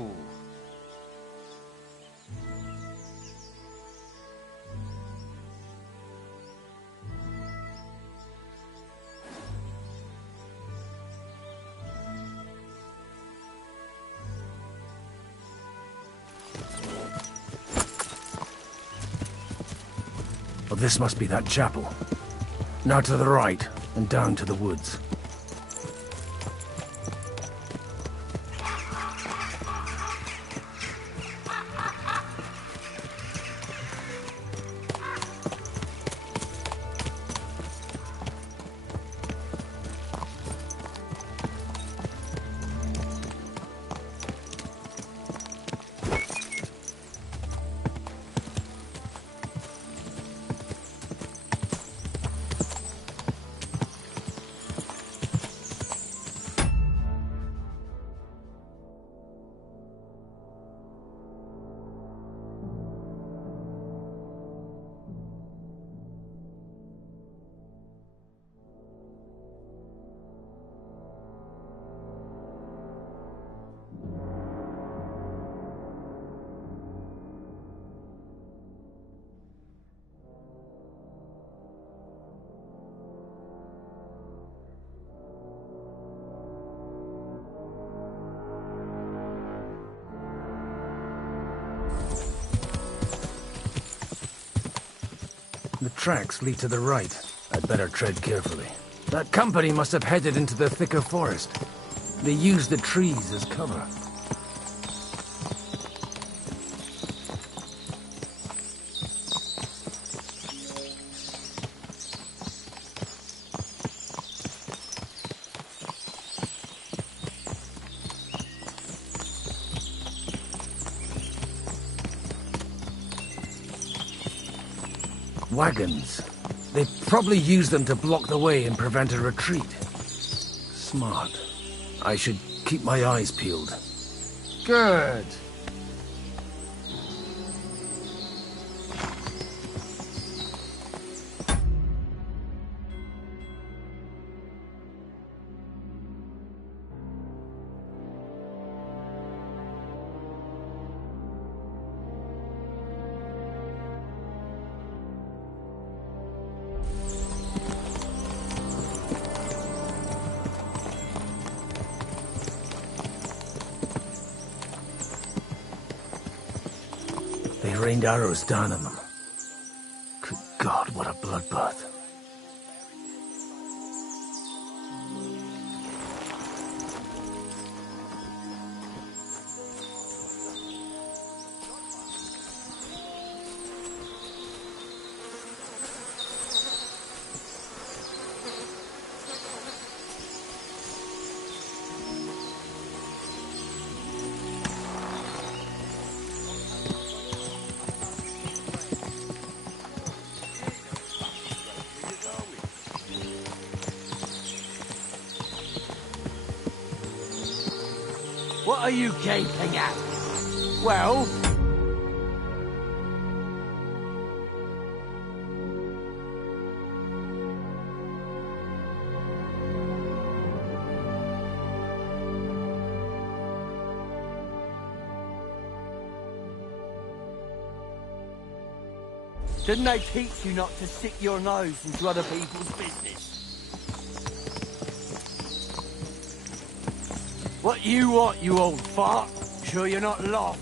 Well, this must be that chapel. Now to the right, and down to the woods. The tracks lead to the right. I'd better tread carefully. That company must have headed into the thicker forest. They used the trees as cover. Wagons. They probably used them to block the way and prevent a retreat. Smart. I should keep my eyes peeled. Good. They rained arrows down on them. Good God, what a bloodbath. What are you gaping at? Well? Didn't they teach you not to stick your nose into other people's business? What you want, you old fart? Sure you're not lost?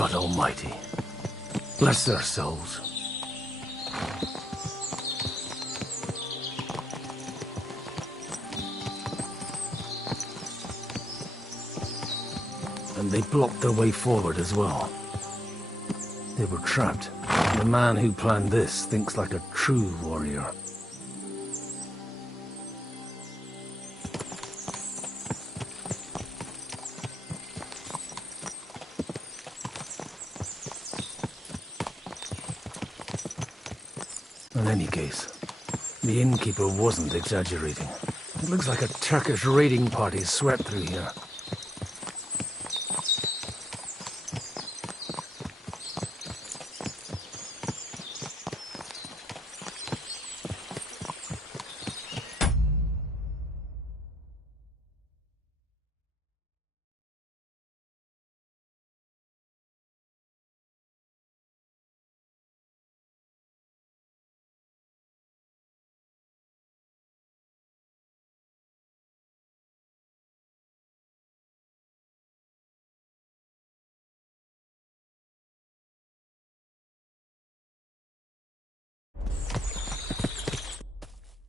God Almighty. Bless their souls. And they blocked their way forward as well. They were trapped. The man who planned this thinks like a true warrior. In any case, the innkeeper wasn't exaggerating. It looks like a Turkish raiding party swept through here.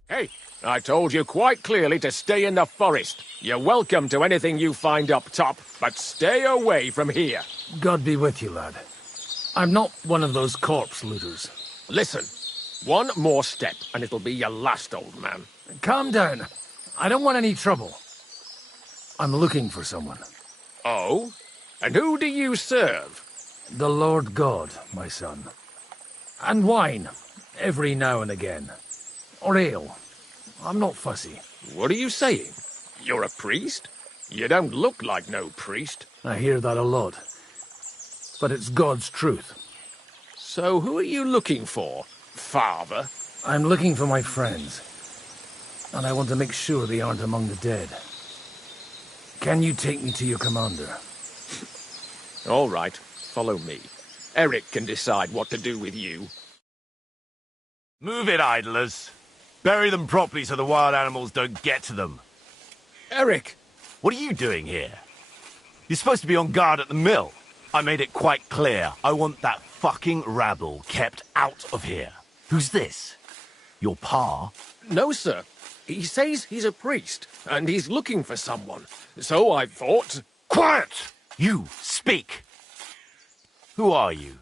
Hey, I told you quite clearly to stay in the forest. You're welcome to anything you find up top, but stay away from here. God be with you, lad. I'm not one of those corpse looters. Listen, one more step and it'll be your last, old man. Calm down. I don't want any trouble. I'm looking for someone. Oh? And who do you serve? The Lord God, my son. And wine, every now and again. Or ale. I'm not fussy. What are you saying? You're a priest? You don't look like no priest. I hear that a lot. But it's God's truth. So who are you looking for, Father? I'm looking for my friends. And I want to make sure they aren't among the dead. Can you take me to your commander? All right, follow me. Eric can decide what to do with you. Move it, idlers. Bury them properly so the wild animals don't get to them. Eric! What are you doing here? You're supposed to be on guard at the mill. I made it quite clear. I want that fucking rabble kept out of here. Who's this? Your pa? No, sir. He says he's a priest, and he's looking for someone. So I thought... Quiet! You, speak! Who are you?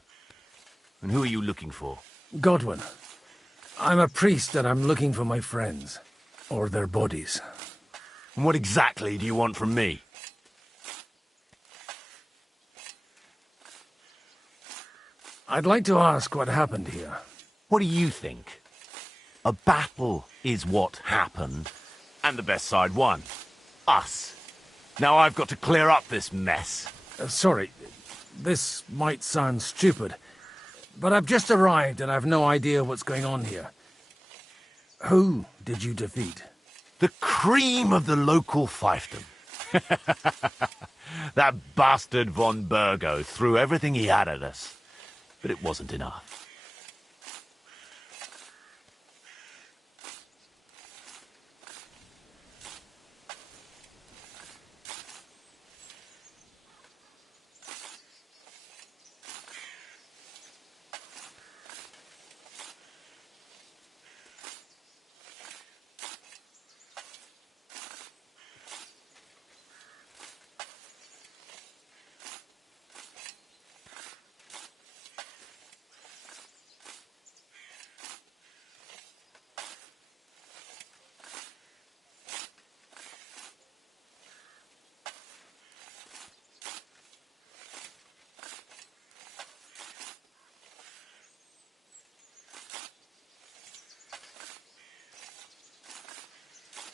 And who are you looking for? Godwin. I'm a priest and I'm looking for my friends. Or their bodies. And what exactly do you want from me? I'd like to ask what happened here. What do you think? A battle is what happened, and the best side won. Us. Now I've got to clear up this mess. Sorry, this might sound stupid, but I've just arrived and I've no idea what's going on here. Who did you defeat? The cream of the local fiefdom. That bastard von Burgo threw everything he had at us, but it wasn't enough.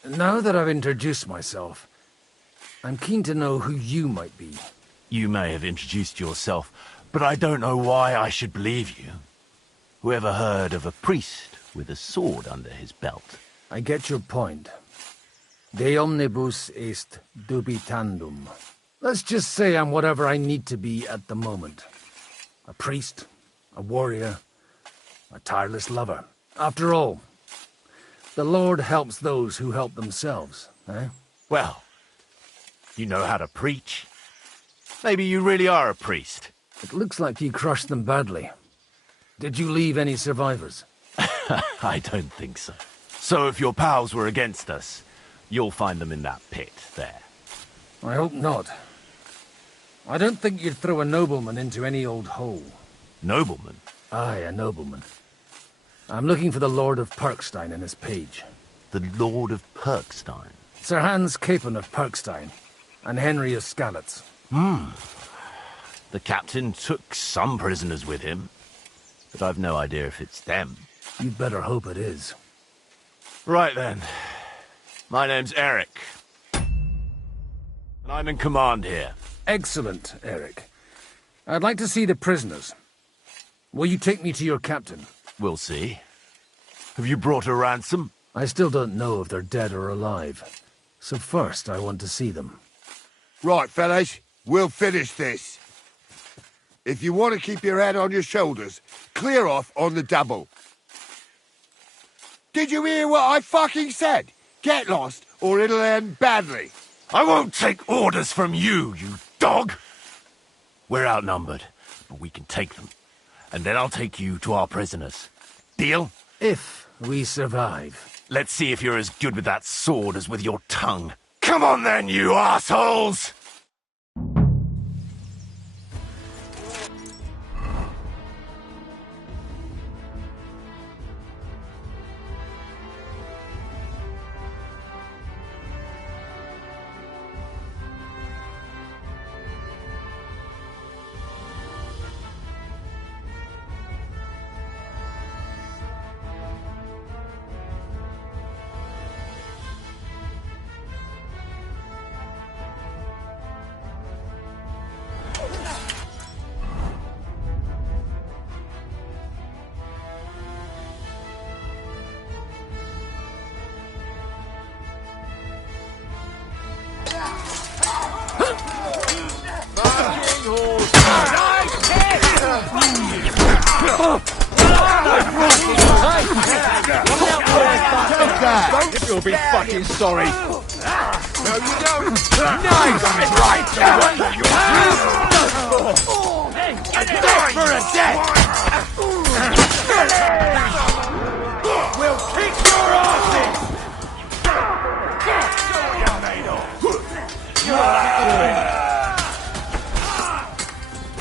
Now that I've introduced myself, I'm keen to know who you might be. You may have introduced yourself, but I don't know why I should believe you. Whoever heard of a priest with a sword under his belt? I get your point. De omnibus est dubitandum. Let's just say I'm whatever I need to be at the moment. A priest, a warrior, a tireless lover. After all, the Lord helps those who help themselves, eh? Well, you know how to preach. Maybe you really are a priest. It looks like you crushed them badly. Did you leave any survivors? I don't think so. So if your pals were against us, you'll find them in that pit there. I hope not. I don't think you'd throw a nobleman into any old hole. Nobleman? Aye, a nobleman. I'm looking for the Lord of Perkstein and his page. The Lord of Perkstein? Sir Hans Capon of Perkstein, and Henry of Skalitz. The captain took some prisoners with him, but I've no idea if it's them. You'd better hope it is. Right then. My name's Eric. And I'm in command here. Excellent, Eric. I'd like to see the prisoners. Will you take me to your captain? We'll see. Have you brought a ransom? I still don't know if they're dead or alive. So first, I want to see them. Right, fellas. We'll finish this. If you want to keep your head on your shoulders, clear off on the double. Did you hear what I fucking said? Get lost, or it'll end badly. I won't take orders from you, you dog! We're outnumbered, but we can take them. And then I'll take you to our prisoners. Deal? If we survive. Let's see if you're as good with that sword as with your tongue. Come on then, you assholes! You'll be fucking sorry. No, you don't. Nice! Right! For a death! We'll kick your asses! Show what you're made of!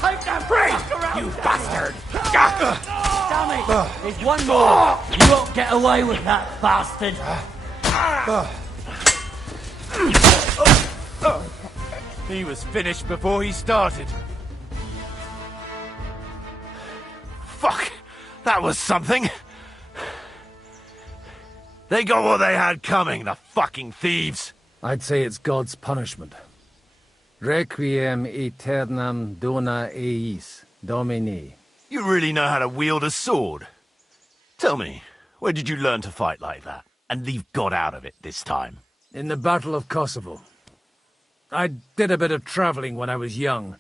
Take that break, you bastard! Damn it! There's one more! You won't get away with that, bastard! He was finished before he started. Fuck! That was something! They got what they had coming, the fucking thieves! I'd say it's God's punishment. Requiem aeternam dona eis, Domini. You really know how to wield a sword? Tell me, where did you learn to fight like that? And leave God out of it this time? In the Battle of Kosovo. I did a bit of travelling when I was young,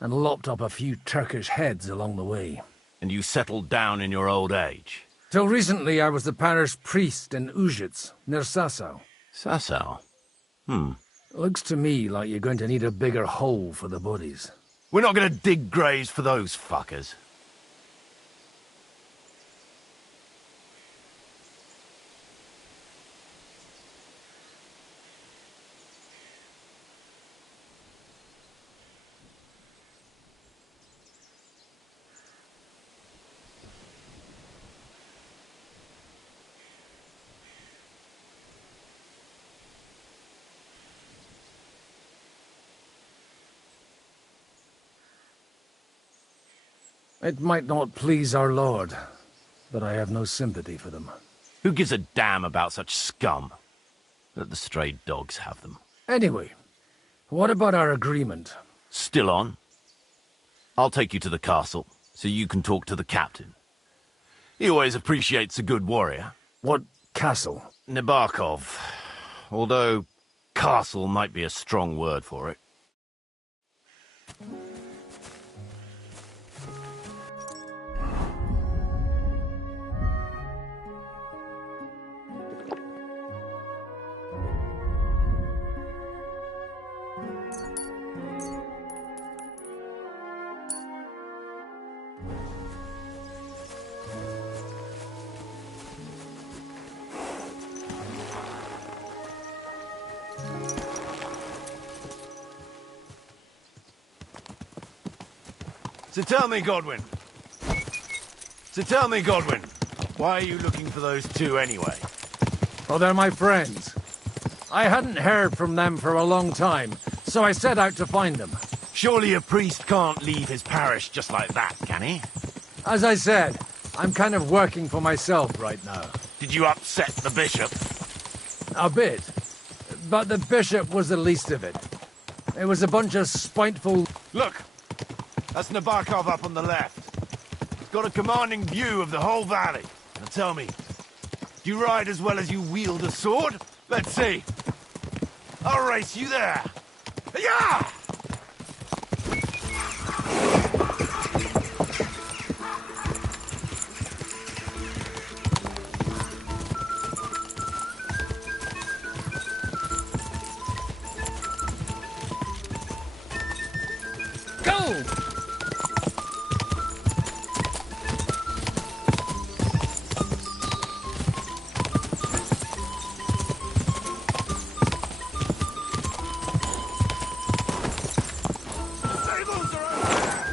and lopped up a few Turkish heads along the way. And you settled down in your old age? Till recently I was the parish priest in Ujits, near Sasau. Sasau? Looks to me like you're going to need a bigger hole for the bodies. We're not going to dig graves for those fuckers. It might not please our Lord, but I have no sympathy for them. Who gives a damn about such scum? Let the stray dogs have them. Anyway, what about our agreement? Still on? I'll take you to the castle, so you can talk to the captain. He always appreciates a good warrior. What castle? Nabokov. Although, castle might be a strong word for it. So tell me, Godwin, why are you looking for those two anyway? Oh, they're my friends. I hadn't heard from them for a long time, so I set out to find them. Surely a priest can't leave his parish just like that, can he? As I said, I'm kind of working for myself right now. Did you upset the bishop? A bit. But the bishop was the least of it. It was a bunch of spiteful... Look! That's Nabokov up on the left. He's got a commanding view of the whole valley. Now tell me, do you ride as well as you wield a sword? Let's see. I'll race you there. Yeah! Go!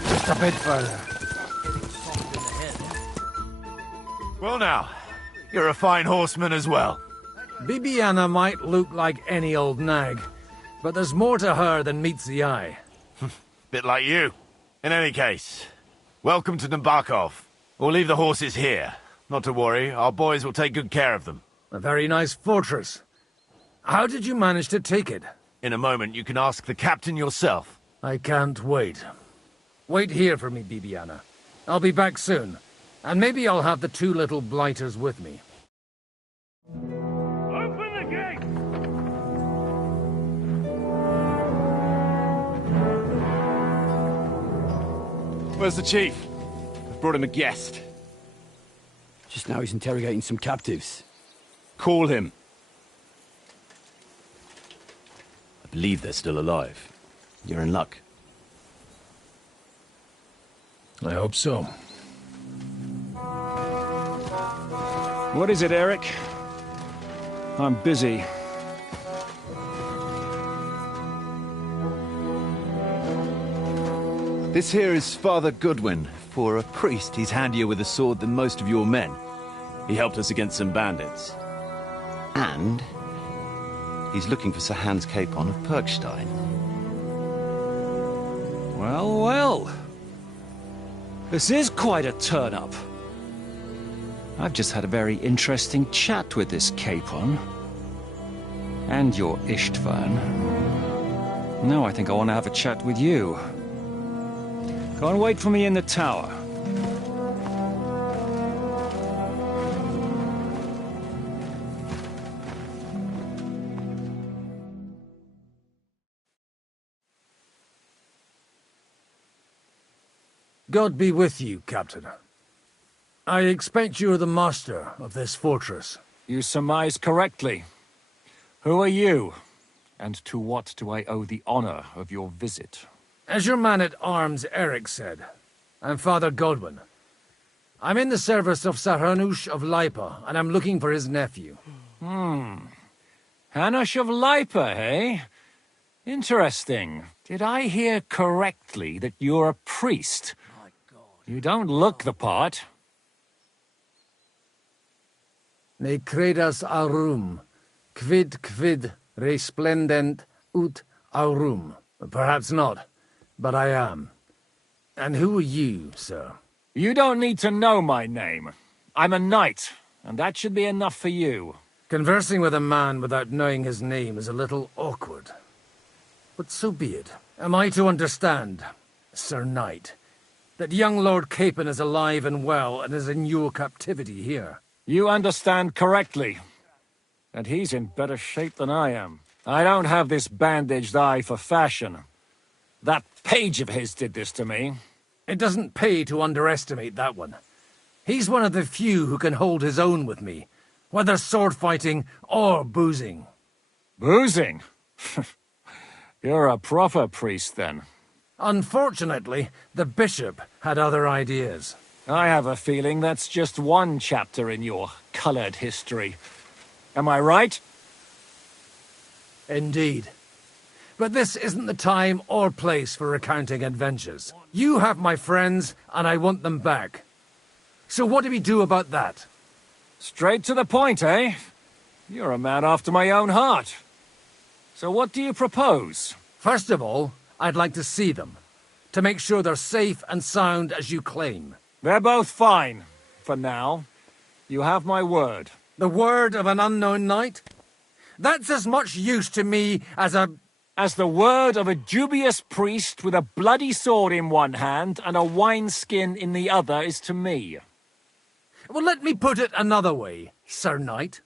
Just a bit further. Well now, you're a fine horseman as well. Bibiana might look like any old nag, but there's more to her than meets the eye. Bit like you. In any case, welcome to Nabokov. We'll leave the horses here. Not to worry, our boys will take good care of them. A very nice fortress. How did you manage to take it? In a moment, you can ask the captain yourself. I can't wait. Wait here for me, Bibiana. I'll be back soon. And maybe I'll have the two little blighters with me. Open the gate! Where's the chief? I've brought him a guest. Just now he's interrogating some captives. Call him. I believe they're still alive. You're in luck. I hope so. What is it, Eric? I'm busy. This here is Father Goodwin. For a priest, he's handier with a sword than most of your men. He helped us against some bandits. And he's looking for Sir Hans Capon of Perkstein. Well, well. This is quite a turn-up. I've just had a very interesting chat with this Capon. And your Istvan. Now I think I want to have a chat with you. Go and wait for me in the tower. God be with you, Captain. I expect you're the master of this fortress. You surmise correctly. Who are you? And to what do I owe the honor of your visit? As your man-at-arms Eric said, I'm Father Godwin. I'm in the service of Sir Hanush of Lipa, and I'm looking for his nephew. Hanush of Lipa, eh? Interesting. Did I hear correctly that you're a priest? You don't look the part. Ne credas aurum, quid resplendent ut aurum. Perhaps not, but I am. And who are you, sir? You don't need to know my name. I'm a knight, and that should be enough for you. Conversing with a man without knowing his name is a little awkward. But so be it. Am I to understand, Sir Knight, that young Lord Capon is alive and well and is in your captivity here? You understand correctly. And he's in better shape than I am. I don't have this bandaged eye for fashion. That page of his did this to me. It doesn't pay to underestimate that one. He's one of the few who can hold his own with me, whether sword fighting or boozing. Boozing? You're a proper priest, then. Unfortunately, the bishop had other ideas. I have a feeling that's just one chapter in your colored history. Am I right? Indeed. But this isn't the time or place for recounting adventures. You have my friends, and I want them back. So what do we do about that? Straight to the point, eh? You're a man after my own heart. So what do you propose? First of all, I'd like to see them, to make sure they're safe and sound as you claim. They're both fine, for now. You have my word. The word of an unknown knight? That's as much use to me as the word of a dubious priest with a bloody sword in one hand and a wineskin in the other is to me. Well, let me put it another way, Sir Knight.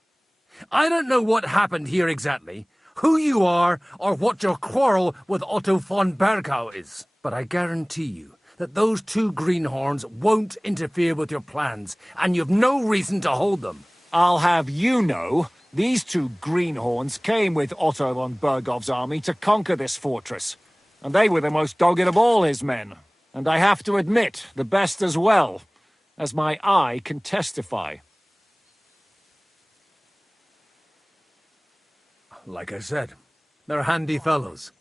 I don't know what happened here exactly, who you are, or what your quarrel with Otto von Bergau is. But I guarantee you that those two greenhorns won't interfere with your plans, and you've no reason to hold them. I'll have you know, these two greenhorns came with Otto von Bergau's army to conquer this fortress, and they were the most dogged of all his men. And I have to admit, the best as well, as my eye can testify. Like I said, they're handy fellows.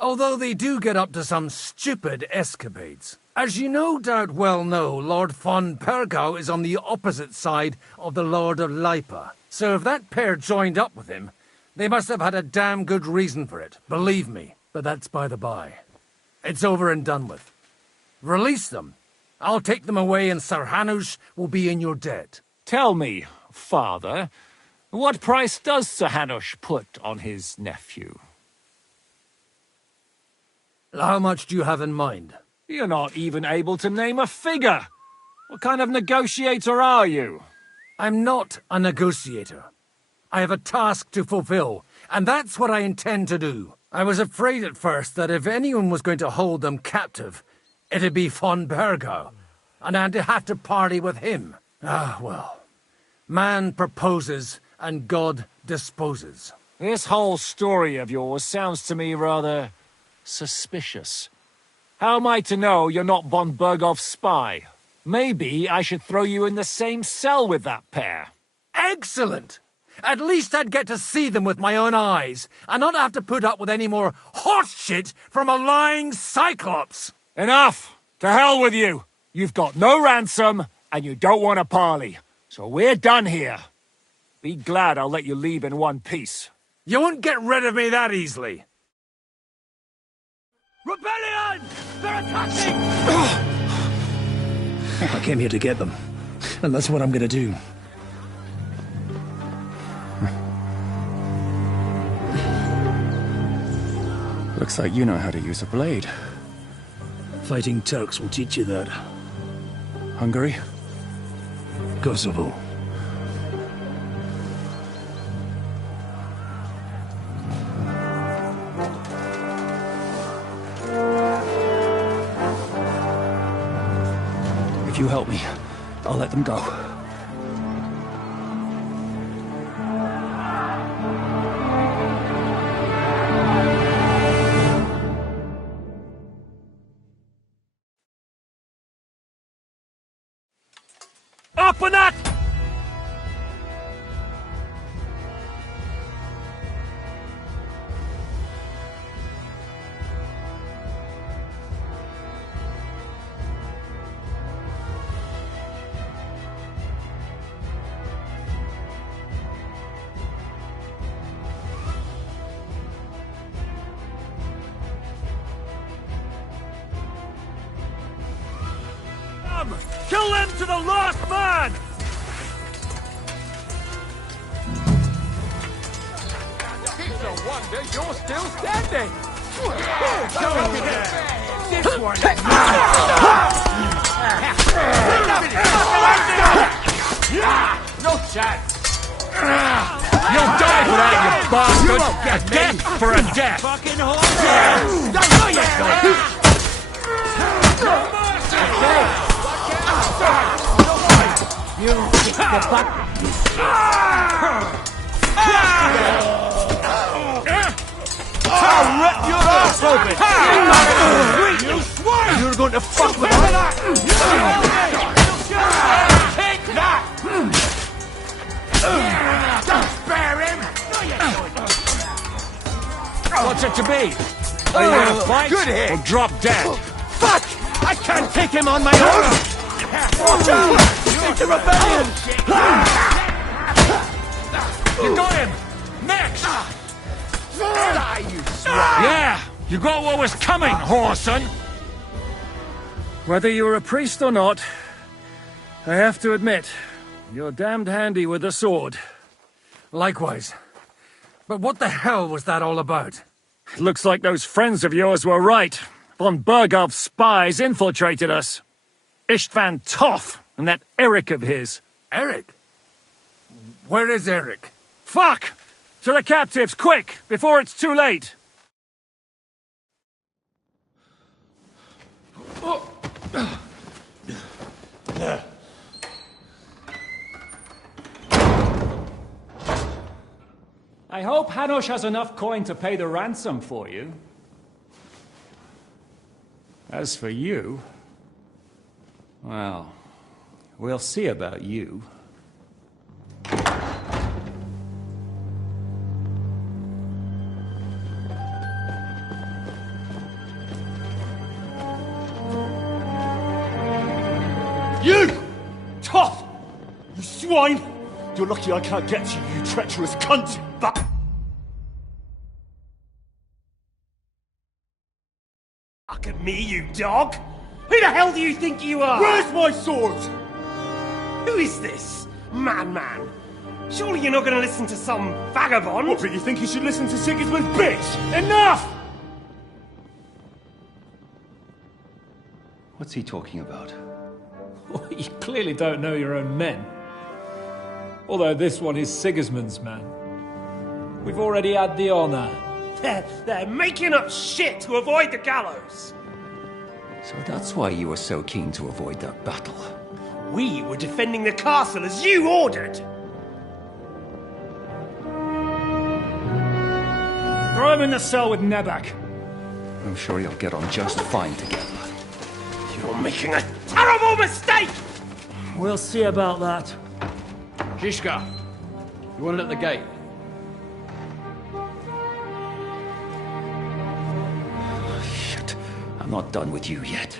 Although they do get up to some stupid escapades. As you no doubt well know, Lord von Bergau is on the opposite side of the Lord of Lipa. So if that pair joined up with him, they must have had a damn good reason for it, believe me. But that's by the by. It's over and done with. Release them. I'll take them away and Sir Hanush will be in your debt. Tell me, father, what price does Sir Hanush put on his nephew? How much do you have in mind? You're not even able to name a figure. What kind of negotiator are you? I'm not a negotiator. I have a task to fulfill, and that's what I intend to do. I was afraid at first that if anyone was going to hold them captive, it'd be von Bergau, and I'd have to parley with him. Ah, well. Man proposes, and God disposes. This whole story of yours sounds to me rather suspicious. How am I to know you're not von Bergau's spy? Maybe I should throw you in the same cell with that pair. Excellent! At least I'd get to see them with my own eyes, and not have to put up with any more horse shit from a lying cyclops! Enough! To hell with you! You've got no ransom, and you don't want a parley. So we're done here. Be glad I'll let you leave in one piece. You won't get rid of me that easily. Rebellion! They're attacking! I came here to get them, and that's what I'm gonna do. Looks like you know how to use a blade. Fighting Turks will teach you that. Hungary? Kosovo. If you help me, I'll let them go. Up and at! Kill them to the last man! It's a wonder you're still standing! This one is no chance! You'll die for that, you bastard! You won't get a death for a death! Fucking horse! No, you kick the butt. I'll rip your ass open! You swine! You're going to fuck with that! Take that! Don't spare him! What's it to be? Are you gonna fight? Good hit. Or drop dead? Fuck! I can't take him on my own! Watch out! It's a rebellion! You got him! Next! Die, you swine! Yeah! You got what was coming, whoreson! Whether you're a priest or not, I have to admit, you're damned handy with a sword. Likewise. But what the hell was that all about? It looks like those friends of yours were right. Von Bergov's spies infiltrated us. Istvan Toth and that Eric of his. Eric? Where is Eric? Fuck! To the captives, quick, before it's too late! I hope Hanush has enough coin to pay the ransom for you. As for you, well, we'll see about you. You! Tough! You swine! You're lucky I can't get you, you treacherous cunt! But... Look at me, you dog! Who the hell do you think you are? Where's my sword? Who is this? Madman! Surely you're not going to listen to some vagabond? What, but you think you should listen to Sigismund's bitch? Enough! What's he talking about? Well, you clearly don't know your own men. Although this one is Sigismund's man. We've already had the honor. They're making up shit to avoid the gallows! So that's why you were so keen to avoid that battle. We were defending the castle as you ordered! Throw him in the cell with Nebak. I'm sure you'll get on just fine together. You're making a terrible mistake! We'll see about that. Zhishka, you want it at the gate? Shit, I'm not done with you yet.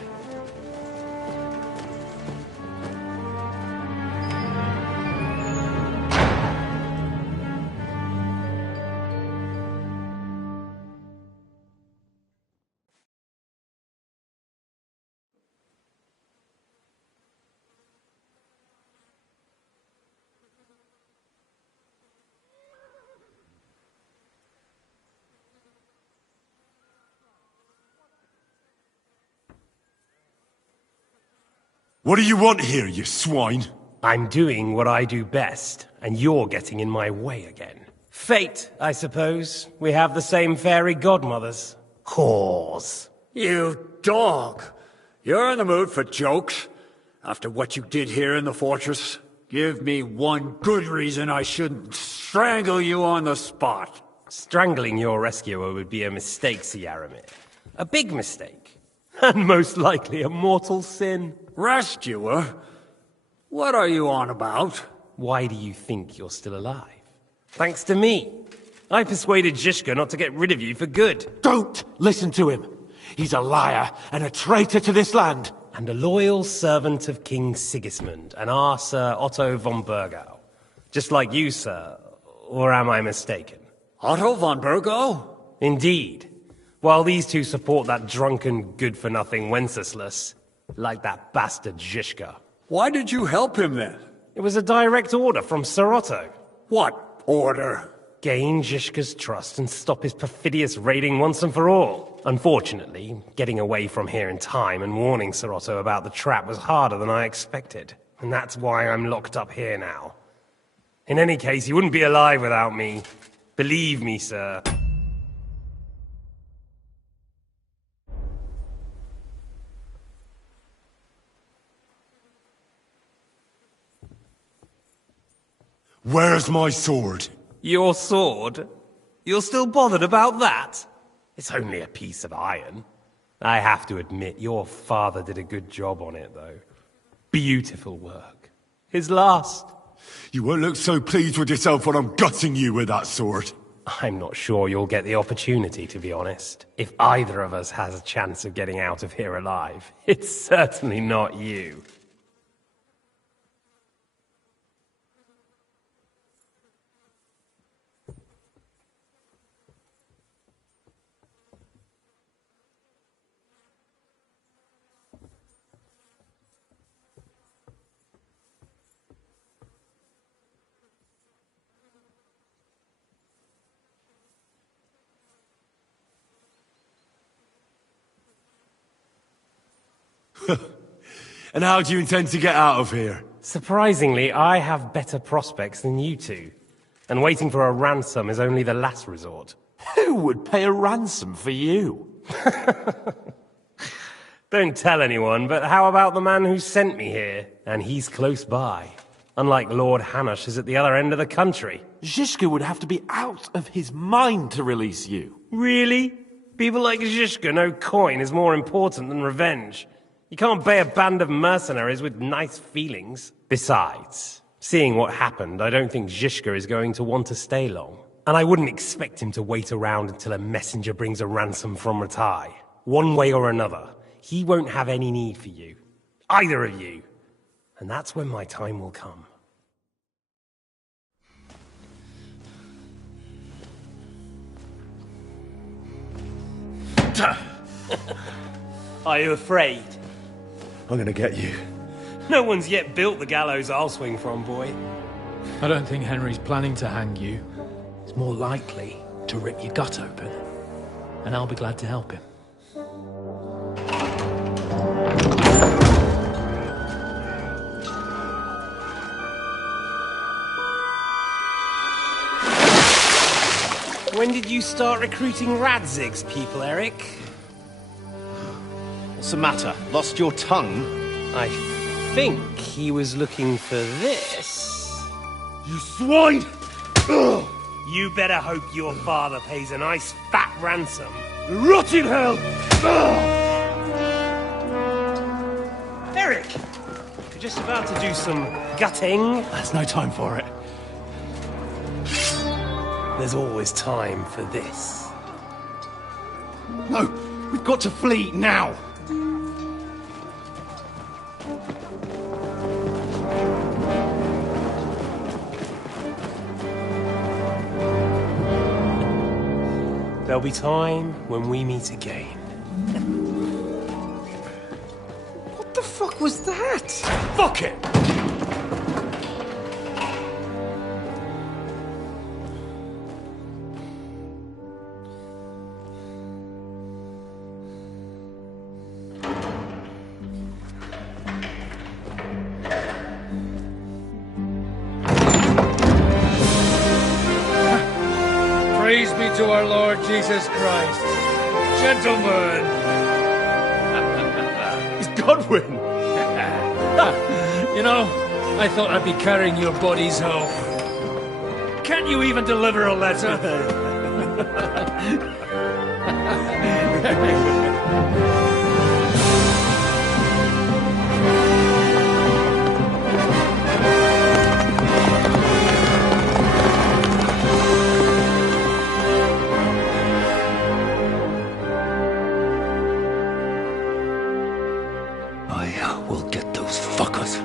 What do you want here, you swine? I'm doing what I do best, and you're getting in my way again. Fate, I suppose. We have the same fairy godmothers. Whores. You dog! You're in the mood for jokes? After what you did here in the fortress? Give me one good reason I shouldn't strangle you on the spot. Strangling your rescuer would be a mistake, Siaramir. A big mistake. And most likely a mortal sin. Rescuer? What are you on about? Why do you think you're still alive? Thanks to me. I persuaded Zhishka not to get rid of you for good. Don't listen to him. He's a liar and a traitor to this land. And a loyal servant of King Sigismund and our Sir Otto von Bergau. Just like you, sir. Or am I mistaken? Otto von Bergau? Indeed. While these two support that drunken, good-for-nothing Wenceslas, like that bastard Zhishka. Why did you help him then? It was a direct order from Sir Otto. What order? Gain Zhishka's trust and stop his perfidious raiding once and for all. Unfortunately, getting away from here in time and warning Sir Otto about the trap was harder than I expected. And that's why I'm locked up here now. In any case, he wouldn't be alive without me. Believe me, sir. Where's my sword? Your sword? You're still bothered about that? It's only a piece of iron. I have to admit, your father did a good job on it, though. Beautiful work. His last. You won't look so pleased with yourself when I'm gutting you with that sword. I'm not sure you'll get the opportunity, to be honest. If either of us has a chance of getting out of here alive, it's certainly not you. And how do you intend to get out of here? Surprisingly, I have better prospects than you two. And waiting for a ransom is only the last resort. Who would pay a ransom for you? Don't tell anyone, but how about the man who sent me here? And he's close by. Unlike Lord Hanush is at the other end of the country. Zhishka would have to be out of his mind to release you. Really? People like Zhishka know coin is more important than revenge. You can't pay a band of mercenaries with nice feelings. Besides, seeing what happened, I don't think Zhishka is going to want to stay long. And I wouldn't expect him to wait around until a messenger brings a ransom from Rattay. One way or another, he won't have any need for you. Either of you. And that's when my time will come. Are you afraid? I'm gonna get you. No one's yet built the gallows I'll swing from, boy. I don't think Henry's planning to hang you. He's more likely to rip your gut open. And I'll be glad to help him. When did you start recruiting Radzig's people, Eric? What's the matter? Lost your tongue? I think he was looking for this. You swine! You better hope your father pays a nice fat ransom. Rot in hell! Eric! You're just about to do some gutting. There's no time for it. There's always time for this. No! We've got to flee now! There'll be time when we meet again. What the fuck was that? Fuck it! Praise be to our Lord Jesus Christ. Gentlemen! It's Godwin! You know, I thought I'd be carrying your bodies home. Can't you even deliver a letter? I will get those fuckers.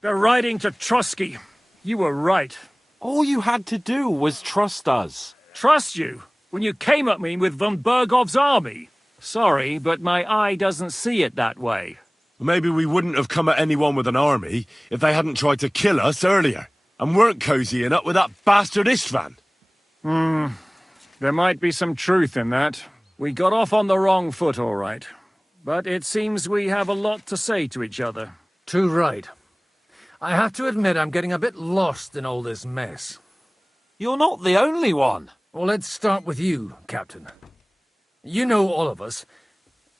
They're riding to Trusky. You were right. All you had to do was trust us. Trust you? When you came at me with von Bergov's army? Sorry, but my eye doesn't see it that way. Maybe we wouldn't have come at anyone with an army if they hadn't tried to kill us earlier. And weren't cozying up with that bastard Istvan. There might be some truth in that. We got off on the wrong foot, all right. But it seems we have a lot to say to each other. Too right. I have to admit I'm getting a bit lost in all this mess. You're not the only one. Well, let's start with you, Captain. You know all of us,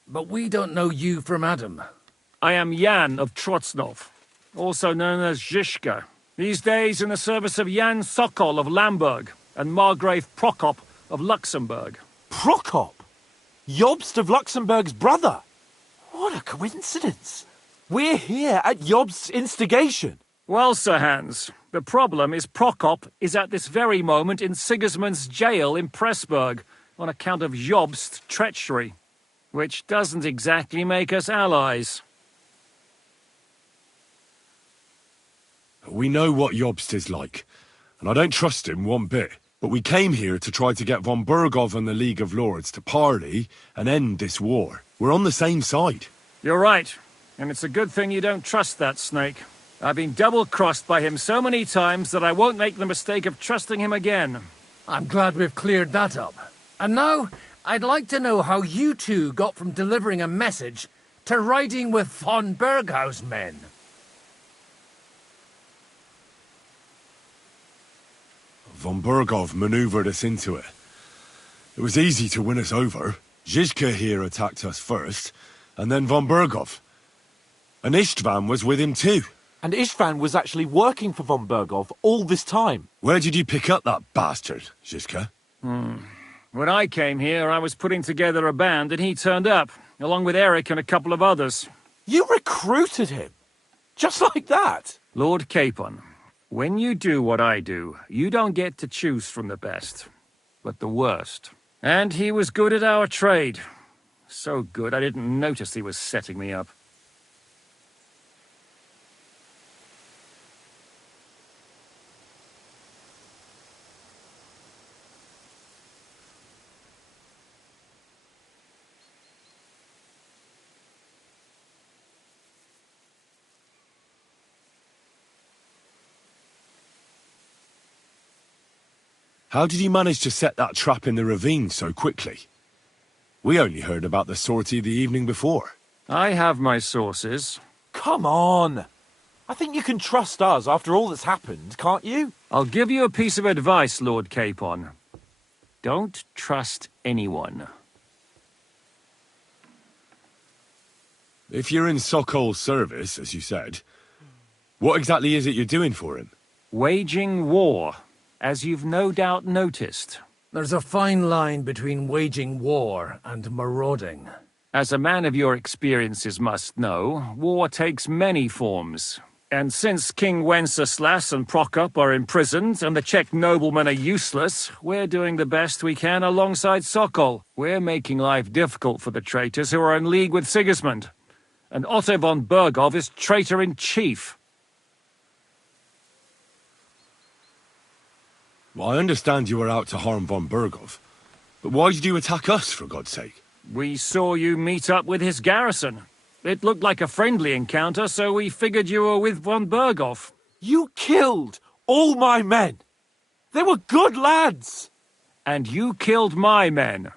but we don't know you from Adam. I am Jan of Trotsnov, also known as Zhishka. These days in the service of Jan Sokol of Lamberg and Margrave Prokop of Luxembourg. Prokop? Jobst of Luxembourg's brother? What a coincidence. We're here at Jobst's instigation. Well, Sir Hans, the problem is Prokop is at this very moment in Sigismund's jail in Pressburg on account of Jobst's treachery, which doesn't exactly make us allies. We know what Jobst is like, and I don't trust him one bit. But we came here to try to get von Bergov and the League of Lords to parley and end this war. We're on the same side. You're right, and it's a good thing you don't trust that snake. I've been double-crossed by him so many times that I won't make the mistake of trusting him again. I'm glad we've cleared that up. And now, I'd like to know how you two got from delivering a message to riding with von Berghaus men. Von Bergov maneuvered us into it. It was easy to win us over. Zizka here attacked us first, and then von Bergov. And Istvan was with him too. And Istvan was actually working for von Bergov all this time. Where did you pick up that bastard, Zizka? When I came here, I was putting together a band, and he turned up, along with Eric and a couple of others. You recruited him? Just like that? Lord Capon, when you do what I do, you don't get to choose from the best, but the worst. And he was good at our trade. So good, I didn't notice he was setting me up. How did you manage to set that trap in the ravine so quickly? We only heard about the sortie the evening before. I have my sources. Come on! I think you can trust us after all that's happened, can't you? I'll give you a piece of advice, Lord Capon. Don't trust anyone. If you're in Sokol's service, as you said, what exactly is it you're doing for him? Waging war, as you've no doubt noticed. There's a fine line between waging war and marauding. As a man of your experiences must know, war takes many forms. And since King Wenceslas and Prokop are imprisoned and the Czech noblemen are useless, we're doing the best we can alongside Sokol. We're making life difficult for the traitors who are in league with Sigismund. And Otto von Bergov is traitor-in-chief. Well, I understand you were out to harm von Bergov, but why did you attack us, for God's sake? We saw you meet up with his garrison. It looked like a friendly encounter, so we figured you were with von Bergov. You killed all my men! They were good lads! And you killed my men.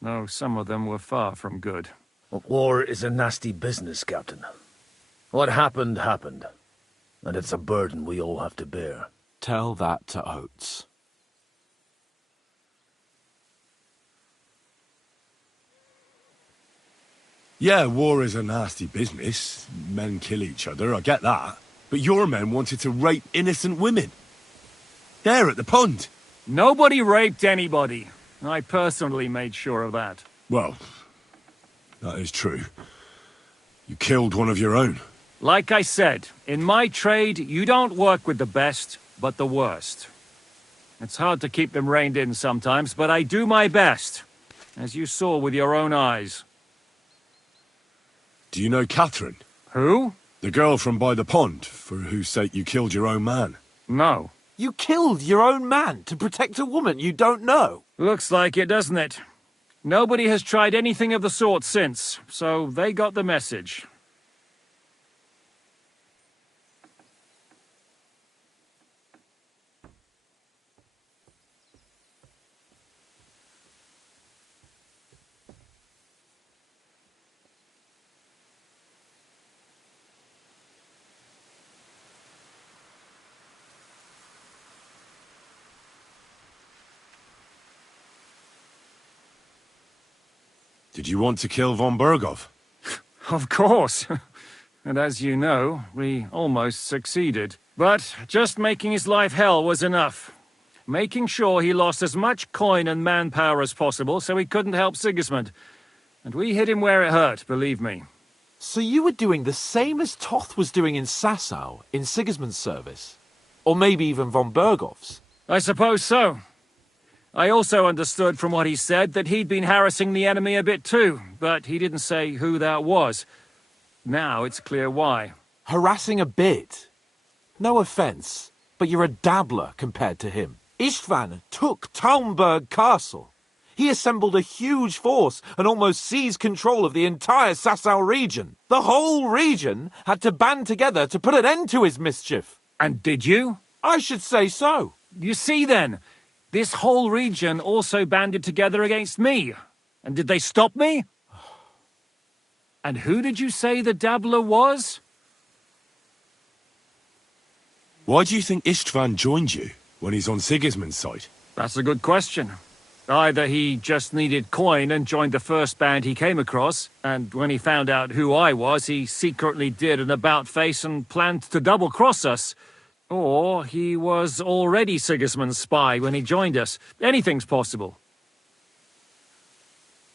Though some of them were far from good. War is a nasty business, Captain. What happened, happened. And it's a burden we all have to bear. Tell that to Oates. Yeah, war is a nasty business. Men kill each other, I get that. But your men wanted to rape innocent women. There at the pond. Nobody raped anybody. I personally made sure of that. Well, that is true. You killed one of your own. Like I said, in my trade, you don't work with the best, but the worst. It's hard to keep them reined in sometimes, but I do my best, as you saw with your own eyes. Do you know Catherine? Who? The girl from by the pond, for whose sake you killed your own man. No. You killed your own man to protect a woman you don't know? Looks like it, doesn't it? Nobody has tried anything of the sort since, so they got the message. Did you want to kill von Bergov? Of course. And as you know, we almost succeeded. But just making his life hell was enough. Making sure he lost as much coin and manpower as possible so he couldn't help Sigismund. And we hit him where it hurt, believe me. So you were doing the same as Toth was doing in Sasau, in Sigismund's service? Or maybe even von Bergov's? I suppose so. I also understood from what he said that he'd been harassing the enemy a bit too, but he didn't say who that was. Now it's clear why. Harassing a bit? No offence, but you're a dabbler compared to him. Istvan took Talmberg Castle. He assembled a huge force and almost seized control of the entire Sasau region. The whole region had to band together to put an end to his mischief. And did you? I should say so. You see then, this whole region also banded together against me. And did they stop me? And who did you say the dabbler was? Why do you think Istvan joined you when he's on Sigismund's side? That's a good question. Either he just needed coin and joined the first band he came across, and when he found out who I was, he secretly did an about-face and planned to double-cross us. Or he was already Sigismund's spy when he joined us. Anything's possible.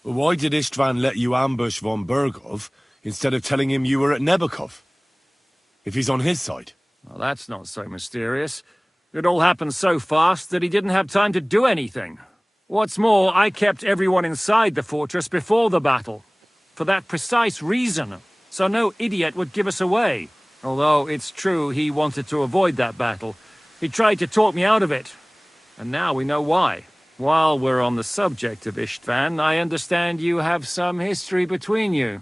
Well, why did Istvan let you ambush von Bergov instead of telling him you were at Nebukov? If he's on his side. Well, that's not so mysterious. It all happened so fast that he didn't have time to do anything. What's more, I kept everyone inside the fortress before the battle. For that precise reason, so no idiot would give us away. Although it's true he wanted to avoid that battle. He tried to talk me out of it. And now we know why. While we're on the subject of Istvan, I understand you have some history between you.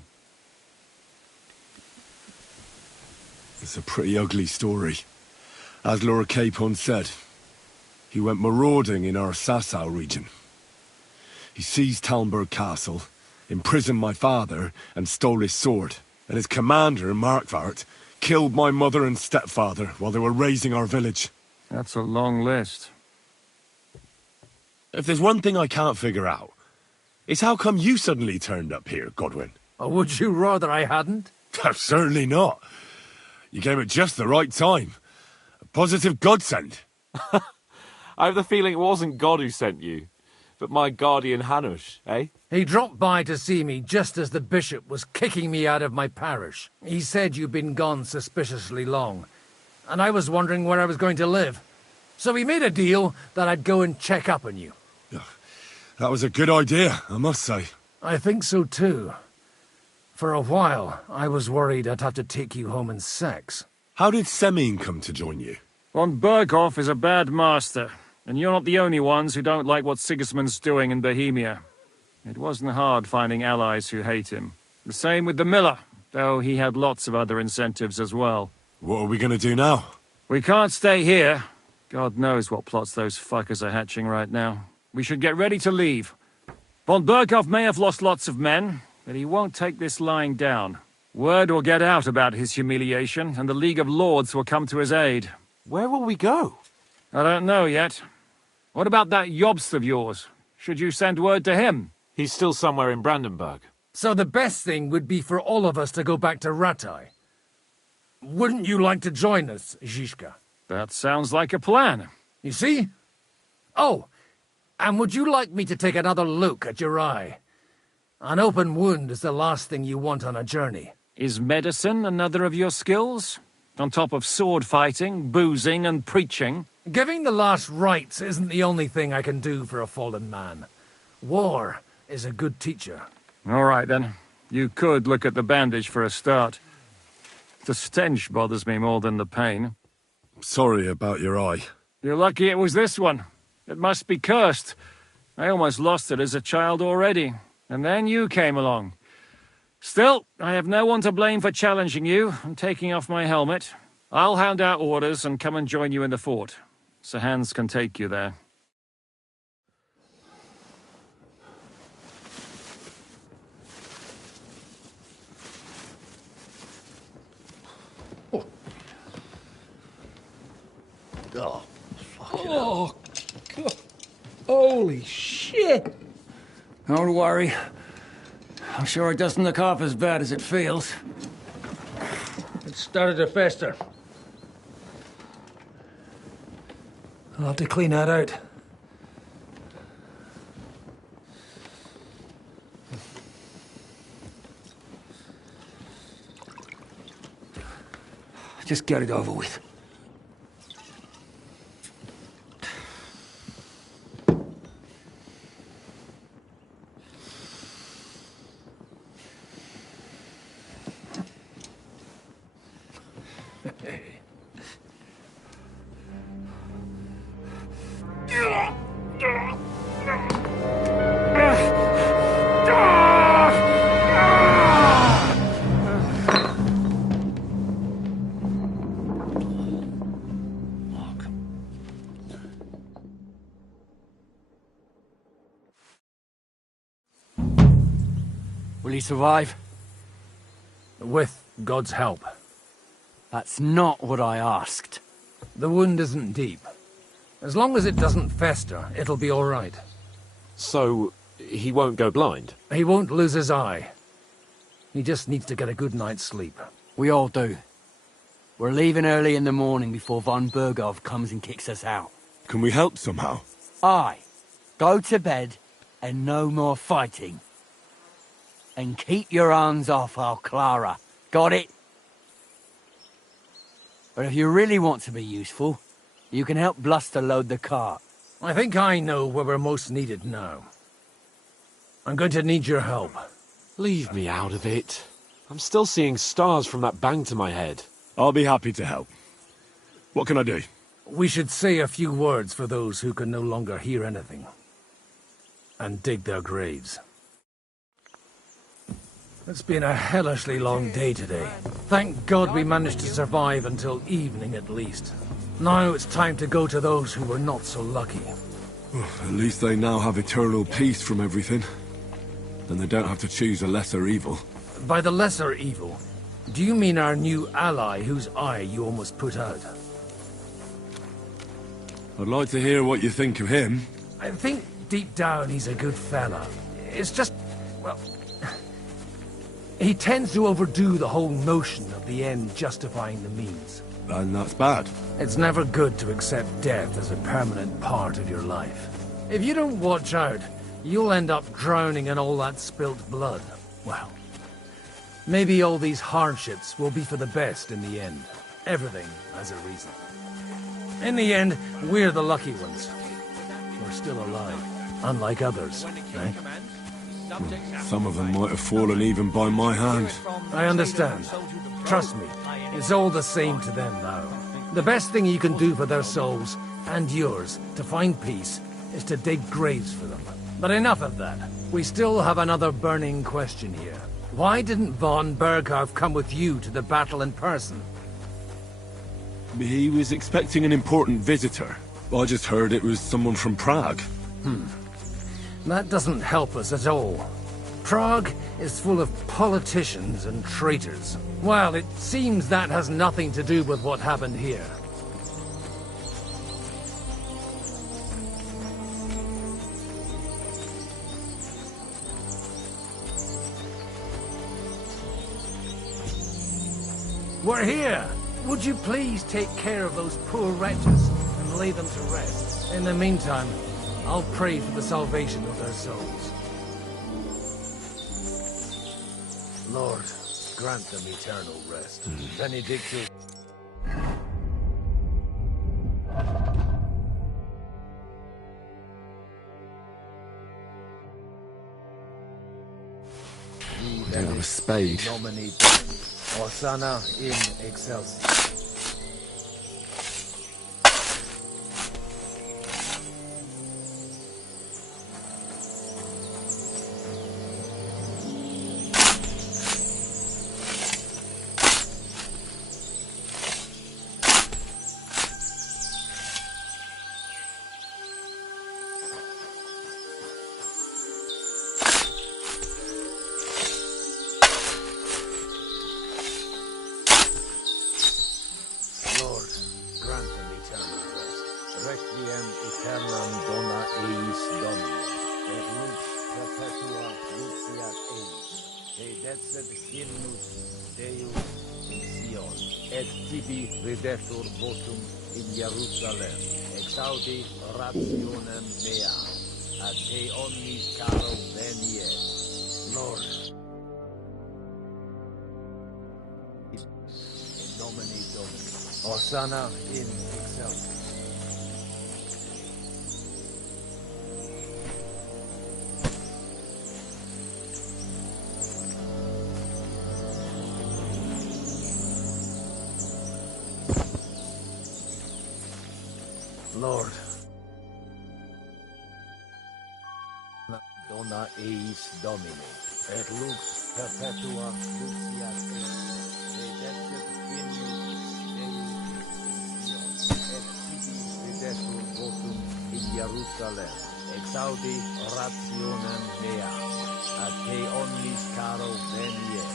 It's a pretty ugly story. As Lord Capon said, he went marauding in our Sasau region. He seized Talmberg Castle, imprisoned my father, and stole his sword. And his commander, Markvart, killed my mother and stepfather while they were raising our village. That's a long list. If there's one thing I can't figure out, it's how come you suddenly turned up here, Godwin? Or would you rather I hadn't? Certainly not. You came at just the right time. A positive godsend. I have the feeling it wasn't God who sent you, but my guardian Hanush, eh? He dropped by to see me just as the bishop was kicking me out of my parish. He said you'd been gone suspiciously long, and I was wondering where I was going to live. So he made a deal that I'd go and check up on you. That was a good idea, I must say. I think so too. For a while, I was worried I'd have to take you home in sex. How did Semyon come to join you? Von Berghoff is a bad master, and you're not the only ones who don't like what Sigismund's doing in Bohemia. It wasn't hard finding allies who hate him. The same with the miller, though he had lots of other incentives as well. What are we gonna do now? We can't stay here. God knows what plots those fuckers are hatching right now. We should get ready to leave. Von Berghoff may have lost lots of men, but he won't take this lying down. Word will get out about his humiliation, and the League of Lords will come to his aid. Where will we go? I don't know yet. What about that Jobst of yours? Should you send word to him? He's still somewhere in Brandenburg. So the best thing would be for all of us to go back to Ratai. Wouldn't you like to join us, Zizka? That sounds like a plan. You see? Oh, and would you like me to take another look at your eye? An open wound is the last thing you want on a journey. Is medicine another of your skills? On top of sword fighting, boozing, and preaching? Giving the last rites isn't the only thing I can do for a fallen man. War is a good teacher. All right, then. You could look at the bandage for a start. The stench bothers me more than the pain. Sorry about your eye. You're lucky it was this one. It must be cursed. I almost lost it as a child already. And then you came along. Still, I have no one to blame for challenging you and taking off my helmet. I'll hand out orders and come and join you in the fort. Sir Hans can take you there. Oh, oh, God. Holy shit! Don't worry. I'm sure it doesn't look half as bad as it feels. It started to fester. I'll have to clean that out. just get it over with. Will he survive? With God's help. That's not what I asked. The wound isn't deep. As long as it doesn't fester, it'll be all right. So, he won't go blind? He won't lose his eye. He just needs to get a good night's sleep. We all do. We're leaving early in the morning before von Bergov comes and kicks us out. Can we help somehow? Aye. Go to bed and no more fighting. And keep your hands off our Clara. Got it? But if you really want to be useful, you can help Bluster load the cart. I think I know where we're most needed now. I'm going to need your help. Leave me out of it. I'm still seeing stars from that bang to my head. I'll be happy to help. What can I do? We should say a few words for those who can no longer hear anything. And dig their graves. It's been a hellishly long day today. Thank God we managed to survive until evening at least. Now it's time to go to those who were not so lucky. At least they now have eternal peace from everything. Then they don't have to choose a lesser evil. By the lesser evil, do you mean our new ally whose eye you almost put out? I'd like to hear what you think of him. I think deep down he's a good fella. It's just, well... he tends to overdo the whole notion of the end justifying the means. And that's bad. It's never good to accept death as a permanent part of your life. If you don't watch out, you'll end up drowning in all that spilt blood. Well, maybe all these hardships will be for the best in the end. Everything has a reason. In the end, we're the lucky ones. We're still alive, unlike others, eh? Some of them might have fallen even by my hand. I understand. Trust me, it's all the same to them now. The best thing you can do for their souls, and yours, to find peace, is to dig graves for them. But enough of that. We still have another burning question here. Why didn't von Berghoff come with you to the battle in person? He was expecting an important visitor. I just heard it was someone from Prague. That doesn't help us at all. Prague is full of politicians and traitors. Well, it seems that has nothing to do with what happened here. We're here! Would you please take care of those poor wretches and lay them to rest? In the meantime, I'll pray for the salvation of their souls. Lord, grant them eternal rest. Benedictus. They have a spade. Hosanna in excelsis. Requiem aeternam dona eis Domini, et lux perpetua luxiat eis, te decet hymnus Deus in Sion, et tibi videtur votum in Jerusalem, exaudi rationem mea, a te omnis caro venie, Lord. In nomine Domini. Domini. Hosanna in excelsis. Lord. Dona eis Domini, et lux perpetua luciat eis, redescet Deus, et sibi redescur votum in Jerusalem, exaudi rationem mea, ad te omnis caro veniet.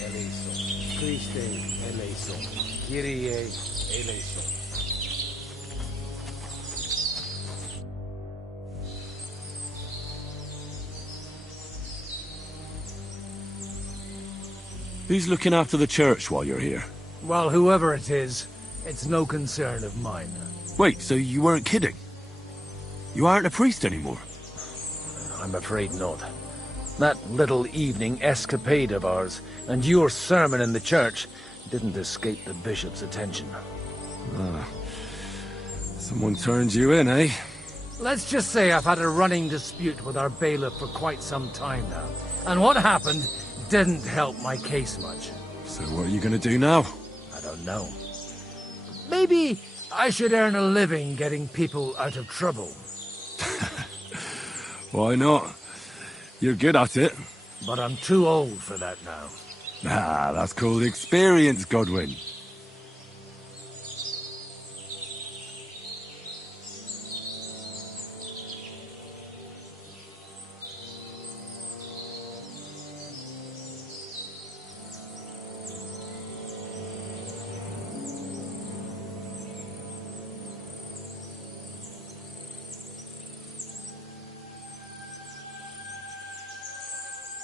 Eleison, Christe eleison, Kyrie eleison. Who's looking after the church while you're here? Well, whoever it is, it's no concern of mine. Wait, so you weren't kidding? You aren't a priest anymore? I'm afraid not. That little evening escapade of ours, and your sermon in the church, didn't escape the bishop's attention. Ah. Someone turned you in, eh? Let's just say I've had a running dispute with our bailiff for quite some time now. And what happened didn't help my case much. So what are you gonna do now? I don't know. Maybe I should earn a living getting people out of trouble. Why not? You're good at it. But I'm too old for that now. Ah, that's called experience, Godwin.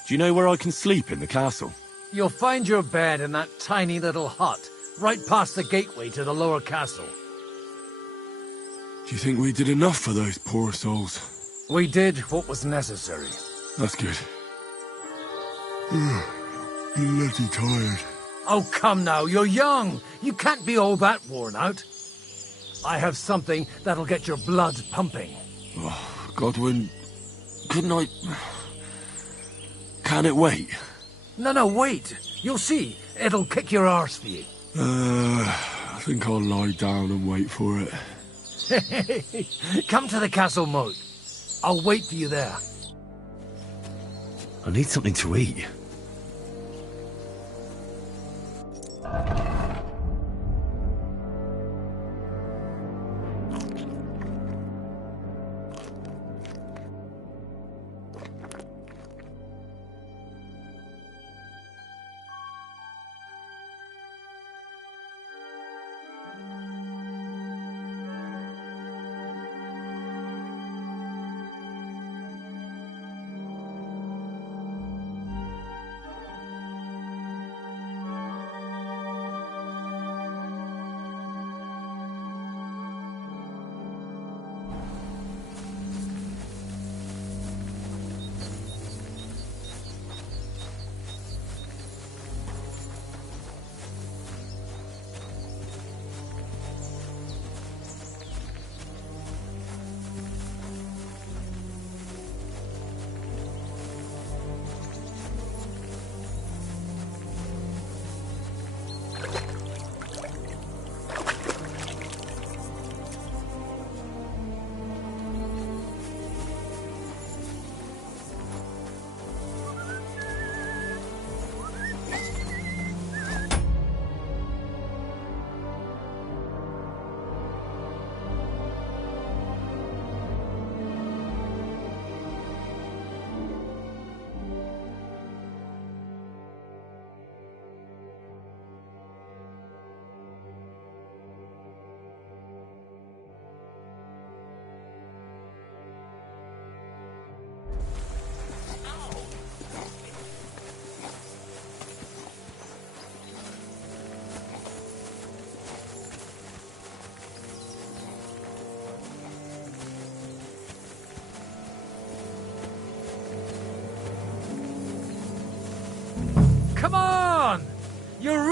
Do you know where I can sleep in the castle? You'll find your bed in that tiny little hut, right past the gateway to the lower castle. Do you think we did enough for those poor souls? We did what was necessary. That's good. Bloody tired. Oh, come now, you're young. You can't be all that worn out. I have something that'll get your blood pumping. Oh, Godwin, couldn't I... Can it wait? No, wait. You'll see. It'll kick your arse for you. I think I'll lie down and wait for it. Come to the castle moat. I'll wait for you there. I need something to eat.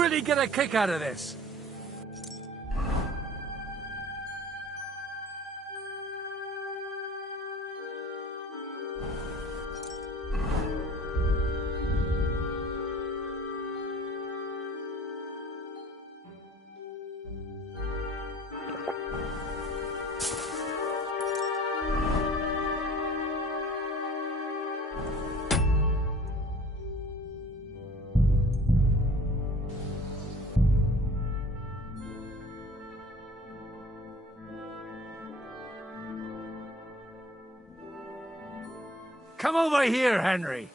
really get a kick out of this. Come over here, Henry.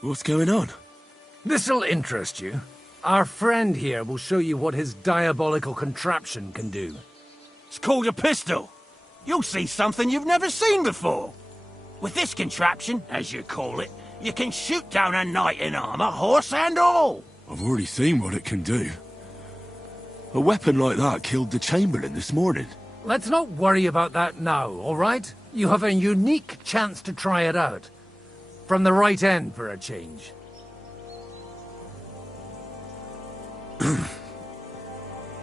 What's going on? This'll interest you. Our friend here will show you what his diabolical contraption can do. It's called a pistol. You'll see something you've never seen before. With this contraption, as you call it, you can shoot down a knight in armor, horse and all. I've already seen what it can do. A weapon like that killed the Chamberlain this morning. Let's not worry about that now, all right? You have a unique chance to try it out. From the right end for a change.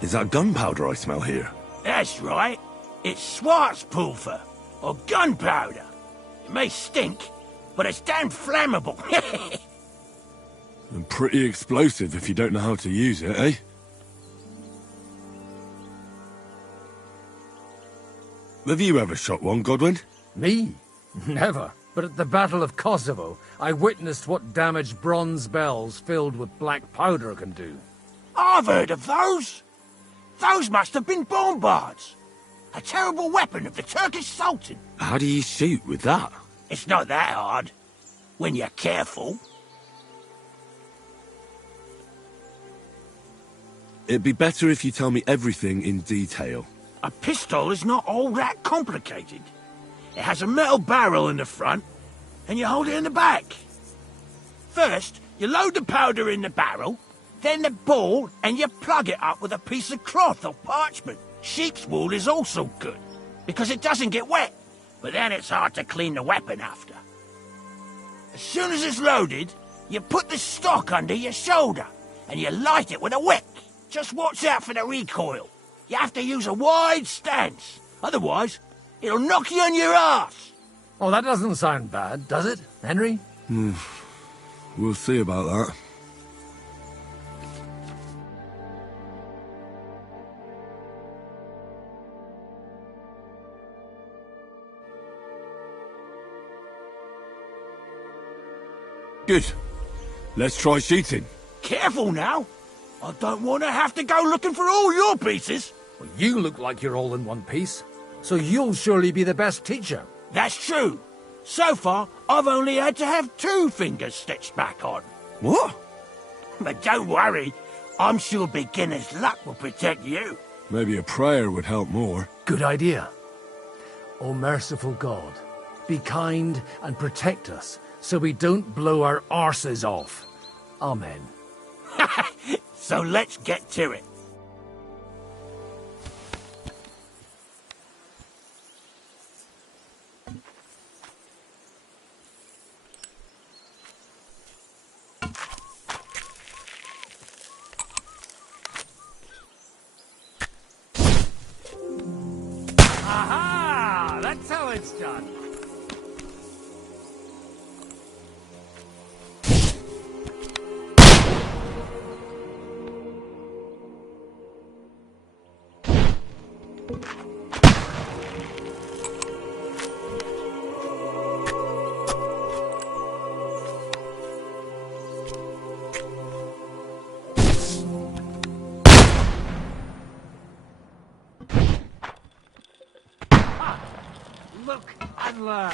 Is that gunpowder I smell here? That's right. It's Schwarzpulver, or gunpowder. It may stink, but it's damn flammable. And pretty explosive if you don't know how to use it, eh? Have you ever shot one, Godwin? Me? Never. But at the Battle of Kosovo, I witnessed what damage bronze bells filled with black powder can do. I've heard of those. Those must have been bombards. A terrible weapon of the Turkish Sultan. How do you shoot with that? It's not that hard, when you're careful. It'd be better if you tell me everything in detail. A pistol is not all that complicated. It has a metal barrel in the front, and you hold it in the back. First, you load the powder in the barrel, then the ball, and you plug it up with a piece of cloth or parchment. Sheep's wool is also good, because it doesn't get wet, but then it's hard to clean the weapon after. As soon as it's loaded, you put the stock under your shoulder, and you light it with a wick. Just watch out for the recoil. You have to use a wide stance, otherwise it'll knock you on your ass. Oh, that doesn't sound bad, does it, Henry? We'll see about that. Good. Let's try shooting. Careful now. I don't want to have to go looking for all your pieces. Well, you look like you're all in one piece, so you'll surely be the best teacher. That's true. So far, I've only had to have 2 fingers stitched back on. What? But don't worry. I'm sure beginner's luck will protect you. Maybe a prayer would help more. Good idea. O merciful God, be kind and protect us, so we don't blow our arses off. Amen. So let's get to it. Aha! That's how it's done. Look and learn.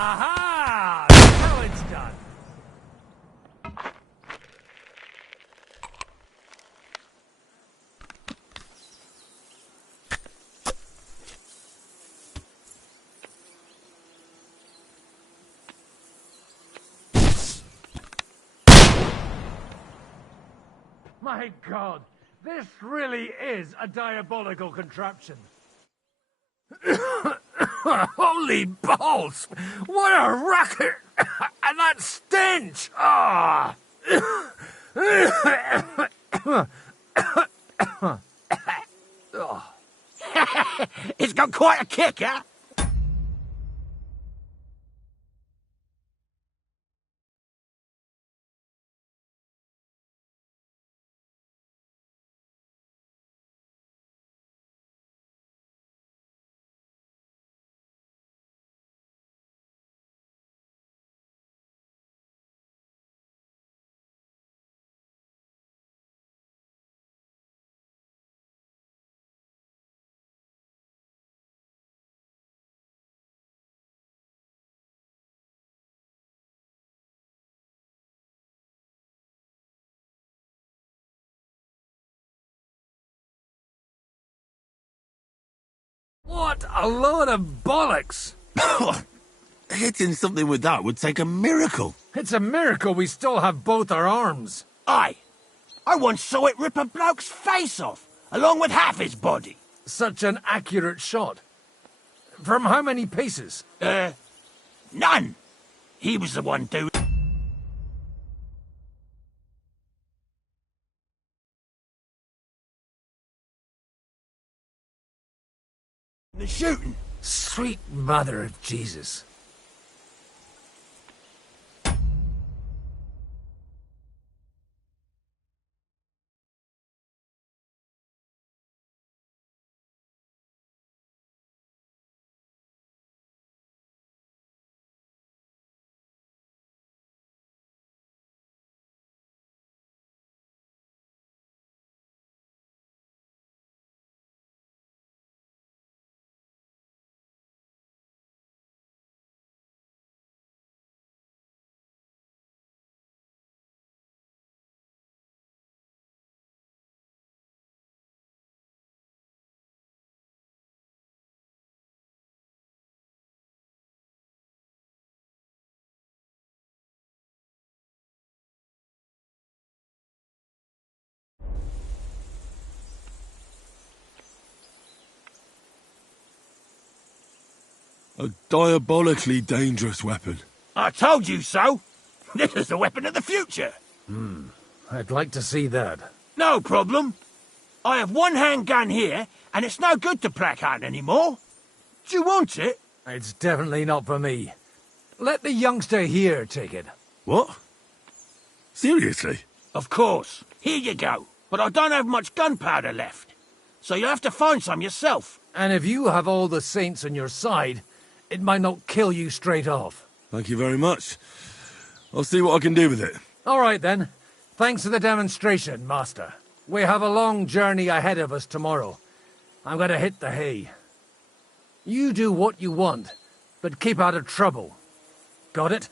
Aha! That's how it's done. My God, this really is a diabolical contraption. Holy balls! What a racket! And that stench! Ah! It's got quite a kick, huh? What a load of bollocks! Hitting something with that would take a miracle. It's a miracle we still have both our arms. Aye. I once saw it rip a bloke's face off, along with half his body. Such an accurate shot. From how many paces? None. He was the one doing the shooting. Sweet mother of Jesus. A diabolically dangerous weapon. I told you so. This is the weapon of the future. I'd like to see that. No problem. I have one handgun here, and it's no good to placard anymore. Do you want it? It's definitely not for me. Let the youngster here take it. What? Seriously? Of course. Here you go. But I don't have much gunpowder left. So you'll have to find some yourself. And if you have all the saints on your side, it might not kill you straight off. Thank you very much. I'll see what I can do with it. All right, then. Thanks for the demonstration, Master. We have a long journey ahead of us tomorrow. I'm going to hit the hay. You do what you want, but keep out of trouble. Got it?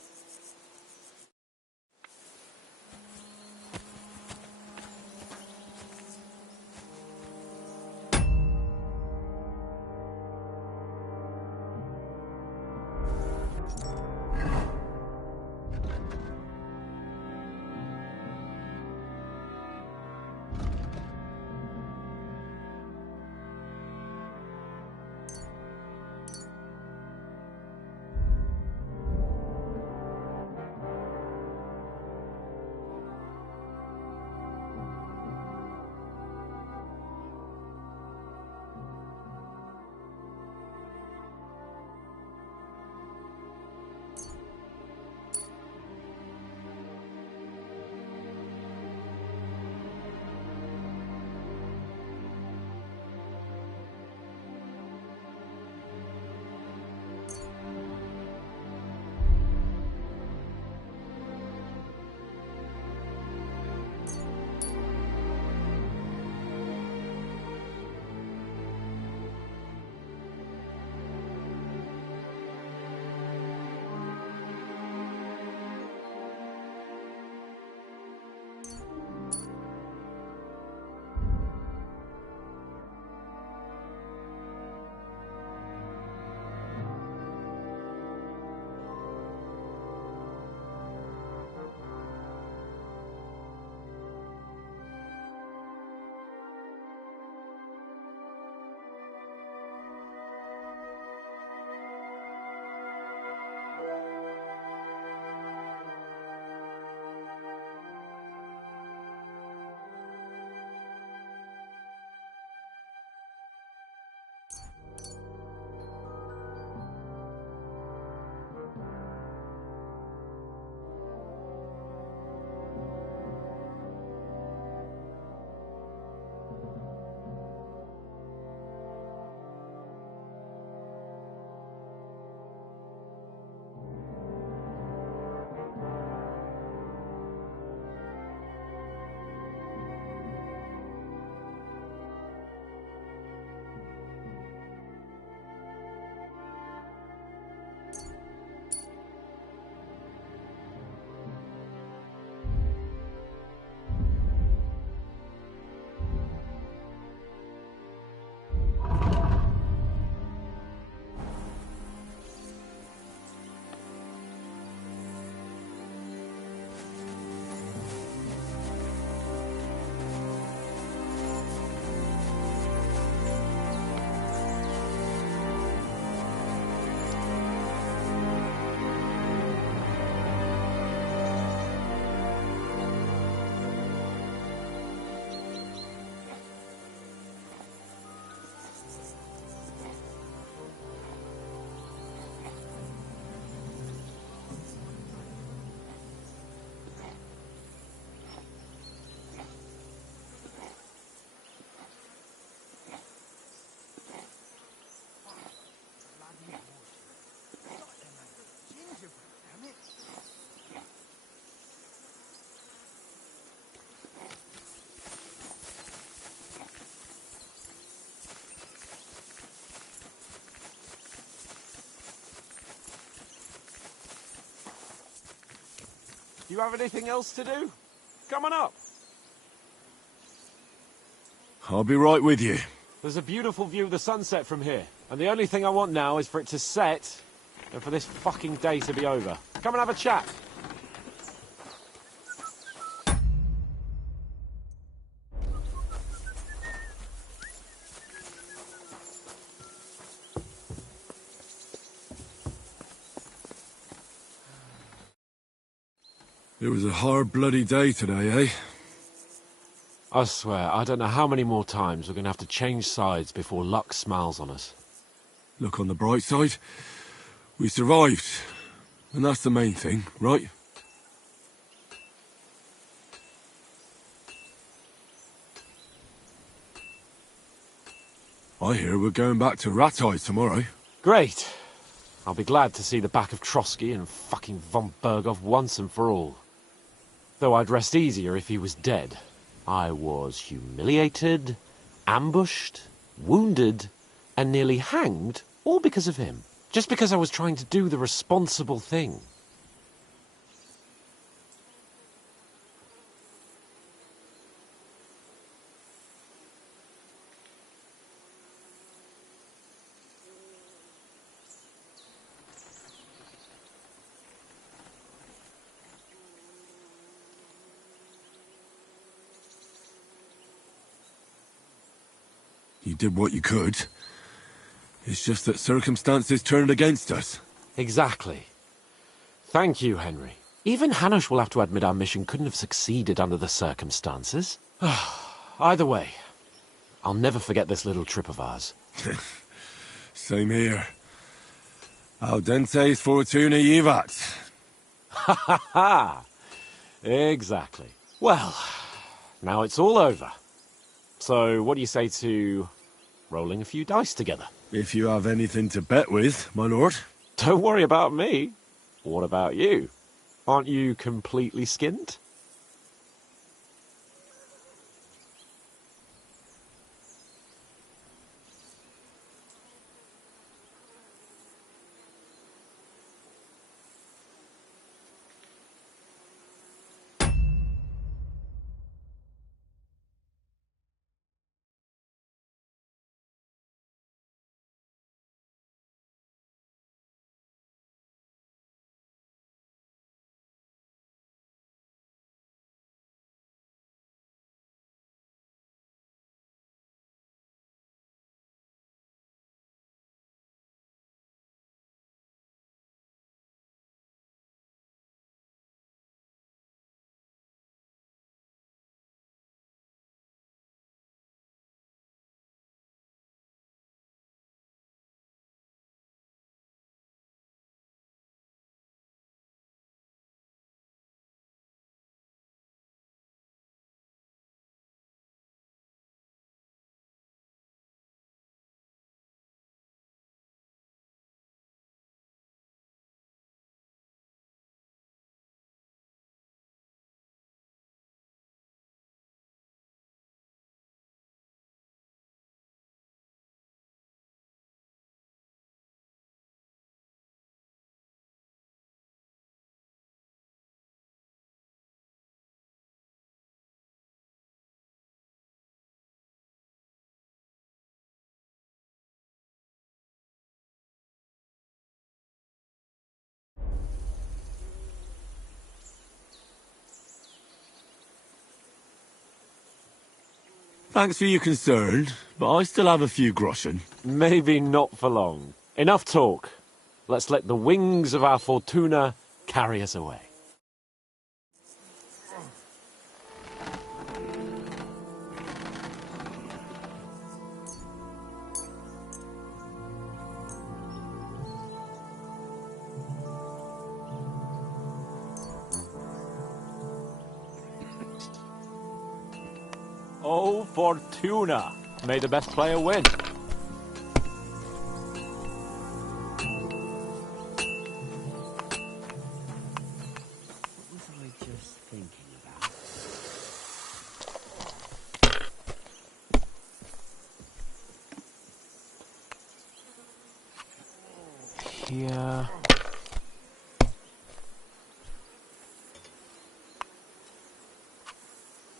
Do you have anything else to do? Come on up. I'll be right with you. There's a beautiful view of the sunset from here, and the only thing I want now is for it to set, and for this fucking day to be over. Come and have a chat. It was a hard bloody day today, eh? I swear, I don't know how many more times we're going to have to change sides before luck smiles on us. Look on the bright side. We survived. And that's the main thing, right? I hear we're going back to Rattay tomorrow. Great. I'll be glad to see the back of Trotsky and fucking von Berghoff once and for all. Though I'd rest easier if he was dead. I was humiliated, ambushed, wounded, and nearly hanged, all because of him. Just because I was trying to do the responsible thing. You did what you could. It's just that circumstances turned against us. Exactly. Thank you, Henry. Even Hanush will have to admit our mission couldn't have succeeded under the circumstances. Either way, I'll never forget this little trip of ours. Same here. Al dentes fortuna jivat. Ha ha ha! Exactly. Well, now it's all over. So, what do you say to rolling a few dice together? If you have anything to bet with, my lord. Don't worry about me. What about you? Aren't you completely skinned? Thanks for your concern, but I still have a few groschen. Maybe not for long. Enough talk. Let's let the wings of our Fortuna carry us away. Oh, Fortuna! May the best player win. Here.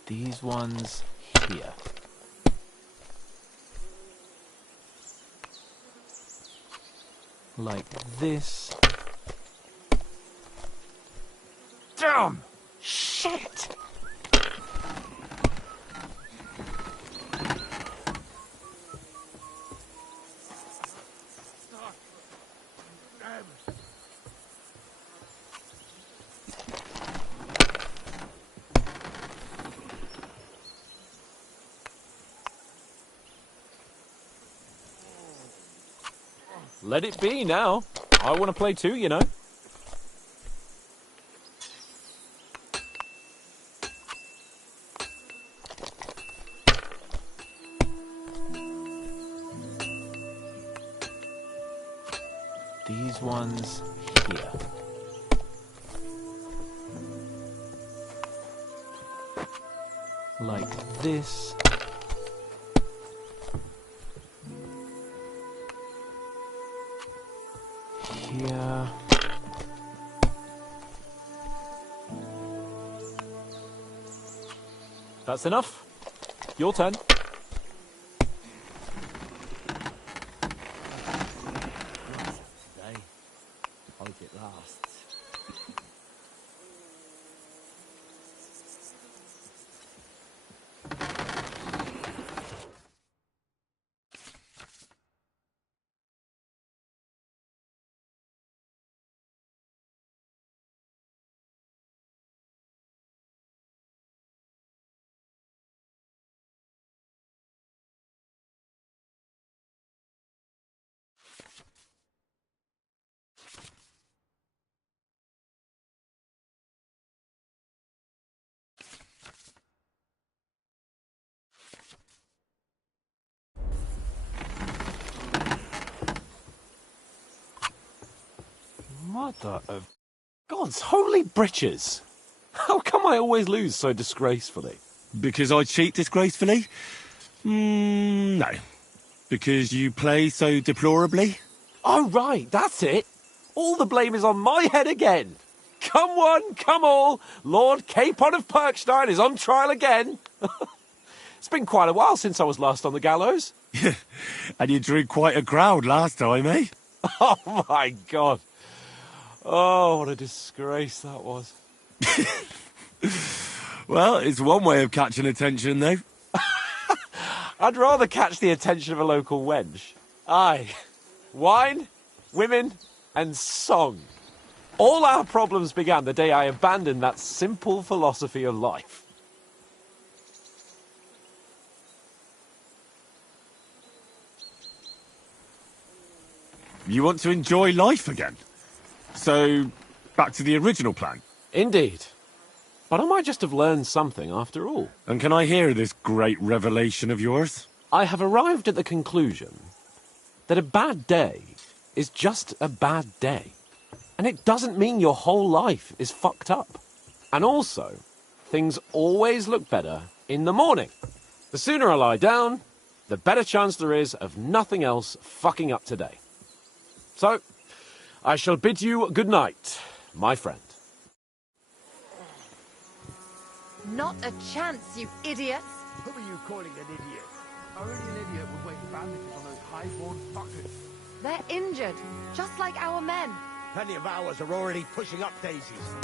These ones here. Like this. Damn! Shit! Let it be now. I want to play too, you know. These ones here. Like this. Here. That's enough. Your turn. Hope it lasts. Mother of God's holy britches! How come I always lose so disgracefully? Because I cheat disgracefully? No. Because you play so deplorably? Oh, right, that's it. All the blame is on my head again. Come one, come all, Lord Capon of Perkstein is on trial again. It's been quite a while since I was last on the gallows. And you drew quite a crowd last time, eh? Oh, my God. Oh, what a disgrace that was. Well, it's one way of catching attention, though. I'd rather catch the attention of a local wench. Aye. Wine, women, and song. All our problems began the day I abandoned that simple philosophy of life. You want to enjoy life again? So, back to the original plan? Indeed. But I might just have learned something after all. And can I hear this great revelation of yours? I have arrived at the conclusion that a bad day is just a bad day. And it doesn't mean your whole life is fucked up. And also, things always look better in the morning. The sooner I lie down, the better chance there is of nothing else fucking up today. So, I shall bid you good night, my friend. Not a chance, you idiots! Who are you calling an idiot? Only an idiot would wait bandages on those high-born fuckers. They're injured, just like our men. Plenty of ours are already pushing up daisies.